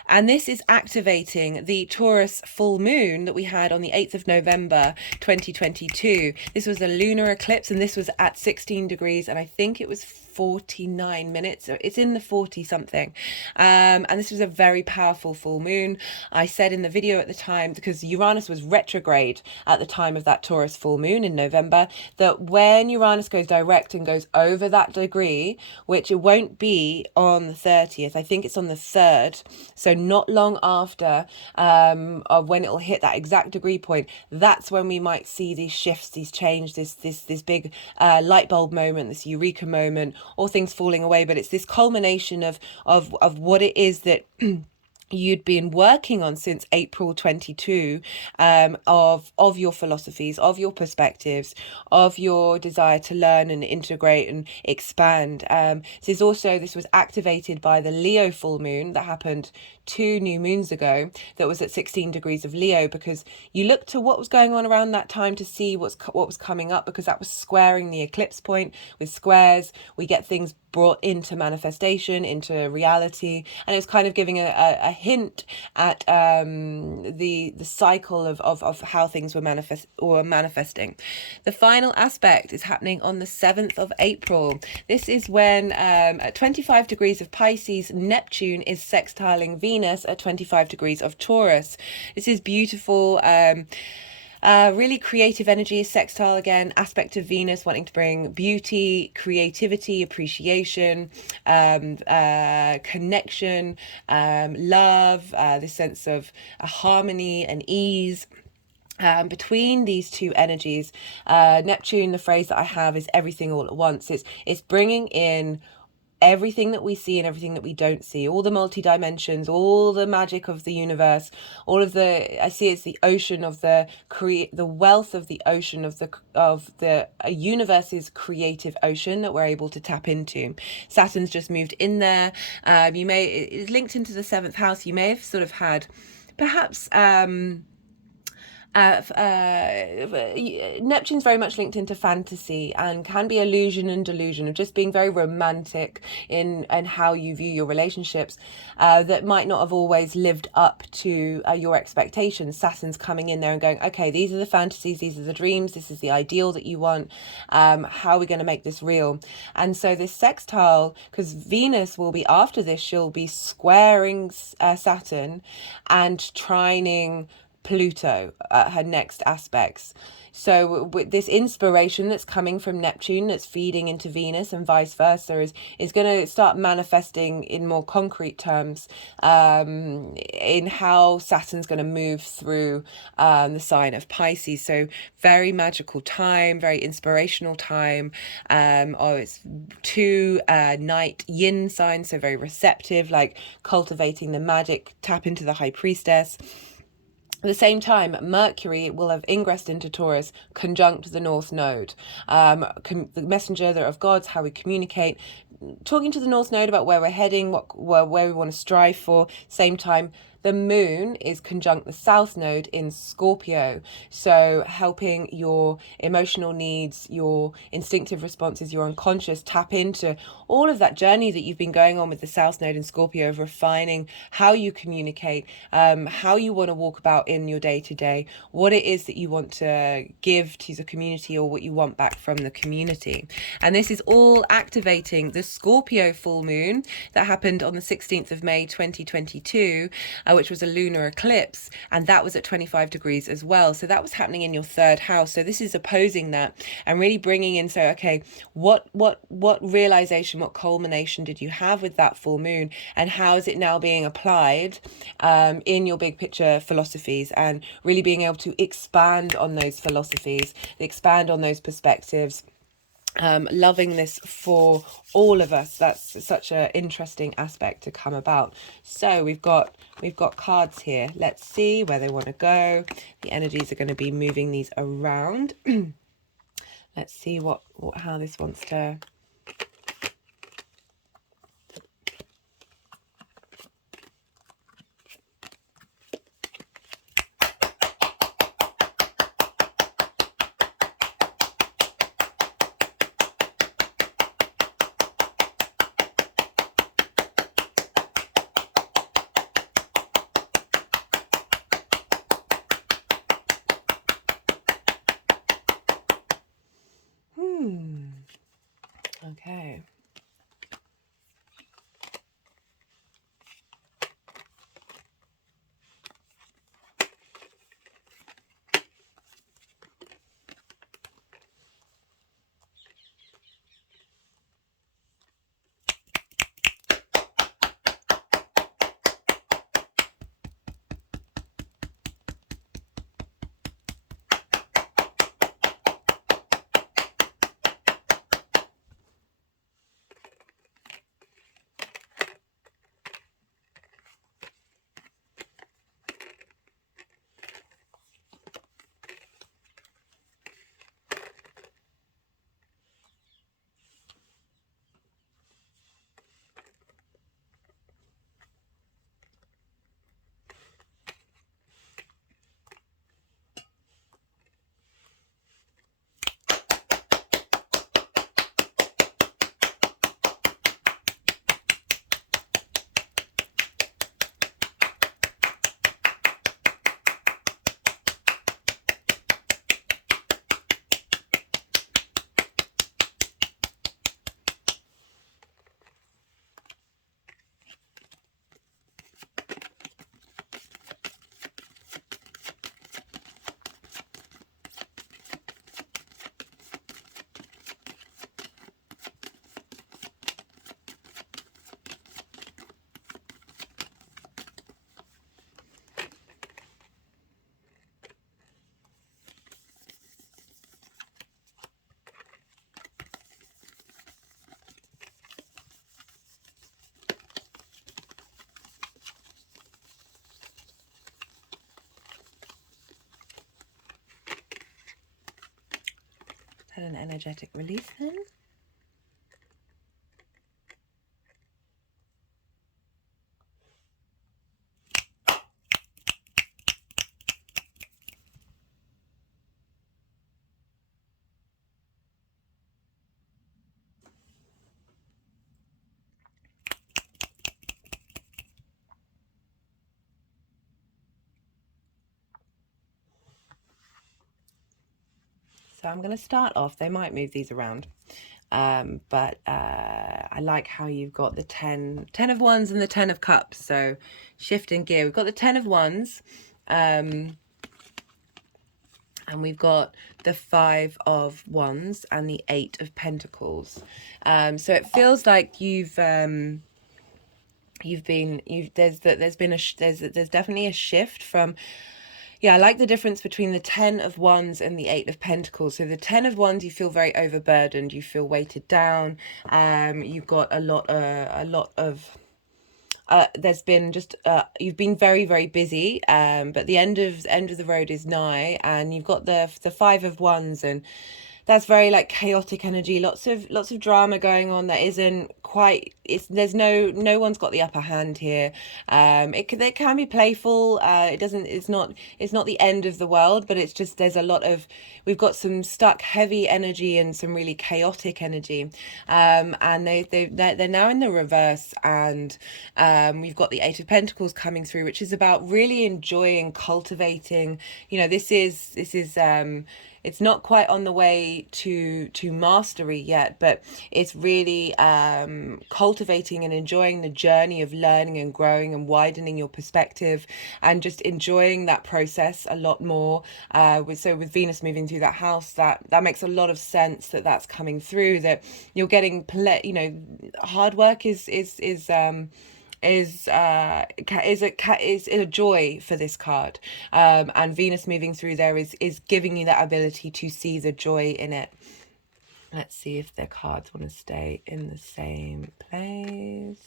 And this is activating the Taurus full moon that we had on the 8th of November 2022. This was a lunar eclipse, and this was at 16 degrees, and I think it was 49 minutes. So it's in the 40 something. And this was a very powerful full moon. I said in the video at the time, because Uranus was retrograde at the time of that Taurus full moon in November, that when Uranus goes direct and goes over that degree, which it won't be on the 30th, I think it's on the 3rd, so not long after of when it'll hit that exact degree point, that's when we might see these shifts, these change, this big light bulb moment, this eureka moment, or things falling away. But it's this culmination of what it is that you'd been working on since April 22, of your philosophies, of your perspectives, of your desire to learn and integrate and expand. This was activated by the Leo full moon that happened 2 new moons ago, that was at 16 degrees of Leo, because you looked to what was going on around that time to see what was coming up, because that was squaring the eclipse point. With squares, we get things brought into manifestation, into reality, and it was kind of giving a hint at the cycle of how things were manifesting. The final aspect is happening on the 7th of April. This is when at 25 degrees of Pisces, Neptune is sextiling Venus at 25 degrees of Taurus. This is beautiful. Really creative energy is sextile again, aspect of Venus wanting to bring beauty, creativity, appreciation, connection, love, this sense of harmony and ease. Between these two energies, Neptune, the phrase that I have is everything all at once. It's bringing in everything that we see and everything that we don't see, all the multi-dimensions, all the magic of the universe, I see it's the ocean of the wealth of the ocean of the universe's creative ocean that we're able to tap into. Saturn's just moved in there. It's linked into the 7th house. You may have sort of had perhaps Neptune's very much linked into fantasy and can be illusion and delusion of just being very romantic in how you view your relationships, that might not have always lived up to your expectations. Saturn's coming in there and going, okay, these are the fantasies, these are the dreams, this is the ideal that you want. How are we going to make this real? And so this sextile, because Venus will be after this, she'll be squaring Saturn and trining Pluto at her next aspects. So with this inspiration that's coming from Neptune, that's feeding into Venus and vice versa, is going to start manifesting in more concrete terms in how Saturn's going to move through the sign of Pisces. So very magical time, very inspirational time. It's 2 night yin signs, so very receptive, like cultivating the magic, tap into the high priestess. At the same time, Mercury will have ingressed into Taurus, conjunct the North Node, the messenger of gods, how we communicate, talking to the North Node about where we're heading, where we want to strive for. Same time, the moon is conjunct the South Node in Scorpio. So helping your emotional needs, your instinctive responses, your unconscious, tap into all of that journey that you've been going on with the South Node in Scorpio of refining how you communicate, how you want to walk about in your day-to-day, what it is that you want to give to the community or what you want back from the community. And this is all activating the Scorpio full moon that happened on the 16th of May 2022, which was a lunar eclipse, and that was at 25 degrees as well. So that was happening in your third house. So this is opposing that and really bringing in, so okay, what realization, what culmination did you have with that full moon, and how is it now being applied in your big picture philosophies, and really being able to expand on those philosophies, expand on those perspectives. Loving this for all of us. That's such an interesting aspect to come about. So we've got cards here. Let's see where they want to go. The energies are going to be moving these around. Let's see how this wants to. Okay. Had an energetic release then. So I'm going to start off, they might move these around, but I like how you've got the 10 of Wands and the 10 of Cups, so shifting gear. We've got the 10 of Wands, and we've got the 5 of Wands and the 8 of Pentacles. So it feels like there's definitely a shift from. Yeah, I like the difference between the 10 of Wands and the 8 of Pentacles. So the 10 of Wands, you feel very overburdened, you feel weighted down. You've got a lot of there's been just you've been very, very busy, but the end of the road is nigh, and you've got the 5 of Wands, and that's very like chaotic energy, lots of drama going on that isn't quite, there's no one's got the upper hand here. They can be playful. It's not the end of the world, but it's just, there's a lot of, we've got some stuck heavy energy and some really chaotic energy, and they're now in the reverse, and we've got the Eight of Pentacles coming through, which is about really enjoying, cultivating. This is it's not quite on the way to mastery yet, but it's really cultivating and enjoying the journey of learning and growing and widening your perspective, and just enjoying that process a lot more. With Venus moving through that house, that makes a lot of sense, that's coming through, that you're getting hard work is a joy for this card, and Venus moving through there is giving you that ability to see the joy in it. Let's see if the cards want to stay in the same place.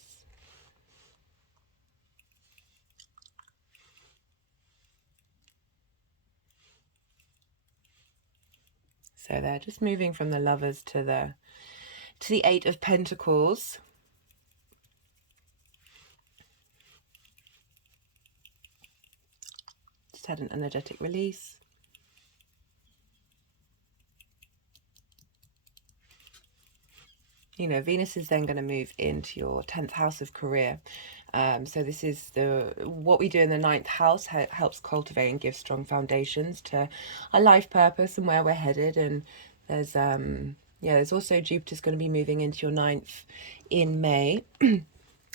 So they're just moving from the Lovers to the Eight of Pentacles. Just had an energetic release. Venus is then going to move into your 10th house of career. So this is what we do in the 9th house helps cultivate and give strong foundations to a life purpose and where we're headed. And there's also Jupiter's going to be moving into your 9th in May.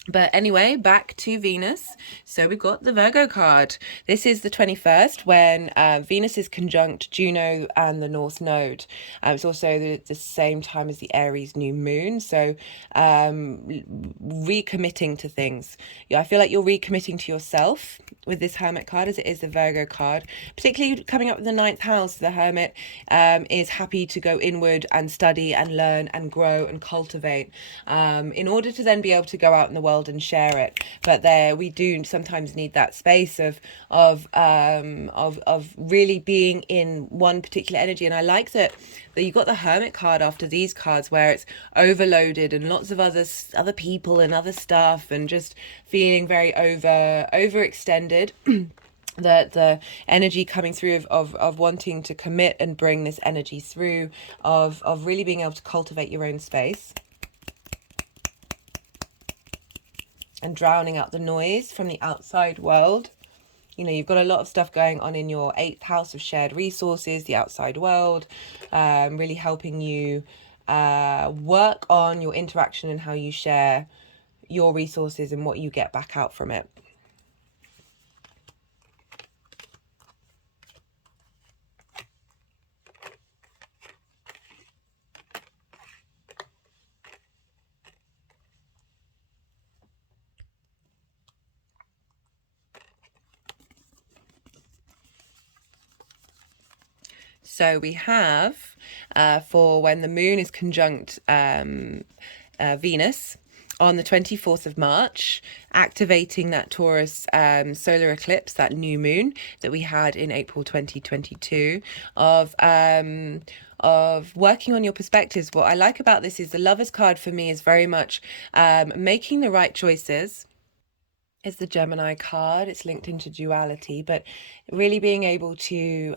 But anyway, back to Venus. So we've got the Virgo card. This is the 21st, when Venus is conjunct Juno and the North Node. It's also the same time as the Aries new moon. So recommitting to things. I feel like you're recommitting to yourself with this Hermit card, as it is the Virgo card. Particularly coming up with the 9th house, the Hermit is happy to go inward and study and learn and grow and cultivate, in order to then be able to go out in the world and share it. But we do sometimes need that space of really being in one particular energy. And I like that you got the Hermit card after these cards, where it's overloaded and lots of other people and other stuff, and just feeling very overextended. The energy coming through of wanting to commit and bring this energy through, of really being able to cultivate your own space and drowning out the noise from the outside world. You've got a lot of stuff going on in your 8th house of shared resources, the outside world, really helping you work on your interaction and how you share your resources and what you get back out from it. So we have, for when the moon is conjunct Venus on the 24th of March, activating that Taurus solar eclipse, that new moon that we had in April 2022, of working on your perspectives. What I like about this is the Lovers card for me is very much making the right choices. It's the Gemini card. It's linked into duality, but really being able to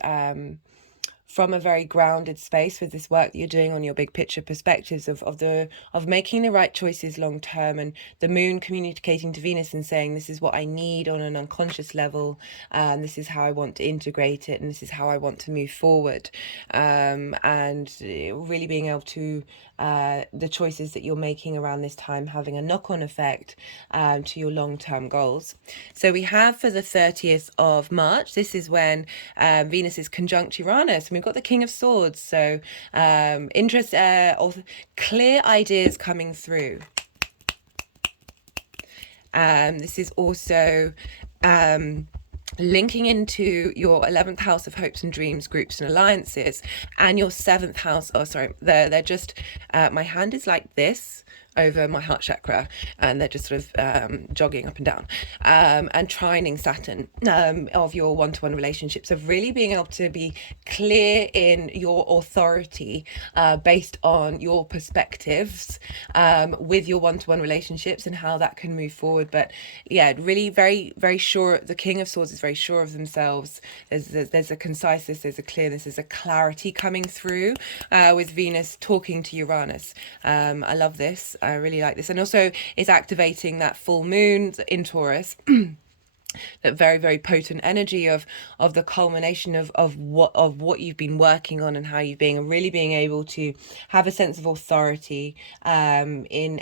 from a very grounded space with this work that you're doing on your big picture perspectives of making the right choices long term, and the moon communicating to Venus and saying, this is what I need on an unconscious level, this is how I want to integrate it, and this is how I want to move forward, and really being able to the choices that you're making around this time having a knock-on effect to your long-term goals. So we have for the 30th of March, this is when Venus is conjunct Uranus, and we've got the King of Swords. So interest of clear ideas coming through. This is also linking into your 11th house of hopes and dreams, groups and alliances, and your 7th house. Oh, sorry, they're just my hand is like this. over my heart chakra, and they're just sort of jogging up and down, and trining Saturn, of your one-to-one relationships, of really being able to be clear in your authority, based on your perspectives, with your one-to-one relationships and how that can move forward. But yeah, really very, very sure. The King of Swords is very sure of themselves. There's a conciseness, there's a clearness, there's a clarity coming through, with Venus talking to Uranus. I love this. I really like this. And also it's activating that full moon in Taurus. That very, very potent energy of the culmination of what you've been working on, and how you've been really being able to have a sense of authority, in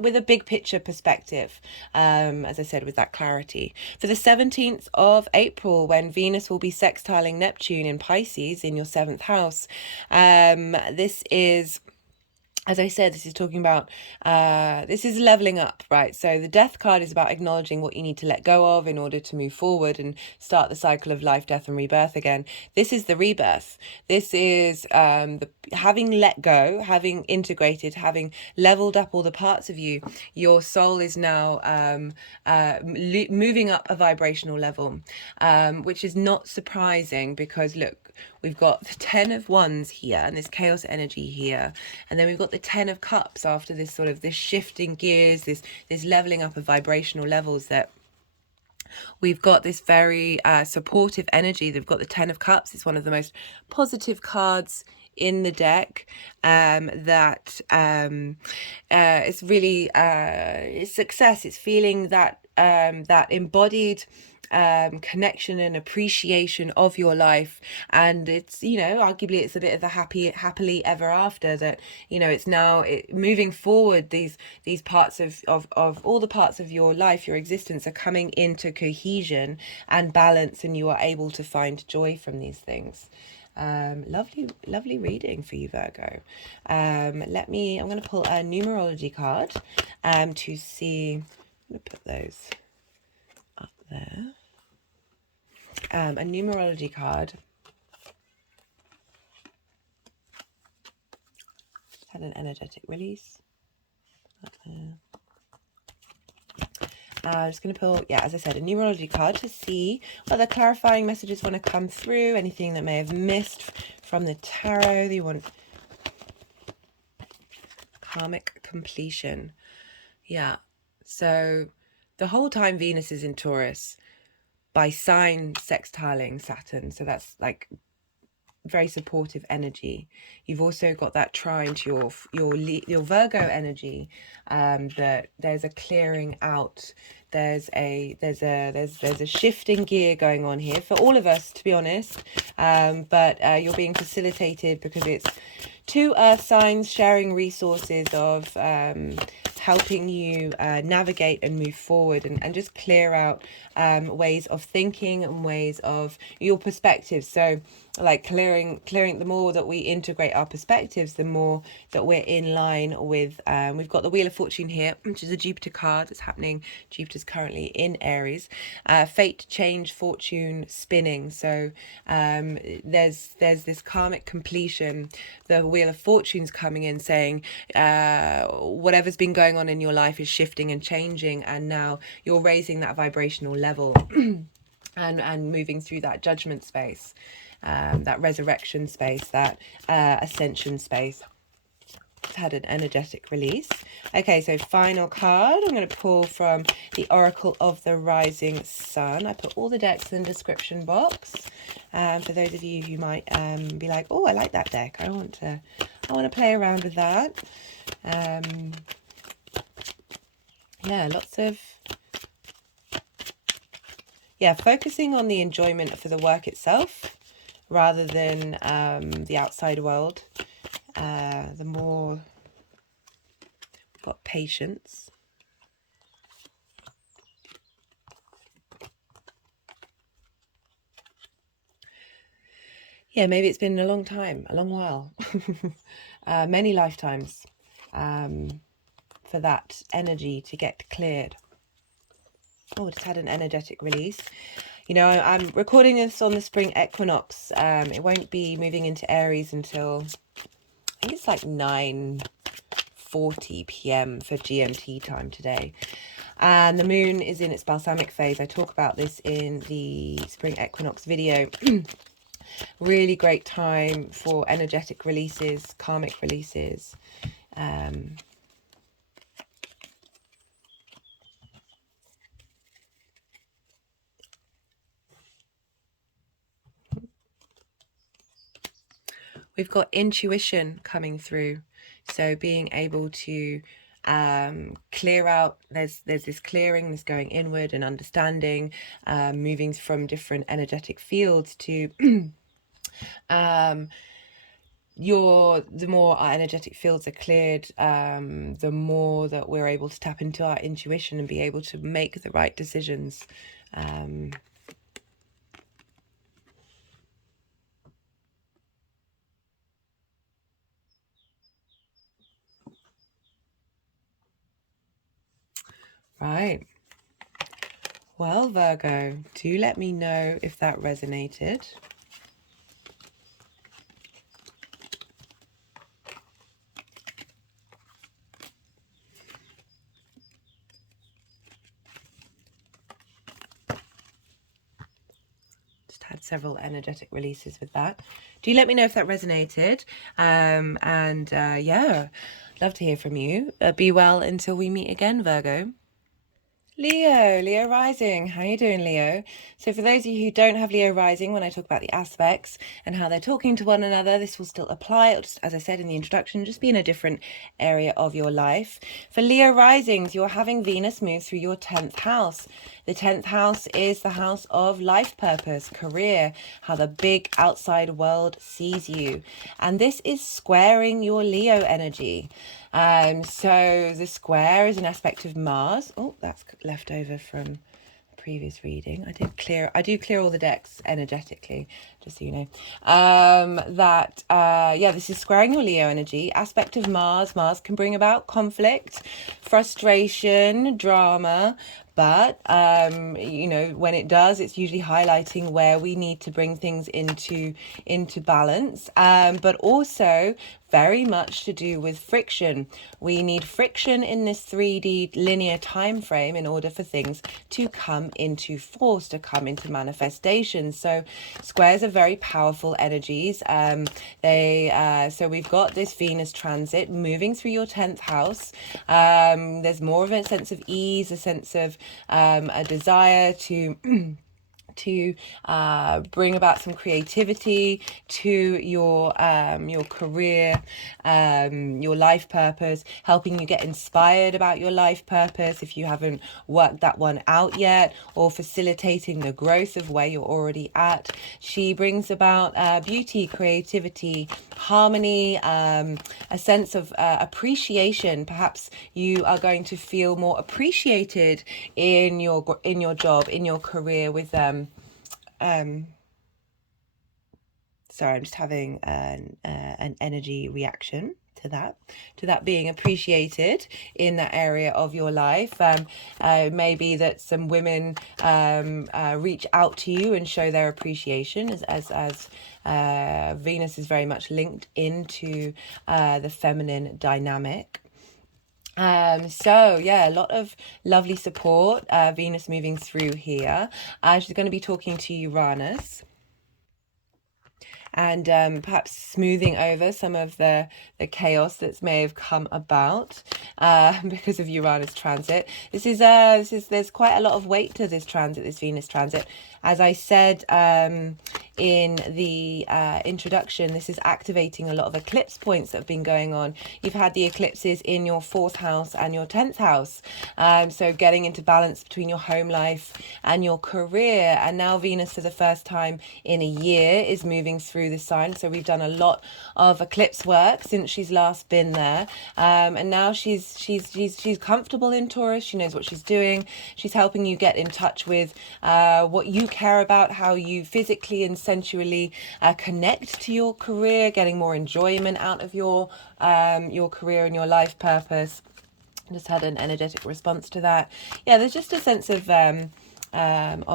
with a big picture perspective, as I said, with that clarity. For the 17th of April, when Venus will be sextiling Neptune in Pisces in your 7th house, this is, as I said, this is talking about, this is leveling up, right? So the Death card is about acknowledging what you need to let go of in order to move forward and start the cycle of life, death, and rebirth again. This is the rebirth. This is having let go, having integrated, having leveled up all the parts of you. Your soul is now moving up a vibrational level, which is not surprising, because look, we've got the 10 of Wands here and this chaos energy here, and then we've got the 10 of Cups after this sort of this shifting gears, this leveling up of vibrational levels, that we've got this very supportive energy. They've got the 10 of Cups. It's one of the most positive cards in the deck, that it's really it's success. It's feeling that that embodied connection and appreciation of your life. And it's, you know, arguably it's a bit of the happily ever after, that, you know, it's now moving forward, these parts of all the parts of your life, your existence, are coming into cohesion and balance, and you are able to find joy from these things. Lovely reading for you, Virgo. I'm going to pull a numerology card to see. I'm going to put those up there. A numerology card had an energetic release up there. I'm just going to pull, yeah, as I said, a numerology card to see whether clarifying messages want to come through, anything that may have missed from the tarot that you want. Karmic completion. Yeah. So the whole time Venus is in Taurus, by sign sextiling Saturn, so that's like very supportive energy. You've also got that trine to your Virgo energy, that there's a clearing out, there's a shifting gear going on here for all of us, to be honest, but you're being facilitated because it's two earth signs sharing resources of helping you navigate and move forward, and just clear out ways of thinking and ways of your perspectives. So like clearing, the more that we integrate our perspectives, the more that we're in line with, we've got the Wheel of Fortune here, which is a Jupiter card that's happening. Jupiter's currently in Aries. Fate, change, fortune, spinning. So there's this karmic completion. The Wheel of Fortune's coming in saying whatever's been going on in your life is shifting and changing, and now you're raising that vibrational level and moving through that judgment space, that resurrection space, that ascension space. It's had an energetic release. Okay, so final card I'm going to pull from the Oracle of the Rising Sun. I put all the decks in the description box, for those of you who might be like, oh, I like that deck, I want to play around with that. Yeah, lots of, yeah, focusing on the enjoyment for the work itself rather than the outside world. The more we've got patience. Yeah, maybe it's been a long time, a long while, many lifetimes, for that energy to get cleared. Oh, it's had an energetic release. You know, I'm recording this on the spring equinox. It won't be moving into Aries until, I think it's like 12:40 p.m. for GMT time today. And the moon is in its balsamic phase. I talk about this in the spring equinox video. Really great time for energetic releases, karmic releases. We've got intuition coming through. So being able to clear out, there's this clearing, this going inward and understanding, moving from different energetic fields to the more our energetic fields are cleared, the more that we're able to tap into our intuition and be able to make the right decisions. Right. Well, Virgo, do let me know if that resonated. Just had several energetic releases with that. Do let me know if that resonated. Yeah, love to hear from you. Be well until we meet again, Virgo. Leo rising. How you doing, Leo? So for those of you who don't have Leo rising, when I talk about the aspects and how they're talking to one another, this will still apply. It'll just, as I said in the introduction, just be in a different area of your life. For Leo risings, you're having Venus move through your 10th house. The 10th house is the house of life purpose, career, how the big outside world sees you. And this is squaring your Leo energy. So the square is an aspect of Mars. Oh, that's left over from the previous reading. I do clear all the decks energetically, just so you know. This is squaring your Leo energy. Aspect of Mars. Mars can bring about conflict, frustration, drama. But, when it does, it's usually highlighting where we need to bring things into balance. But also very much to do with friction. We need friction in this 3D linear time frame in order for things to come into force, to come into manifestation. So squares are very powerful energies. So we've got this Venus transit moving through your 10th house. There's more of a sense of ease, a sense of a desire to bring about some creativity to your career, your life purpose, helping you get inspired about your life purpose if you haven't worked that one out yet, or facilitating the growth of where you're already at. She brings about beauty, creativity, harmony, a sense of appreciation. Perhaps you are going to feel more appreciated in your job, in your career with sorry, I'm just having an energy reaction to that being appreciated in that area of your life. Maybe that some women reach out to you and show their appreciation as Venus is very much linked into the feminine dynamic. A lot of lovely support, Venus moving through here. She's going to be talking to Uranus and perhaps smoothing over some of the chaos that may have come about because of Uranus transit. There's quite a lot of weight to this transit, this Venus transit. As I said in the introduction, this is activating a lot of eclipse points that have been going on. You've had the eclipses in your 4th house and your 10th house. So getting into balance between your home life and your career. And now Venus, for the first time in a year, is moving through the sign. So we've done a lot of eclipse work since she's last been there. And now she's comfortable in Taurus. She knows what she's doing. She's helping you get in touch with what you care about, how you physically and sensually connect to your career, getting more enjoyment out of your career and your life purpose. Just had an energetic response to that. Yeah, there's just a sense of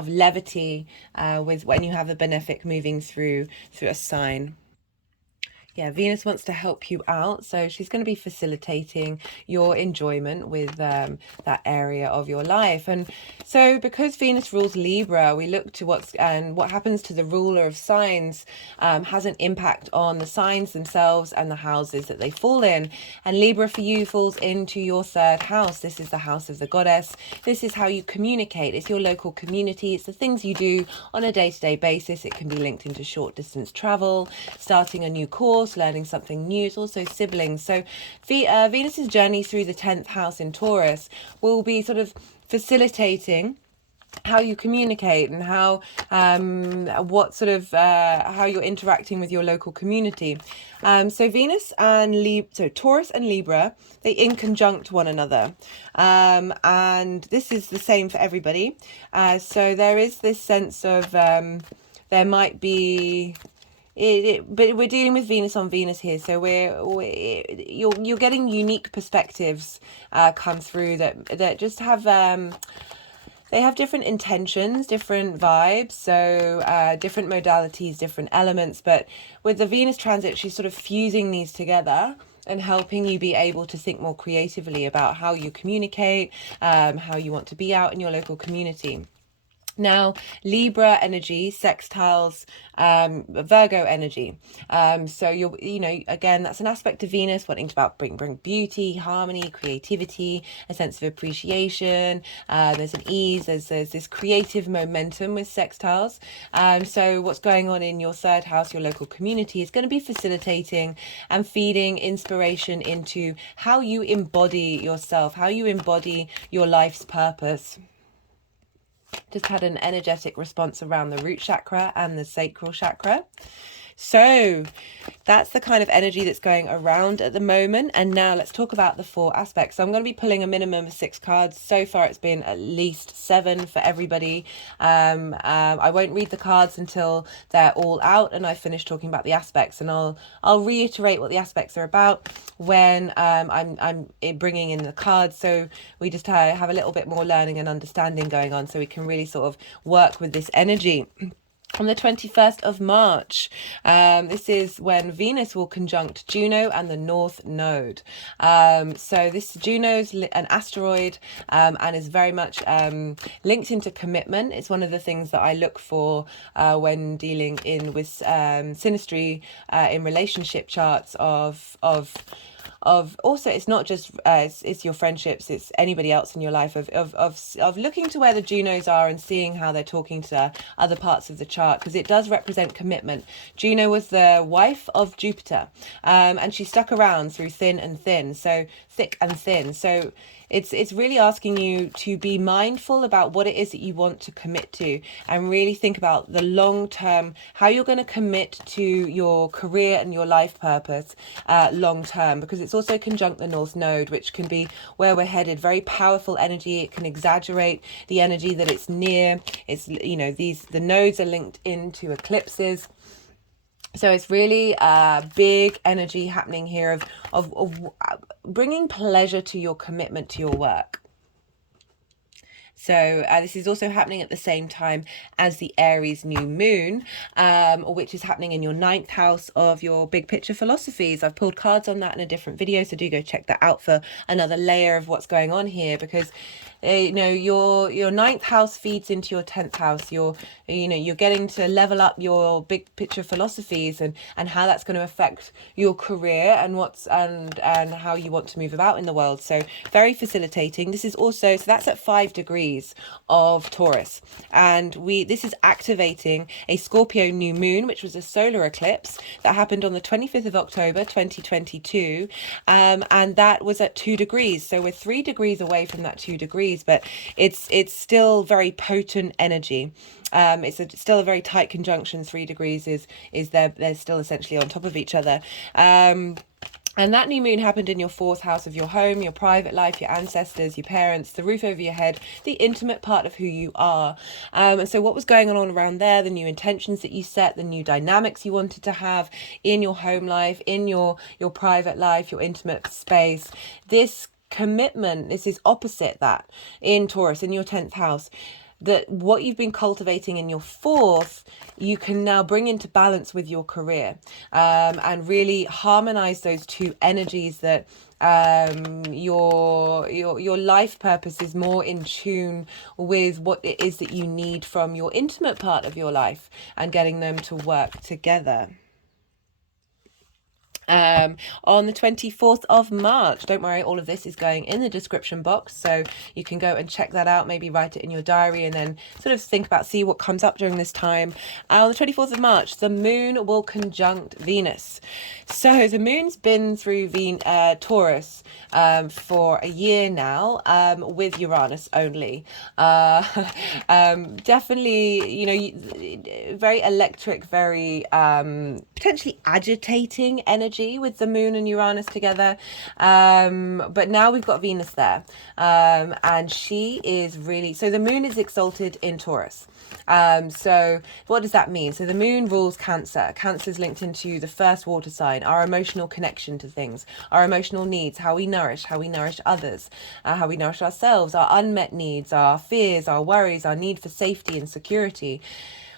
levity with when you have a benefic moving through a sign. Yeah, Venus wants to help you out, so she's going to be facilitating your enjoyment with that area of your life. And so because Venus rules Libra, we look to what happens to the ruler of signs has an impact on the signs themselves and the houses that they fall in. And Libra for you falls into your third house. This is the house of the goddess. This is how you communicate. It's your local community. It's the things you do on a day-to-day basis. It can be linked into short distance travel, starting a new course, learning something new. It's also siblings. So Venus's journey through the 10th house in Taurus will be sort of facilitating how you communicate and how what sort of how you're interacting with your local community. So Venus and Taurus and Libra, they in conjunct one another, and this is the same for everybody. So there is this sense of there might be but we're dealing with Venus on Venus here, so you're getting unique perspectives come through that just have they have different intentions, different vibes, so different modalities, different elements. But with the Venus transit, she's sort of fusing these together and helping you be able to think more creatively about how you communicate, how you want to be out in your local community. Now, Libra energy sextiles Virgo energy. So again, that's an aspect of Venus wanting to bring beauty, harmony, creativity, a sense of appreciation. There's an ease, there's this creative momentum with sextiles. So what's going on in your third house, your local community, is going to be facilitating and feeding inspiration into how you embody yourself, how you embody your life's purpose. Just had an energetic response around the root chakra and the sacral chakra. So that's the kind of energy that's going around at the moment. And now let's talk about the 4 aspects. So I'm going to be pulling a minimum of 6 cards. So far it's been at least 7 for everybody. I won't read the cards until they're all out and I finish talking about the aspects, and I'll reiterate what the aspects are about when I'm bringing in the cards, so we just have a little bit more learning and understanding going on, so we can really sort of work with this energy. On the 21st of March, this is when Venus will conjunct Juno and the North Node. So this Juno's an asteroid and is very much linked into commitment. It's one of the things that I look for when dealing with synastry in relationship charts of also, it's not just it's your friendships, it's anybody else in your life, of looking to where the Junos are and seeing how they're talking to other parts of the chart, because it does represent commitment. Juno was the wife of Jupiter, and she stuck around through thick and thin. So it's really asking you to be mindful about what it is that you want to commit to, and really think about the long term, how you're going to commit to your career and your life purpose long term, because it's also conjunct the North Node, which can be where we're headed. Very powerful energy. It can exaggerate the energy that it's near. It's, the nodes are linked into eclipses. So it's really a big energy happening here of bringing pleasure to your commitment to your work. So this is also happening at the same time as the Aries new moon, which is happening in your 9th house of your big picture philosophies. I've pulled cards on that in a different video, so do go check that out for another layer of what's going on here, because your 9th house feeds into your 10th house. You're getting to level up your big picture philosophies and how that's going to affect your career and how you want to move about in the world. So very facilitating. This is also, so that's at 5 degrees of Taurus, and this is activating a Scorpio new moon, which was a solar eclipse that happened on the 25th of October 2022, and that was at 2 degrees. So we're 3 degrees away from that 2 degrees, but it's still very potent energy. It's still a very tight conjunction. 3 degrees is they're still essentially on top of each other. And that new moon happened in your 4th house of your home, your private life, your ancestors, your parents, the roof over your head, the intimate part of who you are. And so what was going on around there, the new intentions that you set, the new dynamics you wanted to have in your home life, in your private life, your intimate space. This commitment, this is opposite that in Taurus, in your 10th house. that what you've been cultivating in your fourth, you can now bring into balance with your career, and really harmonize those two energies, that your life purpose is more in tune with what it is that you need from your intimate part of your life, and getting them to work together. On the 24th of March. Don't worry, all of this is going in the description box, so you can go and check that out, maybe write it in your diary, and then sort of think about, see what comes up during this time. On the 24th of March, the moon will conjunct Venus. So the moon's been through Taurus for a year now, with Uranus only. Definitely, you know, very electric, very potentially agitating energy with the moon and Uranus together, but now we've got Venus there, and she is really, so the moon is exalted in Taurus. So what does that mean? So the moon rules Cancer. Cancer is linked into the first water sign, our emotional connection to things, our emotional needs, how we nourish others, how we nourish ourselves, our unmet needs, our fears, our worries, our need for safety and security.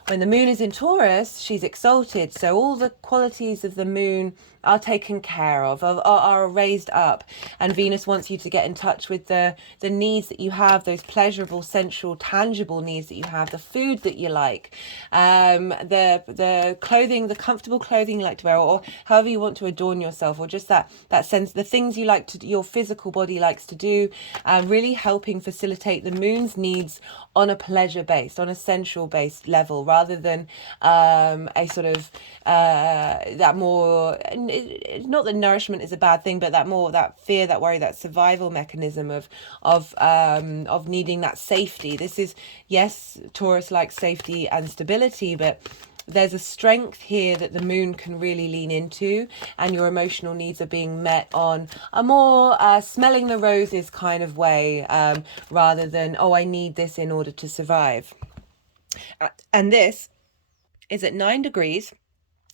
When the moon is in Taurus, she's exalted, so all the qualities of the moon are taken care of, are raised up, and Venus wants you to get in touch with the needs that you have, those pleasurable, sensual, tangible needs that you have, the food that you like, the clothing, the comfortable clothing you like to wear, or however you want to adorn yourself, or just that sense, the things you like to, your physical body likes to do, really helping facilitate the moon's needs on a pleasure based, on a sensual based level, rather than a sort of that more, not that nourishment is a bad thing, but that fear, that worry, that survival mechanism of needing that safety. This is, yes, Taurus likes safety and stability, but there's a strength here that the moon can really lean into, and your emotional needs are being met on a more smelling the roses kind of way, rather than, oh, I need this in order to survive. And this is at 9 degrees.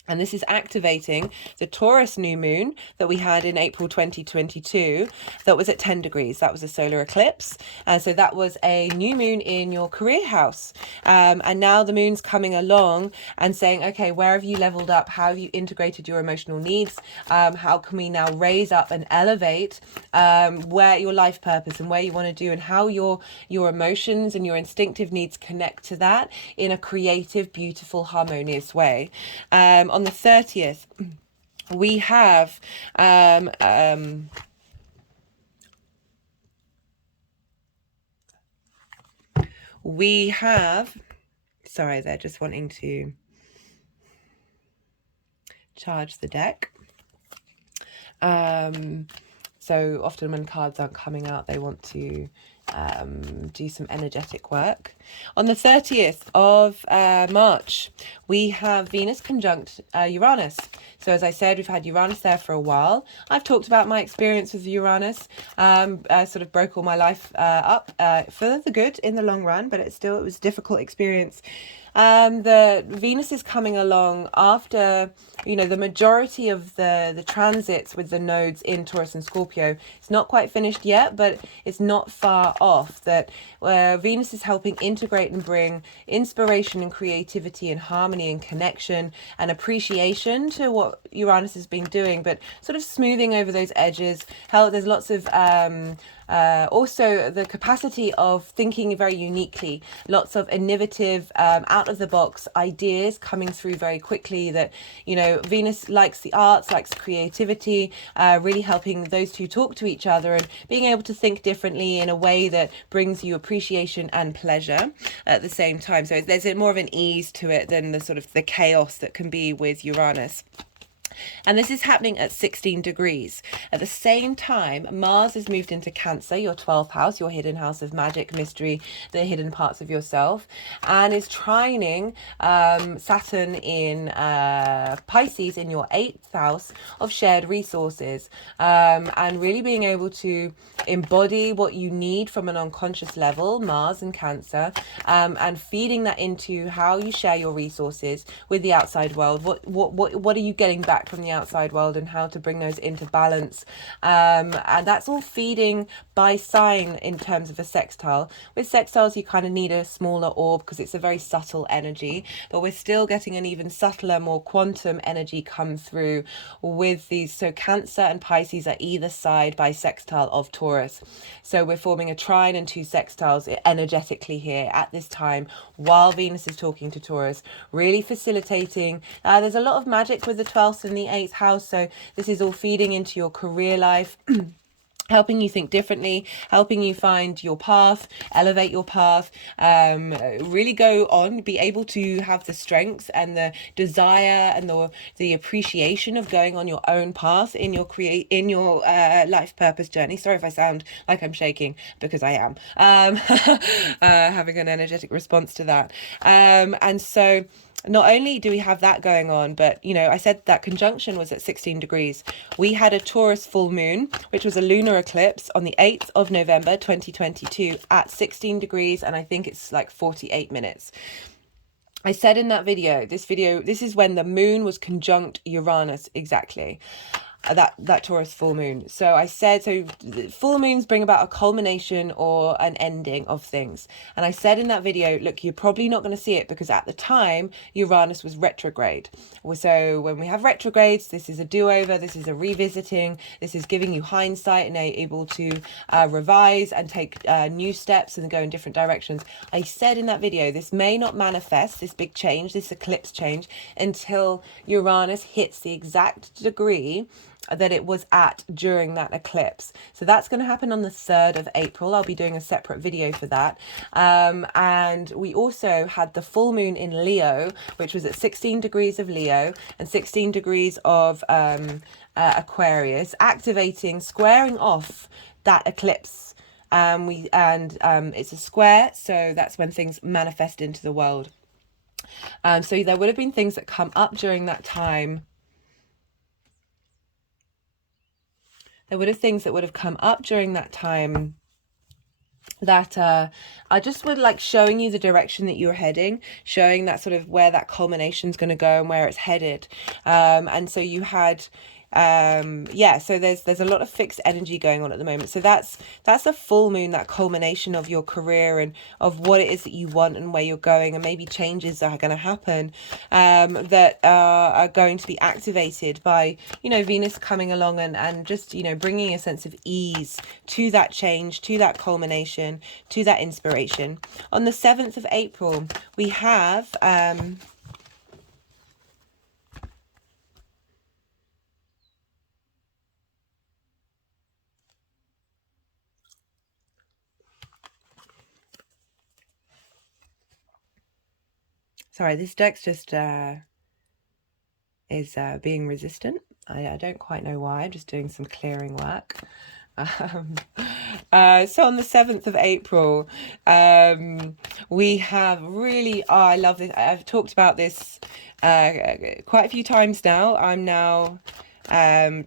And this is activating the Taurus new moon that we had in April 2022 that was at 10 degrees. That was a solar eclipse. So that was a new moon in your career house. And now the moon's coming along and saying, okay, where have you leveled up? How have you integrated your emotional needs? How can we now raise up and elevate where your life purpose and where you want to do, and how your emotions and your instinctive needs connect to that in a creative, beautiful, harmonious way. On the 30th, we have sorry, they're just wanting to charge the deck. So often when cards aren't coming out, they want to do some energetic work. On the 30th of March, we have Venus conjunct Uranus. So as I said, we've had Uranus there for a while. I've talked about my experience with Uranus, sort of broke all my life up for the good in the long run, but it was a difficult experience. The Venus is coming along after, you know, the majority of the transits with the nodes in Taurus and Scorpio. It's not quite finished yet, but it's not far off. That Venus is helping integrate and bring inspiration and creativity and harmony and connection and appreciation to what Uranus has been doing, but sort of smoothing over those edges. There's lots of also the capacity of thinking very uniquely, lots of innovative, out of the box ideas coming through very quickly. That, you know, Venus likes the arts, likes creativity, really helping those two talk to each other and being able to think differently in a way that brings you appreciation and pleasure at the same time. So there's more of an ease to it than the sort of the chaos that can be with Uranus. And this is happening at 16 degrees. At the same time, Mars has moved into Cancer, your 12th house, your hidden house of magic, mystery, the hidden parts of yourself, and is trining Saturn in Pisces in your 8th house of shared resources, and really being able to embody what you need from an unconscious level, Mars and Cancer, and feeding that into how you share your resources with the outside world. What are you getting back from the outside world and how to bring those into balance. And that's all feeding by sign in terms of a sextile. With sextiles, you kind of need a smaller orb because it's a very subtle energy, but we're still getting an even subtler, more quantum energy come through with these. So Cancer and Pisces are either side by sextile of Taurus. So we're forming a trine and 2 sextiles energetically here at this time while Venus is talking to Taurus, really facilitating. There's a lot of magic with the 12th and the 8th house, so this is all feeding into your career life. Helping you think differently, helping you find your path, elevate your path, really go on, be able to have the strength and the desire and the appreciation of going on your own path in your life purpose journey. Sorry if I sound like I'm shaking, because I am, having an energetic response to that. And so not only do we have that going on, but, you know, I said that conjunction was at 16 degrees. We had a Taurus full moon, which was a lunar eclipse on the 8th of November, 2022 at 16 degrees. And I think it's like 48 minutes. I said in that video, this is when the moon was conjunct Uranus exactly. That Taurus full moon. So I said, so full moons bring about a culmination or an ending of things. And I said in that video, look, you're probably not going to see it because at the time Uranus was retrograde. So when we have retrogrades, this is a do-over, this is a revisiting, this is giving you hindsight and able to revise and take new steps and go in different directions. I said in that video, this may not manifest, this big change, this eclipse change, until Uranus hits the exact degree that it was at during that eclipse. So that's going to happen on the 3rd of April. I'll be doing a separate video for that. And we also had the full moon in Leo, which was at 16 degrees of Leo and 16 degrees of Aquarius, activating, squaring off that eclipse. It's a square, so that's when things manifest into the world. So there would have been things that come up during that time. There would have things that would have come up during that time that I just would like showing you the direction that you're heading, showing that sort of where that culmination is going to go and where it's headed. And so you had so there's a lot of fixed energy going on at the moment. So that's a full moon, that culmination of your career and of what it is that you want and where you're going, and maybe changes that are going to happen that are going to be activated by, you know, Venus coming along and just, you know, bringing a sense of ease to that change, to that culmination, to that inspiration. On the 7th of April, we have sorry, this deck's just is being resistant. I don't quite know why. I'm just doing some clearing work. So on the 7th of April, we have really, I love this. I've talked about this quite a few times now. I'm now 10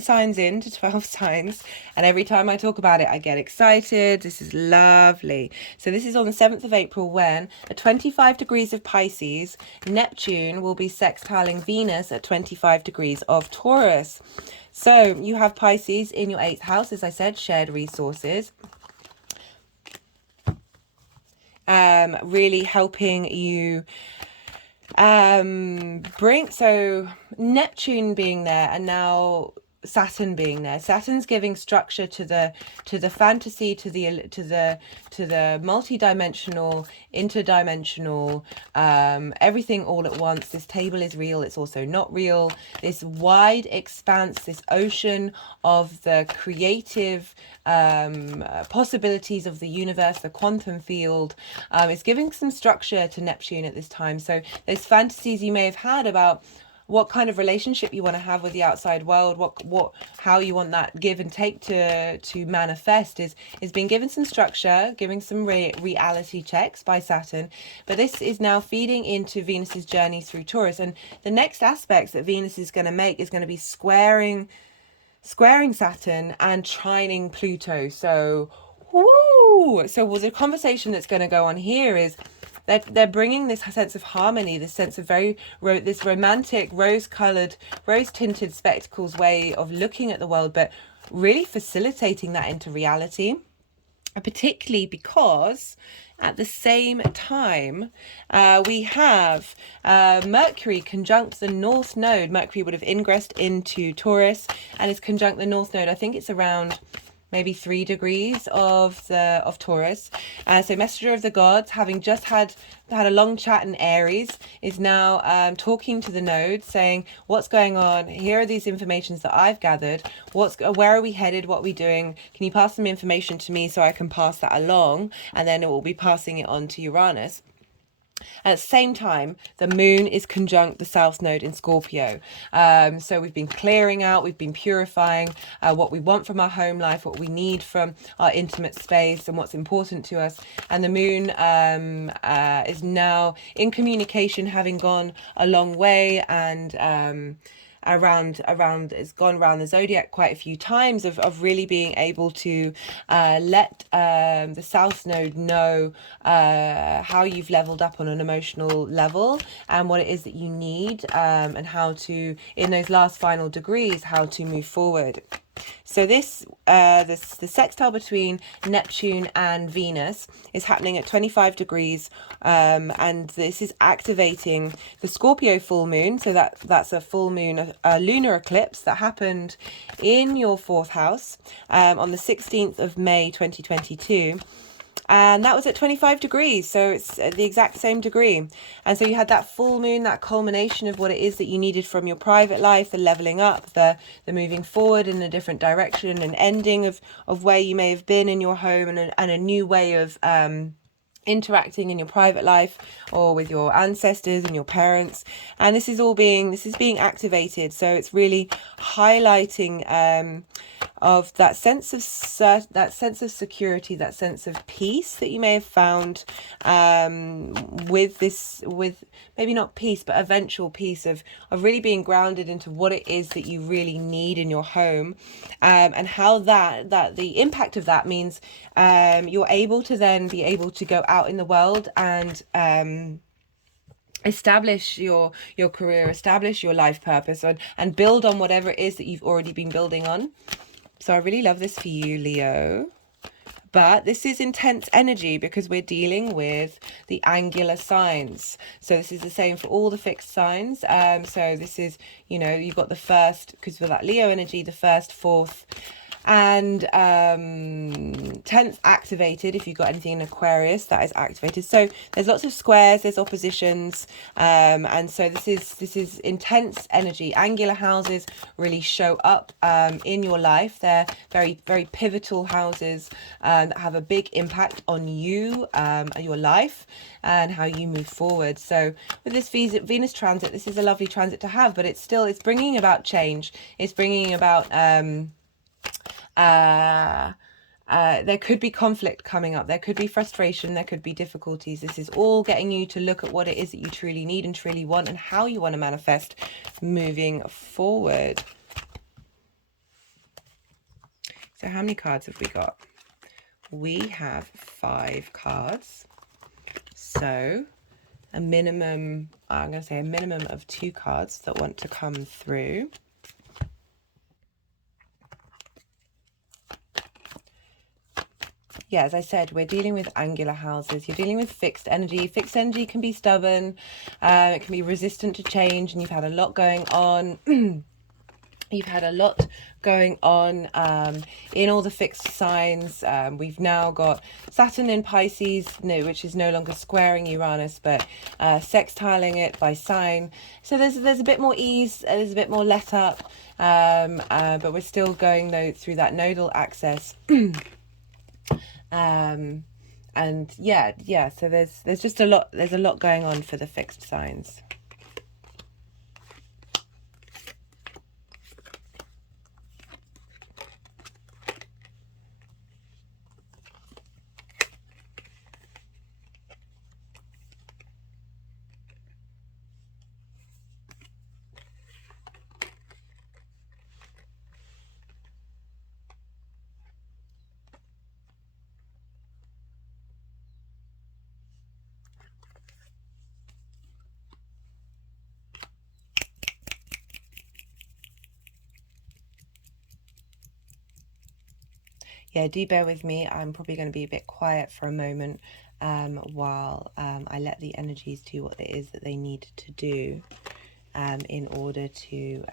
signs into 12 signs, and every time I talk about it I get excited. This is lovely. So this is on the 7th of April when at 25 degrees of Pisces, Neptune will be sextiling Venus at 25 degrees of Taurus. So you have Pisces in your 8th house, as I said, shared resources, really helping you so Neptune being there and now Saturn being there. Saturn's giving structure to the fantasy, to the multi-dimensional, interdimensional, everything all at once. This table is real, it's also not real. This wide expanse, this ocean of the creative possibilities of the universe, the quantum field, is giving some structure to Neptune at this time. So those fantasies you may have had about what kind of relationship you want to have with the outside world, how you want that give and take to manifest is being given some structure, giving some reality checks by Saturn. But this is now feeding into Venus's journey through Taurus, and the next aspects that Venus is going to make is going to be squaring Saturn and trining Pluto. So the conversation that's going to go on here is they're bringing this sense of harmony, this sense of this romantic, rose-tinted spectacles way of looking at the world, but really facilitating that into reality. Particularly because at the same time we have Mercury conjunct the North Node. Mercury would have ingressed into Taurus and is conjunct the North Node. I think it's around maybe 3 degrees of Taurus. So messenger of the gods, having just had a long chat in Aries, is now talking to the node, saying, what's going on? Here are these informations that I've gathered. Where are we headed? What are we doing? Can you pass some information to me so I can pass that along? And then it will be passing it on to Uranus. At the same time, the moon is conjunct the South Node in Scorpio. So we've been clearing out, we've been purifying what we want from our home life, what we need from our intimate space and what's important to us. And the moon is now in communication, having gone a long way and it's gone around the zodiac quite a few times of really being able to let the South Node know how you've leveled up on an emotional level and what it is that you need, and how to, in those last final degrees, how to move forward. So the sextile between Neptune and Venus is happening at 25 degrees, and this is activating the Scorpio full moon. So that's a full moon, a lunar eclipse that happened in your 4th house on the 16th of May 2022. And that was at 25 degrees, so it's the exact same degree. And so you had that full moon, that culmination of what it is that you needed from your private life, the leveling up, the moving forward in a different direction, an ending of where you may have been in your home, and a new way of interacting in your private life or with your ancestors and your parents. And this is being activated, so it's really highlighting of that sense of security, that sense of peace that you may have found with maybe not peace, but eventual peace of really being grounded into what it is that you really need in your home, and how that the impact of that means you're able to then be able to go out in the world and establish your career, establish your life purpose, and build on whatever it is that you've already been building on. So I really love this for you, Leo. But this is intense energy because we're dealing with the angular signs. So this is the same for all the fixed signs. So this is, you've got the first, because for that Leo energy, the 1st, 4th, and 10th activated. If you've got anything in Aquarius, that is activated. So there's lots of squares, there's oppositions, and so this is intense energy. Angular houses really show up in your life. They're very, very pivotal houses that have a big impact on you, your life, and how you move forward. So with this Venus transit, this is a lovely transit to have, but it's bringing about change. It's bringing about there could be conflict coming up, there could be frustration, there could be difficulties. This is all getting you to look at what it is that you truly need and truly want, and how you want to manifest moving forward. So how many cards have we got? We have 5 cards. So I'm going to say a minimum of 2 cards that want to come through. Yeah, as I said, we're dealing with angular houses. You're dealing with fixed energy. Fixed energy can be stubborn. It can be resistant to change, and you've had a lot going on. You've had a lot going on in all the fixed signs. We've now got Saturn in Pisces, which is no longer squaring Uranus, but sextiling it by sign. So there's a bit more ease, there's a bit more let up, but we're still going through that nodal axis. And so there's just a lot going on for the fixed signs. yeah, do bear with me. I'm probably going to be a bit quiet for a moment while I let the energies do what it is that they need to do in order to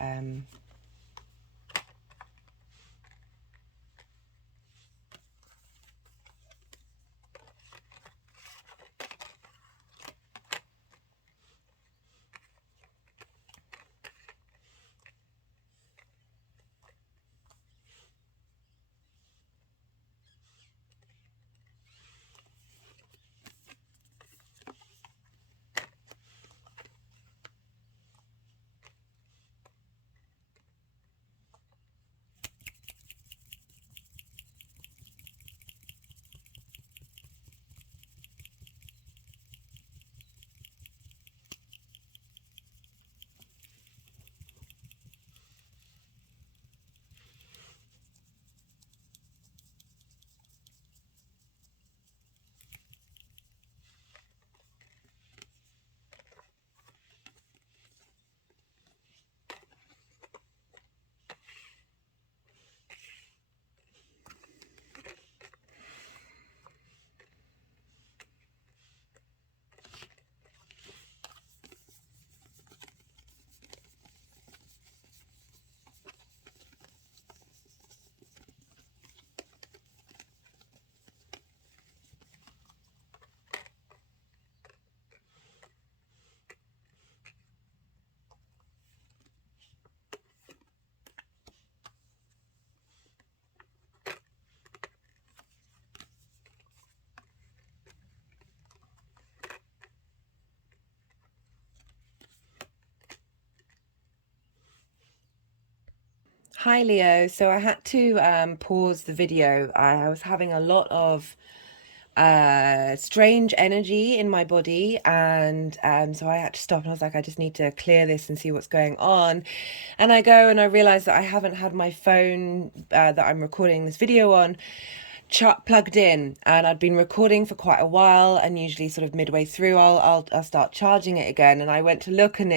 Hi Leo, so I had to pause the video. I was having a lot of strange energy in my body, and so I had to stop, and I was like, I just need to clear this and see what's going on. And I go and I realize that I haven't had my phone that I'm recording this video on plugged in, and I'd been recording for quite a while, and usually sort of midway through I'll start charging it again, and I went to look, and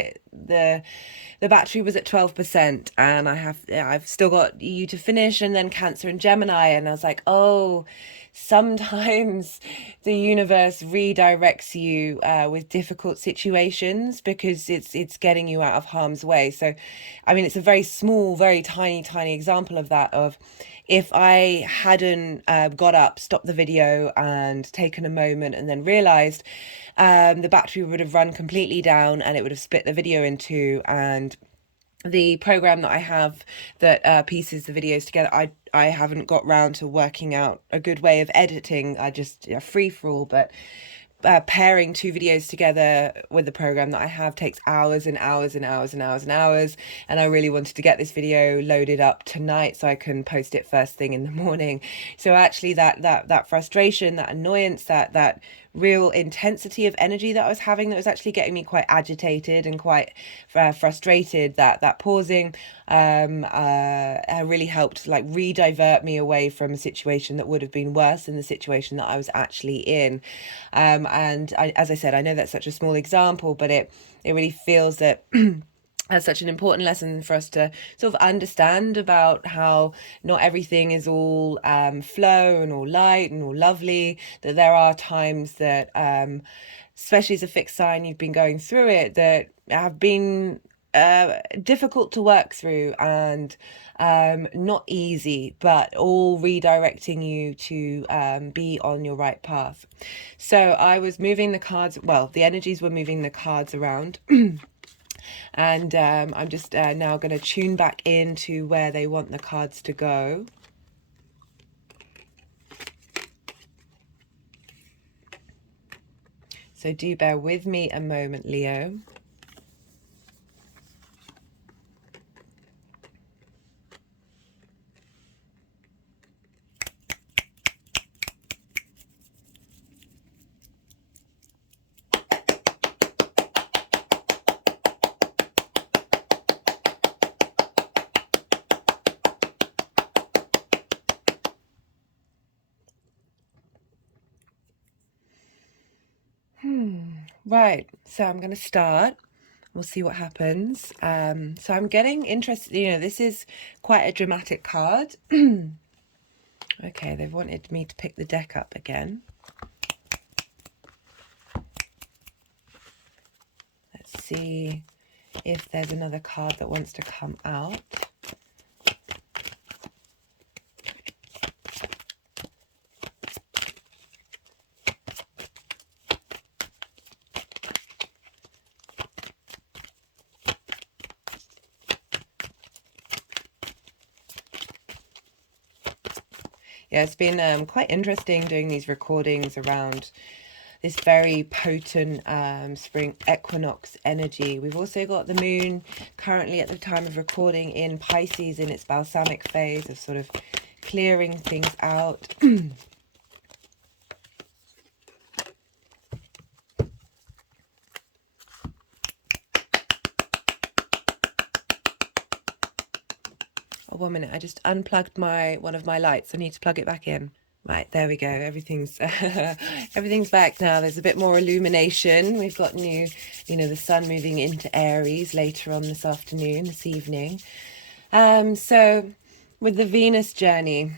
the battery was at 12%, and I've still got you to finish and then Cancer and Gemini, and I was like, oh, sometimes the universe redirects you with difficult situations because it's getting you out of harm's way. So I mean, it's a very small, very tiny example of that, of if I hadn't got up, stopped the video and taken a moment and then realized the battery would have run completely down and it would have split the video in two. And the program that I have that pieces the videos together, I haven't got round to working out a good way of editing. I just free for all, but pairing two videos together with the program that I have takes hours and hours and hours and hours and hours. And I really wanted to get this video loaded up tonight so I can post it first thing in the morning. So actually that frustration, that annoyance, that real intensity of energy that I was having, that was actually getting me quite agitated and quite frustrated, that pausing really helped like re-divert me away from a situation that would have been worse than the situation that I was actually in. And as I said, I know that's such a small example, but it really feels that as such an important lesson for us to sort of understand about how not everything is all flow and all light and all lovely, that there are times that especially as a fixed sign, you've been going through it, that have been difficult to work through and not easy, but all redirecting you to be on your right path. So I was moving the cards, well, the energies were moving the cards around. And I'm just now going to tune back into where they want the cards to go. So do bear with me a moment, Leo. Right, so I'm going to start. We'll see what happens. So I'm getting interested, you know, this is quite a dramatic card. Okay, they've wanted me to pick the deck up again. Let's see if there's another card that wants to come out. Yeah, it's been quite interesting doing these recordings around this very potent spring equinox energy. We've also got the moon currently at the time of recording in Pisces in its balsamic phase of sort of clearing things out. Oh, 1 minute, I just unplugged one of my lights. I need to plug it back in. Right, there we go. Everything's everything's back now. There's a bit more illumination. We've got the sun moving into Aries later on this afternoon, this evening. So with the Venus journey,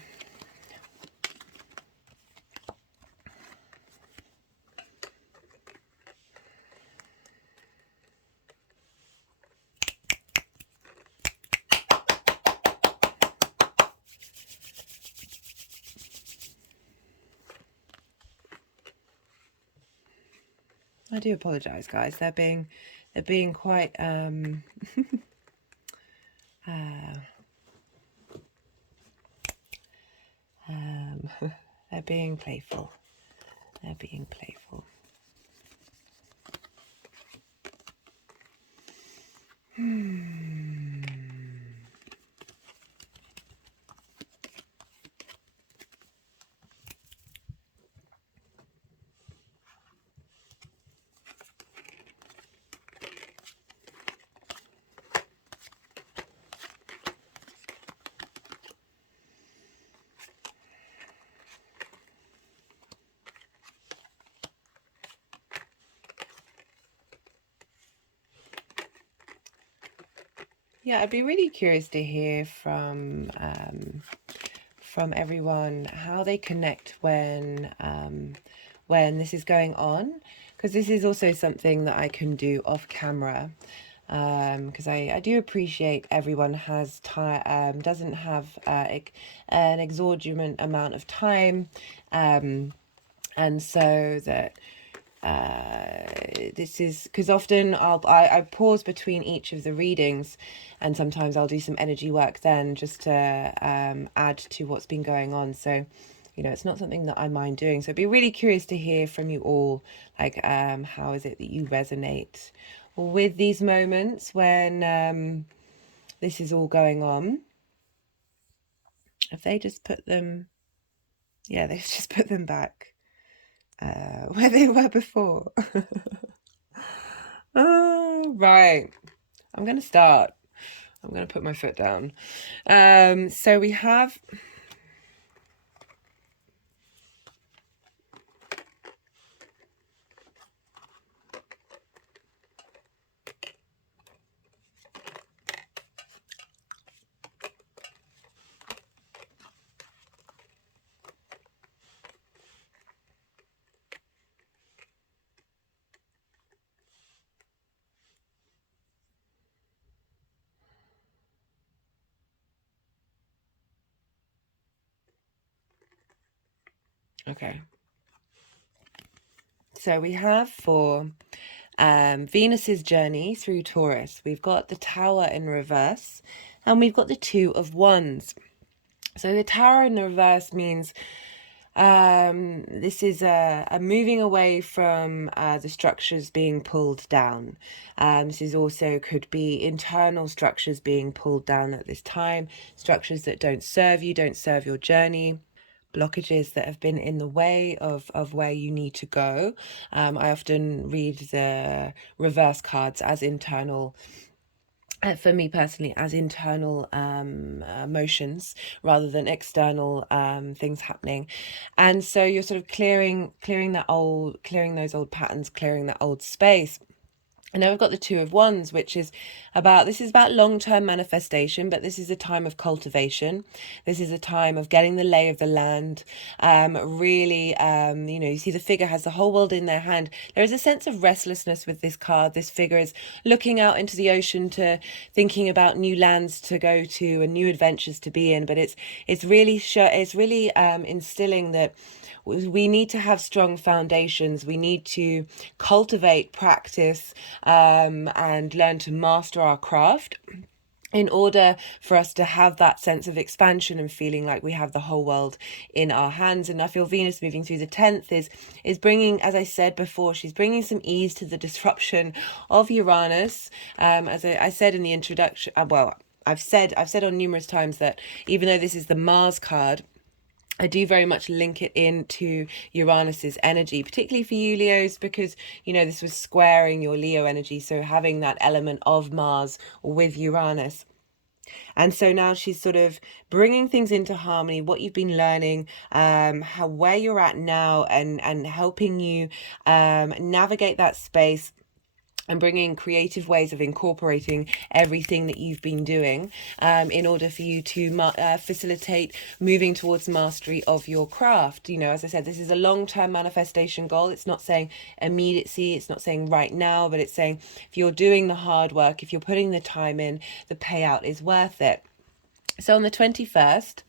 I do apologize, guys. They're being quite they're being playful. They're being playful. Yeah, I'd be really curious to hear from everyone how they connect when this is going on, because this is also something that I can do off camera, because I do appreciate everyone has time, doesn't have an exorbitant amount of time, and so that this is because often I pause between each of the readings, and sometimes I'll do some energy work then just to add to what's been going on. So it's not something that I mind doing. So I'd be really curious to hear from you all, like how is it that you resonate with these moments when this is all going on. If they just put them, yeah, they just put them back where they were before. Oh, right. I'm going to start. I'm going to put my foot down. So we have... Okay. So we have for Venus's journey through Taurus, we've got the Tower in reverse, and we've got the Two of Wands. So the Tower in the reverse means this is a moving away from the structures being pulled down. This is also could be internal structures being pulled down at this time, structures that don't serve you, don't serve your journey, blockages that have been in the way of where you need to go. I often read the reverse cards as internal, for me personally, as internal motions rather than external things happening. And so you're sort of clearing those old patterns, clearing that old space. And now we've got the Two of Wands, which is about, this is about long-term manifestation, but this is a time of cultivation. This is a time of getting the lay of the land. Really, you know, you see the figure has the whole world in their hand. There is a sense of restlessness with this card. This figure is looking out into the ocean, to thinking about new lands to go to and new adventures to be in. But it's really instilling that we need to have strong foundations. We need to cultivate, practice, and learn to master our craft in order for us to have that sense of expansion and feeling like we have the whole world in our hands. And I feel Venus moving through the 10th is bringing, as I said before, she's bringing some ease to the disruption of Uranus. As I said in the introduction, I've said on numerous times that even though this is the Mars card, I do very much link it into Uranus's energy, particularly for you Leos, because, you know, this was squaring your Leo energy. So having that element of Mars with Uranus. And so now she's sort of bringing things into harmony, what you've been learning, where you're at now, and helping you navigate that space, and bringing creative ways of incorporating everything that you've been doing in order for you to facilitate moving towards mastery of your craft. You know, as I said, this is a long-term manifestation goal. It's not saying immediacy, it's not saying right now, but it's saying if you're doing the hard work, if you're putting the time in, the payout is worth it. So on the 21st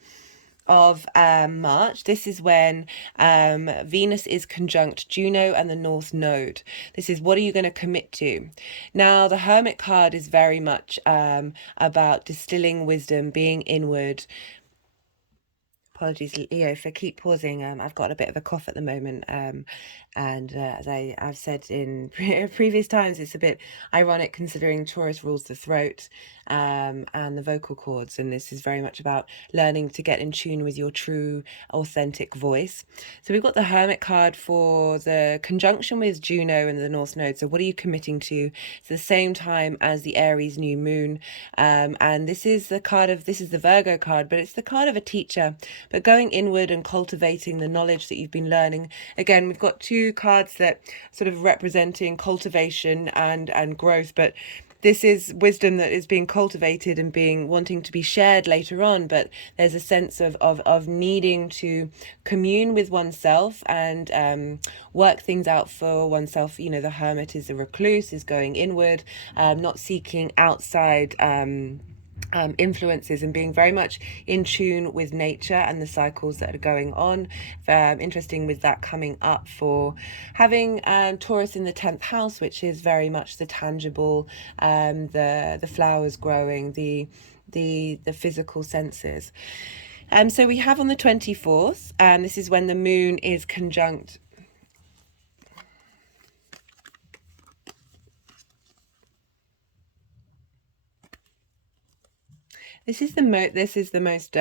of March, this is when Venus is conjunct Juno and the North Node. This is, what are you going to commit to? Now, the Hermit card is very much about distilling wisdom, being inward. Apologies, Leo, for keep pausing. I've got a bit of a cough at the moment. And as I've said in previous times, it's a bit ironic considering Taurus rules the throat and the vocal cords. And this is very much about learning to get in tune with your true, authentic voice. So we've got the Hermit card for the conjunction with Juno and the North Node. So what are you committing to? It's the same time as the Aries new moon. And this is the Virgo card, but it's the card of a teacher. But going inward and cultivating the knowledge that you've been learning. Again, we've got two cards that sort of representing cultivation and growth, but this is wisdom that is being cultivated and wanting to be shared later on. But there's a sense of needing to commune with oneself and work things out for oneself. You know, the hermit is a recluse, is going inward, not seeking outside influences, and being very much in tune with nature and the cycles that are going on. Interesting with that coming up for having Taurus in the 10th house, which is very much the tangible, the flowers growing, the physical senses. So we have on the 24th, this is when the moon is conjunct This is the most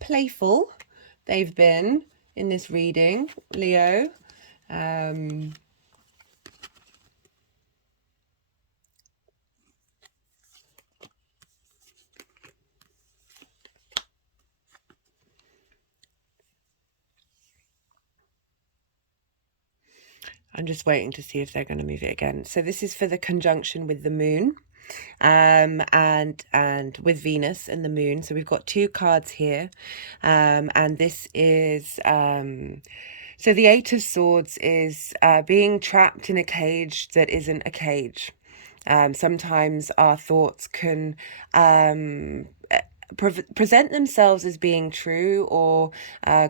playful they've been in this reading, Leo. I'm just waiting to see if they're going to move it again. So this is for the conjunction with the moon, and with Venus and the moon. So we've got two cards here, and this is so the Eight of Swords is being trapped in a cage that isn't a cage. Sometimes our thoughts can present themselves as being true, or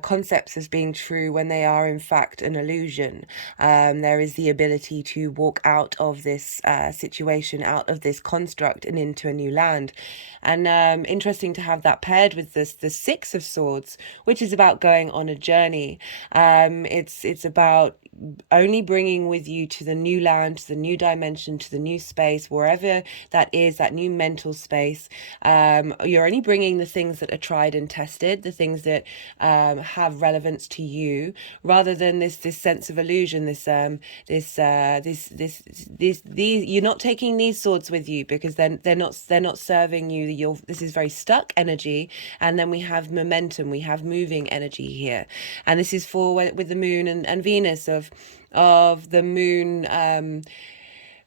concepts as being true, when they are in fact an illusion. There is the ability to walk out of this situation, out of this construct, and into a new land. And interesting to have that paired with the Six of Swords, which is about going on a journey. It's about only bringing with you to the new land, to the new dimension, to the new space, wherever that is, that new mental space. You're only bringing the things that are tried and tested, the things that have relevance to you, rather than this sense of illusion. You're not taking these swords with you, because then they're not serving you. This is very stuck energy, and then we have momentum, we have moving energy here, and this is for with the moon and Venus of of the moon,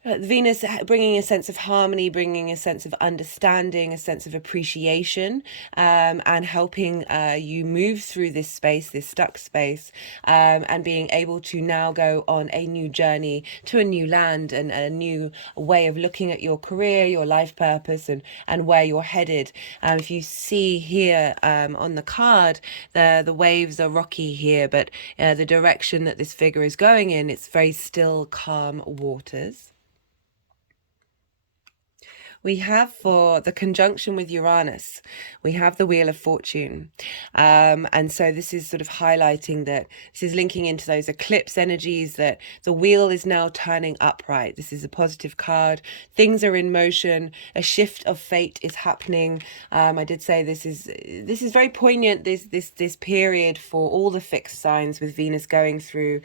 Venus bringing a sense of harmony, bringing a sense of understanding, a sense of appreciation, and helping you move through this space, this stuck space, and being able to now go on a new journey to a new land and a new way of looking at your career, your life purpose, and where you're headed. If you see here on the card, the waves are rocky here, but the direction that this figure is going in, it's very still, calm waters. We have, for the conjunction with Uranus, we have the Wheel of Fortune. And so this is sort of highlighting that this is linking into those eclipse energies, that the wheel is now turning upright. This is a positive card. Things are in motion. A shift of fate is happening. I did say this is very poignant, this period, for all the fixed signs, with Venus going through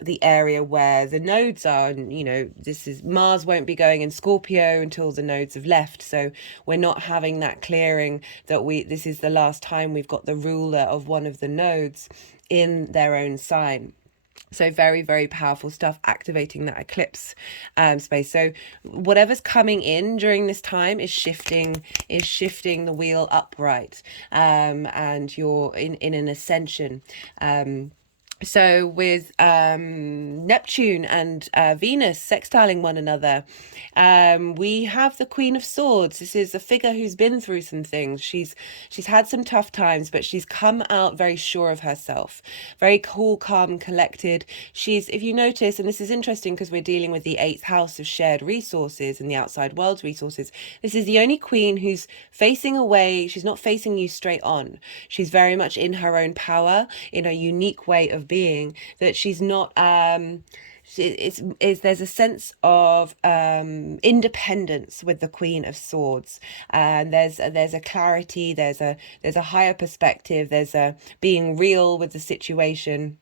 the area where the nodes are. And you know, this is Mars won't be going in Scorpio until the nodes have left, so we're not having that clearing that this is the last time we've got the ruler of one of the nodes in their own sign. So very, very powerful stuff, activating that eclipse space. So whatever's coming in during this time is shifting the wheel upright, and you're in an ascension. So with Neptune and Venus sextiling one another, we have the Queen of Swords. This is a figure who's been through some things. She's had some tough times, but she's come out very sure of herself, very cool, calm, collected. If you notice, and this is interesting because we're dealing with the 8th house of shared resources and the outside world's resources, this is the only queen who's facing away. She's not facing you straight on. She's very much in her own power, in a unique way of being, that she's not there's a sense of independence with the Queen of Swords, and there's a clarity, there's a higher perspective, there's a being real with the situation.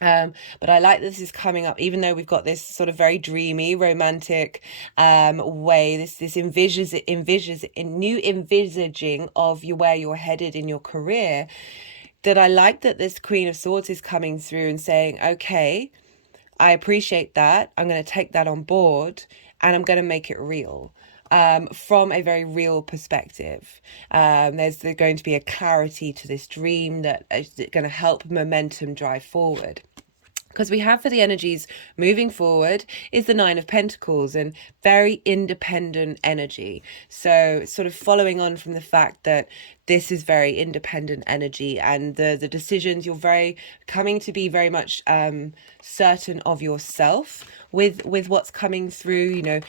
But I like that this is coming up, even though we've got this sort of very dreamy, romantic way, this new envisaging of where you're headed in your career, that I like that this Queen of Swords is coming through and saying, okay, I appreciate that. I'm going to take that on board and I'm going to make it real. From a very real perspective. There's going to be a clarity to this dream that is going to help momentum drive forward. Because we have, for the energies moving forward, is the 9 of Pentacles, and very independent energy. So sort of following on from the fact that this is very independent energy, and the decisions, you're very coming to be very much certain of yourself with what's coming through, you know,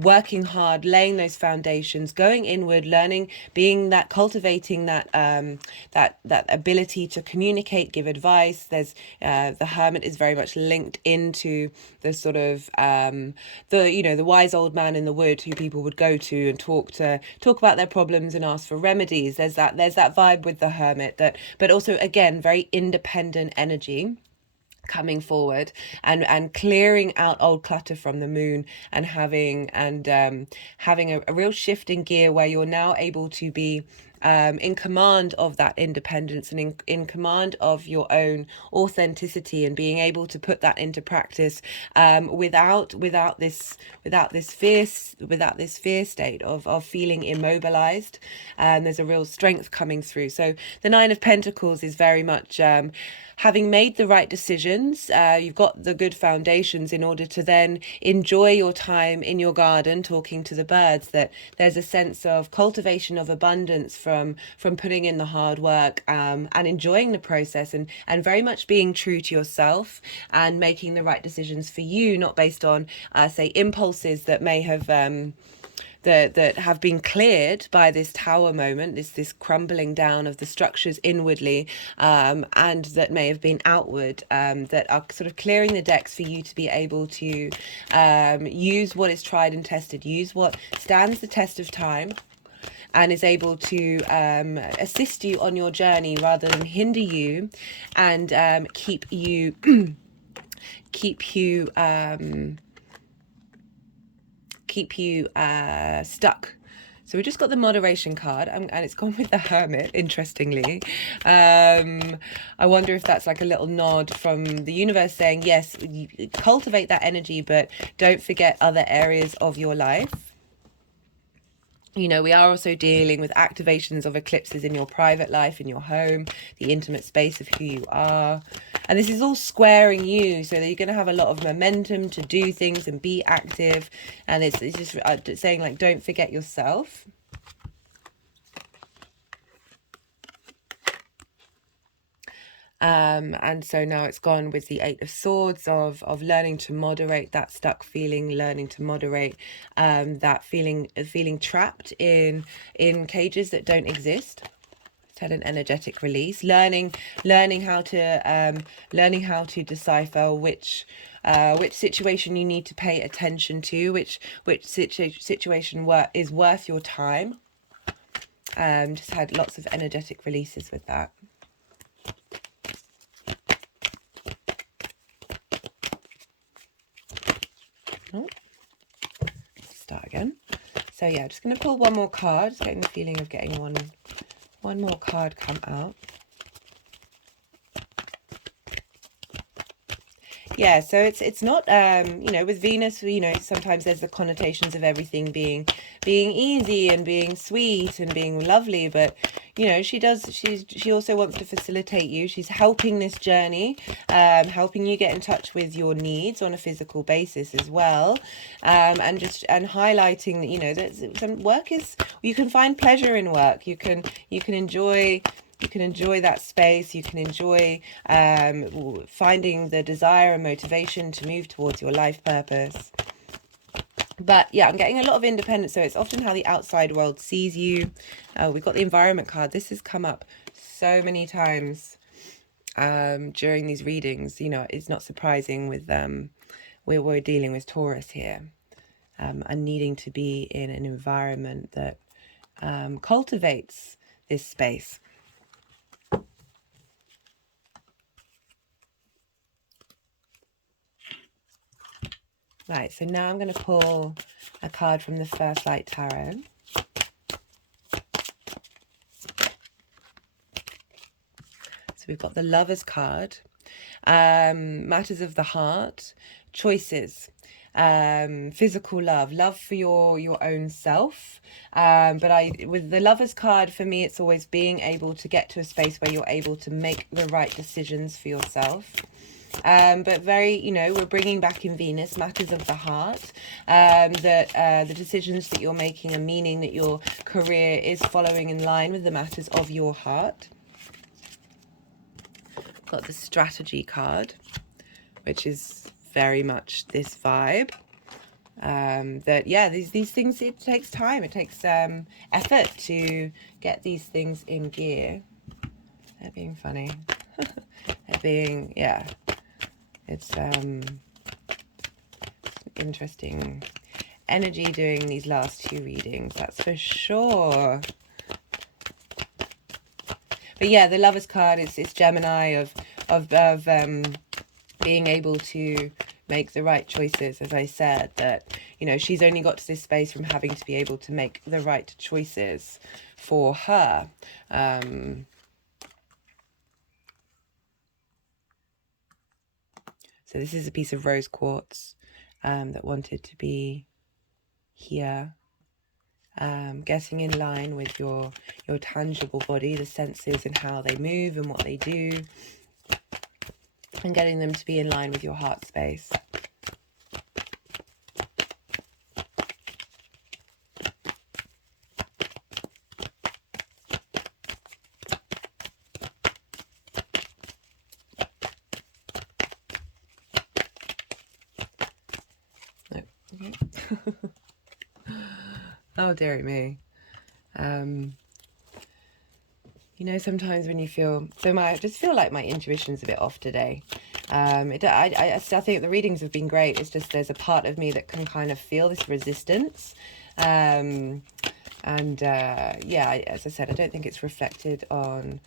working hard, laying those foundations, going inward, learning, being that, cultivating that that ability to communicate, give advice. There's the Hermit is very much linked into the sort of the wise old man in the wood who people would go to and talk about their problems and ask for remedies. There's that vibe with the Hermit, but also again very independent energy coming forward and clearing out old clutter from the moon, and having a real shift in gear where you're now able to be in command of that independence and in command of your own authenticity, and being able to put that into practice without this fear state of feeling immobilized. There's a real strength coming through. So the 9 of Pentacles is very much having made the right decisions. You've got the good foundations in order to then enjoy your time in your garden talking to the birds, that there's a sense of cultivation of abundance from putting in the hard work, and enjoying the process, and very much being true to yourself and making the right decisions for you, not based on say impulses that may have that have been cleared by this tower moment, this crumbling down of the structures inwardly, and that may have been outward, that are sort of clearing the decks for you to be able to use what is tried and tested, use what stands the test of time, and is able to assist you on your journey rather than hinder you, and keep you stuck So we just got the moderation card, and it's gone with the Hermit, interestingly. I wonder if that's like a little nod from the universe saying, yes, cultivate that energy, but don't forget other areas of your life. You know, we are also dealing with activations of eclipses in your private life, in your home, the intimate space of who you are. And this is all squaring you, so that you're going to have a lot of momentum to do things and be active. And it's just saying, like, don't forget yourself. And so now it's gone with the Eight of Swords of learning to moderate that stuck feeling, learning to moderate that feeling trapped in cages that don't exist. It's had an energetic release, learning how to decipher which situation you need to pay attention to, which situation is worth your time. Just had lots of energetic releases with that. Oh, start again. So yeah, just going to pull one more card. Just getting the feeling of getting one more card come out. Yeah, so it's not you know, with Venus, you know, sometimes there's the connotations of everything being easy and being sweet and being lovely, but you know, she also wants to facilitate you. She's helping this journey, helping you get in touch with your needs on a physical basis as well, and highlighting that, you know, that some work is, you can find pleasure in work. You can enjoy that space. You can enjoy finding the desire and motivation to move towards your life purpose. But yeah, I'm getting a lot of independence. So it's often how the outside world sees you. We've got the environment card. This has come up so many times during these readings. You know, it's not surprising with we're dealing with Taurus here, and needing to be in an environment that cultivates this space. Right, so now I'm going to pull a card from the First Light Tarot. So we've got the Lover's card, matters of the heart, choices, physical love for your own self. But with the Lover's card, for me, it's always being able to get to a space where you're able to make the right decisions for yourself. But very, you know, we're bringing back in Venus matters of the heart, that the decisions that you're making are meaning that your career is following in line with the matters of your heart. Got the strategy card, which is very much this vibe. That, yeah, these things, it takes time, it takes effort to get these things in gear. They're being funny. They're being, yeah. It's interesting energy doing these last two readings, that's for sure. But yeah, the Lover's card is Gemini of being able to make the right choices. As I said, that, you know, she's only got to this space from having to be able to make the right choices for her. So this is a piece of rose quartz that wanted to be here, getting in line with your tangible body, the senses and how they move and what they do, and getting them to be in line with your heart space. Oh, dearie me. You know, sometimes when you feel, I just feel like my intuition's a bit off today. I think the readings have been great. It's just there's a part of me that can kind of feel this resistance. Yeah, as I said, I don't think it's reflected on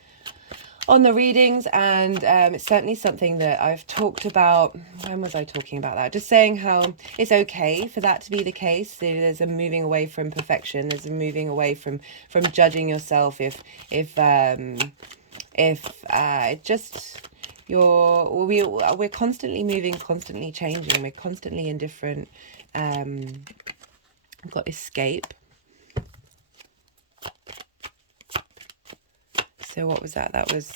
on the readings, and it's certainly something that I've talked about. When was I talking about that? Just saying how it's okay for that to be the case. There's a moving away from perfection. There's a moving away from judging yourself if just we're constantly moving, constantly changing. We're constantly in different. I've got escape. So what was that? That was,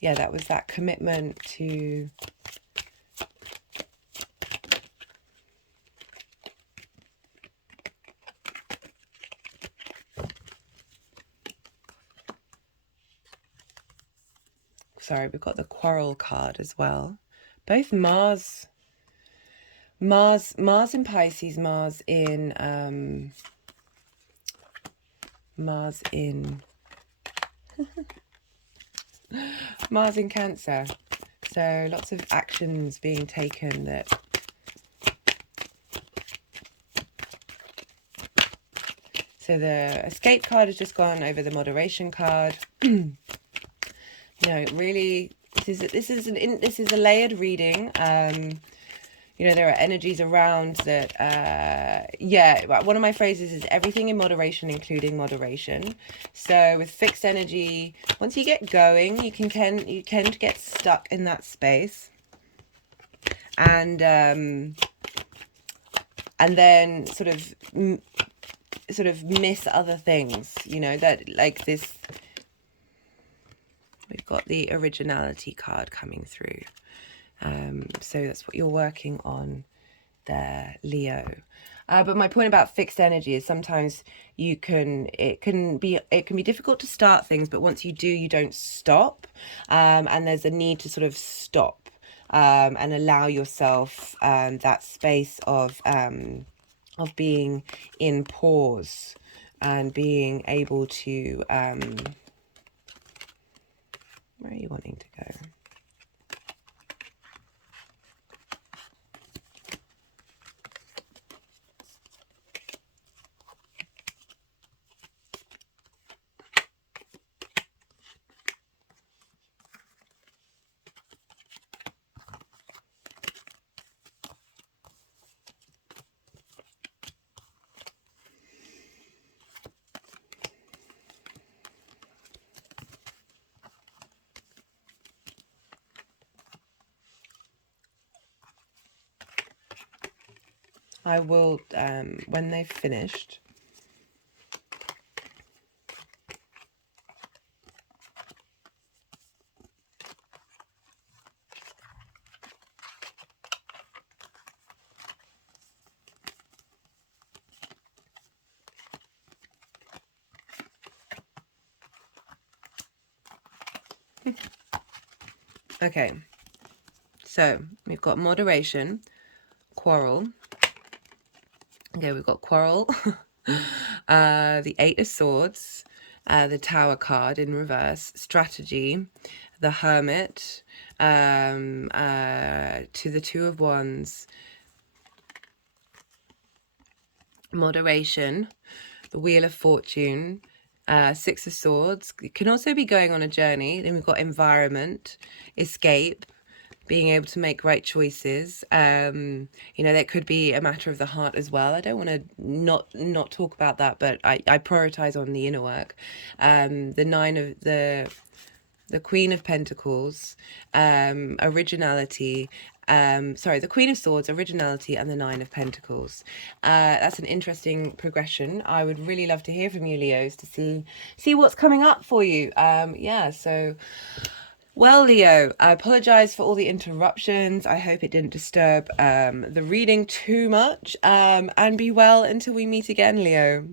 yeah, that was that commitment to, sorry, we've got the quarrel card as well. Both Mars in Pisces, Mars in Mars in Cancer. So lots of actions being taken that so the escape card has just gone over the moderation card. You know, really this is a layered reading. You know, there are energies around that, yeah, one of my phrases is everything in moderation, including moderation. So with fixed energy, once you get going, you can get stuck in that space. And then sort of miss other things, you know, that like this, we've got the originality card coming through. So that's what you're working on there, Leo. But my point about fixed energy is sometimes it can be difficult to start things, but once you do, you don't stop. And there's a need to sort of stop and allow yourself that space of being in pause and being able to where are you wanting to go? I will, when they've finished, okay, so we've got moderation, quarrel. Okay, we've got quarrel, the Eight of Swords, the Tower card in reverse, strategy, the Hermit, to the Two of Wands, moderation, the Wheel of Fortune, Six of Swords. It can also be going on a journey. Then we've got environment, escape, being able to make right choices. You know, that could be a matter of the heart as well. I don't want to not talk about that, but I prioritize on the inner work. The Nine of the Queen of Pentacles, originality. Sorry, the Queen of Swords, originality, and the Nine of Pentacles. That's an interesting progression. I would really love to hear from you, Leos, to see what's coming up for you. Yeah, so, well, Leo, I apologize for all the interruptions. I hope it didn't disturb the reading too much. And be well until we meet again, Leo.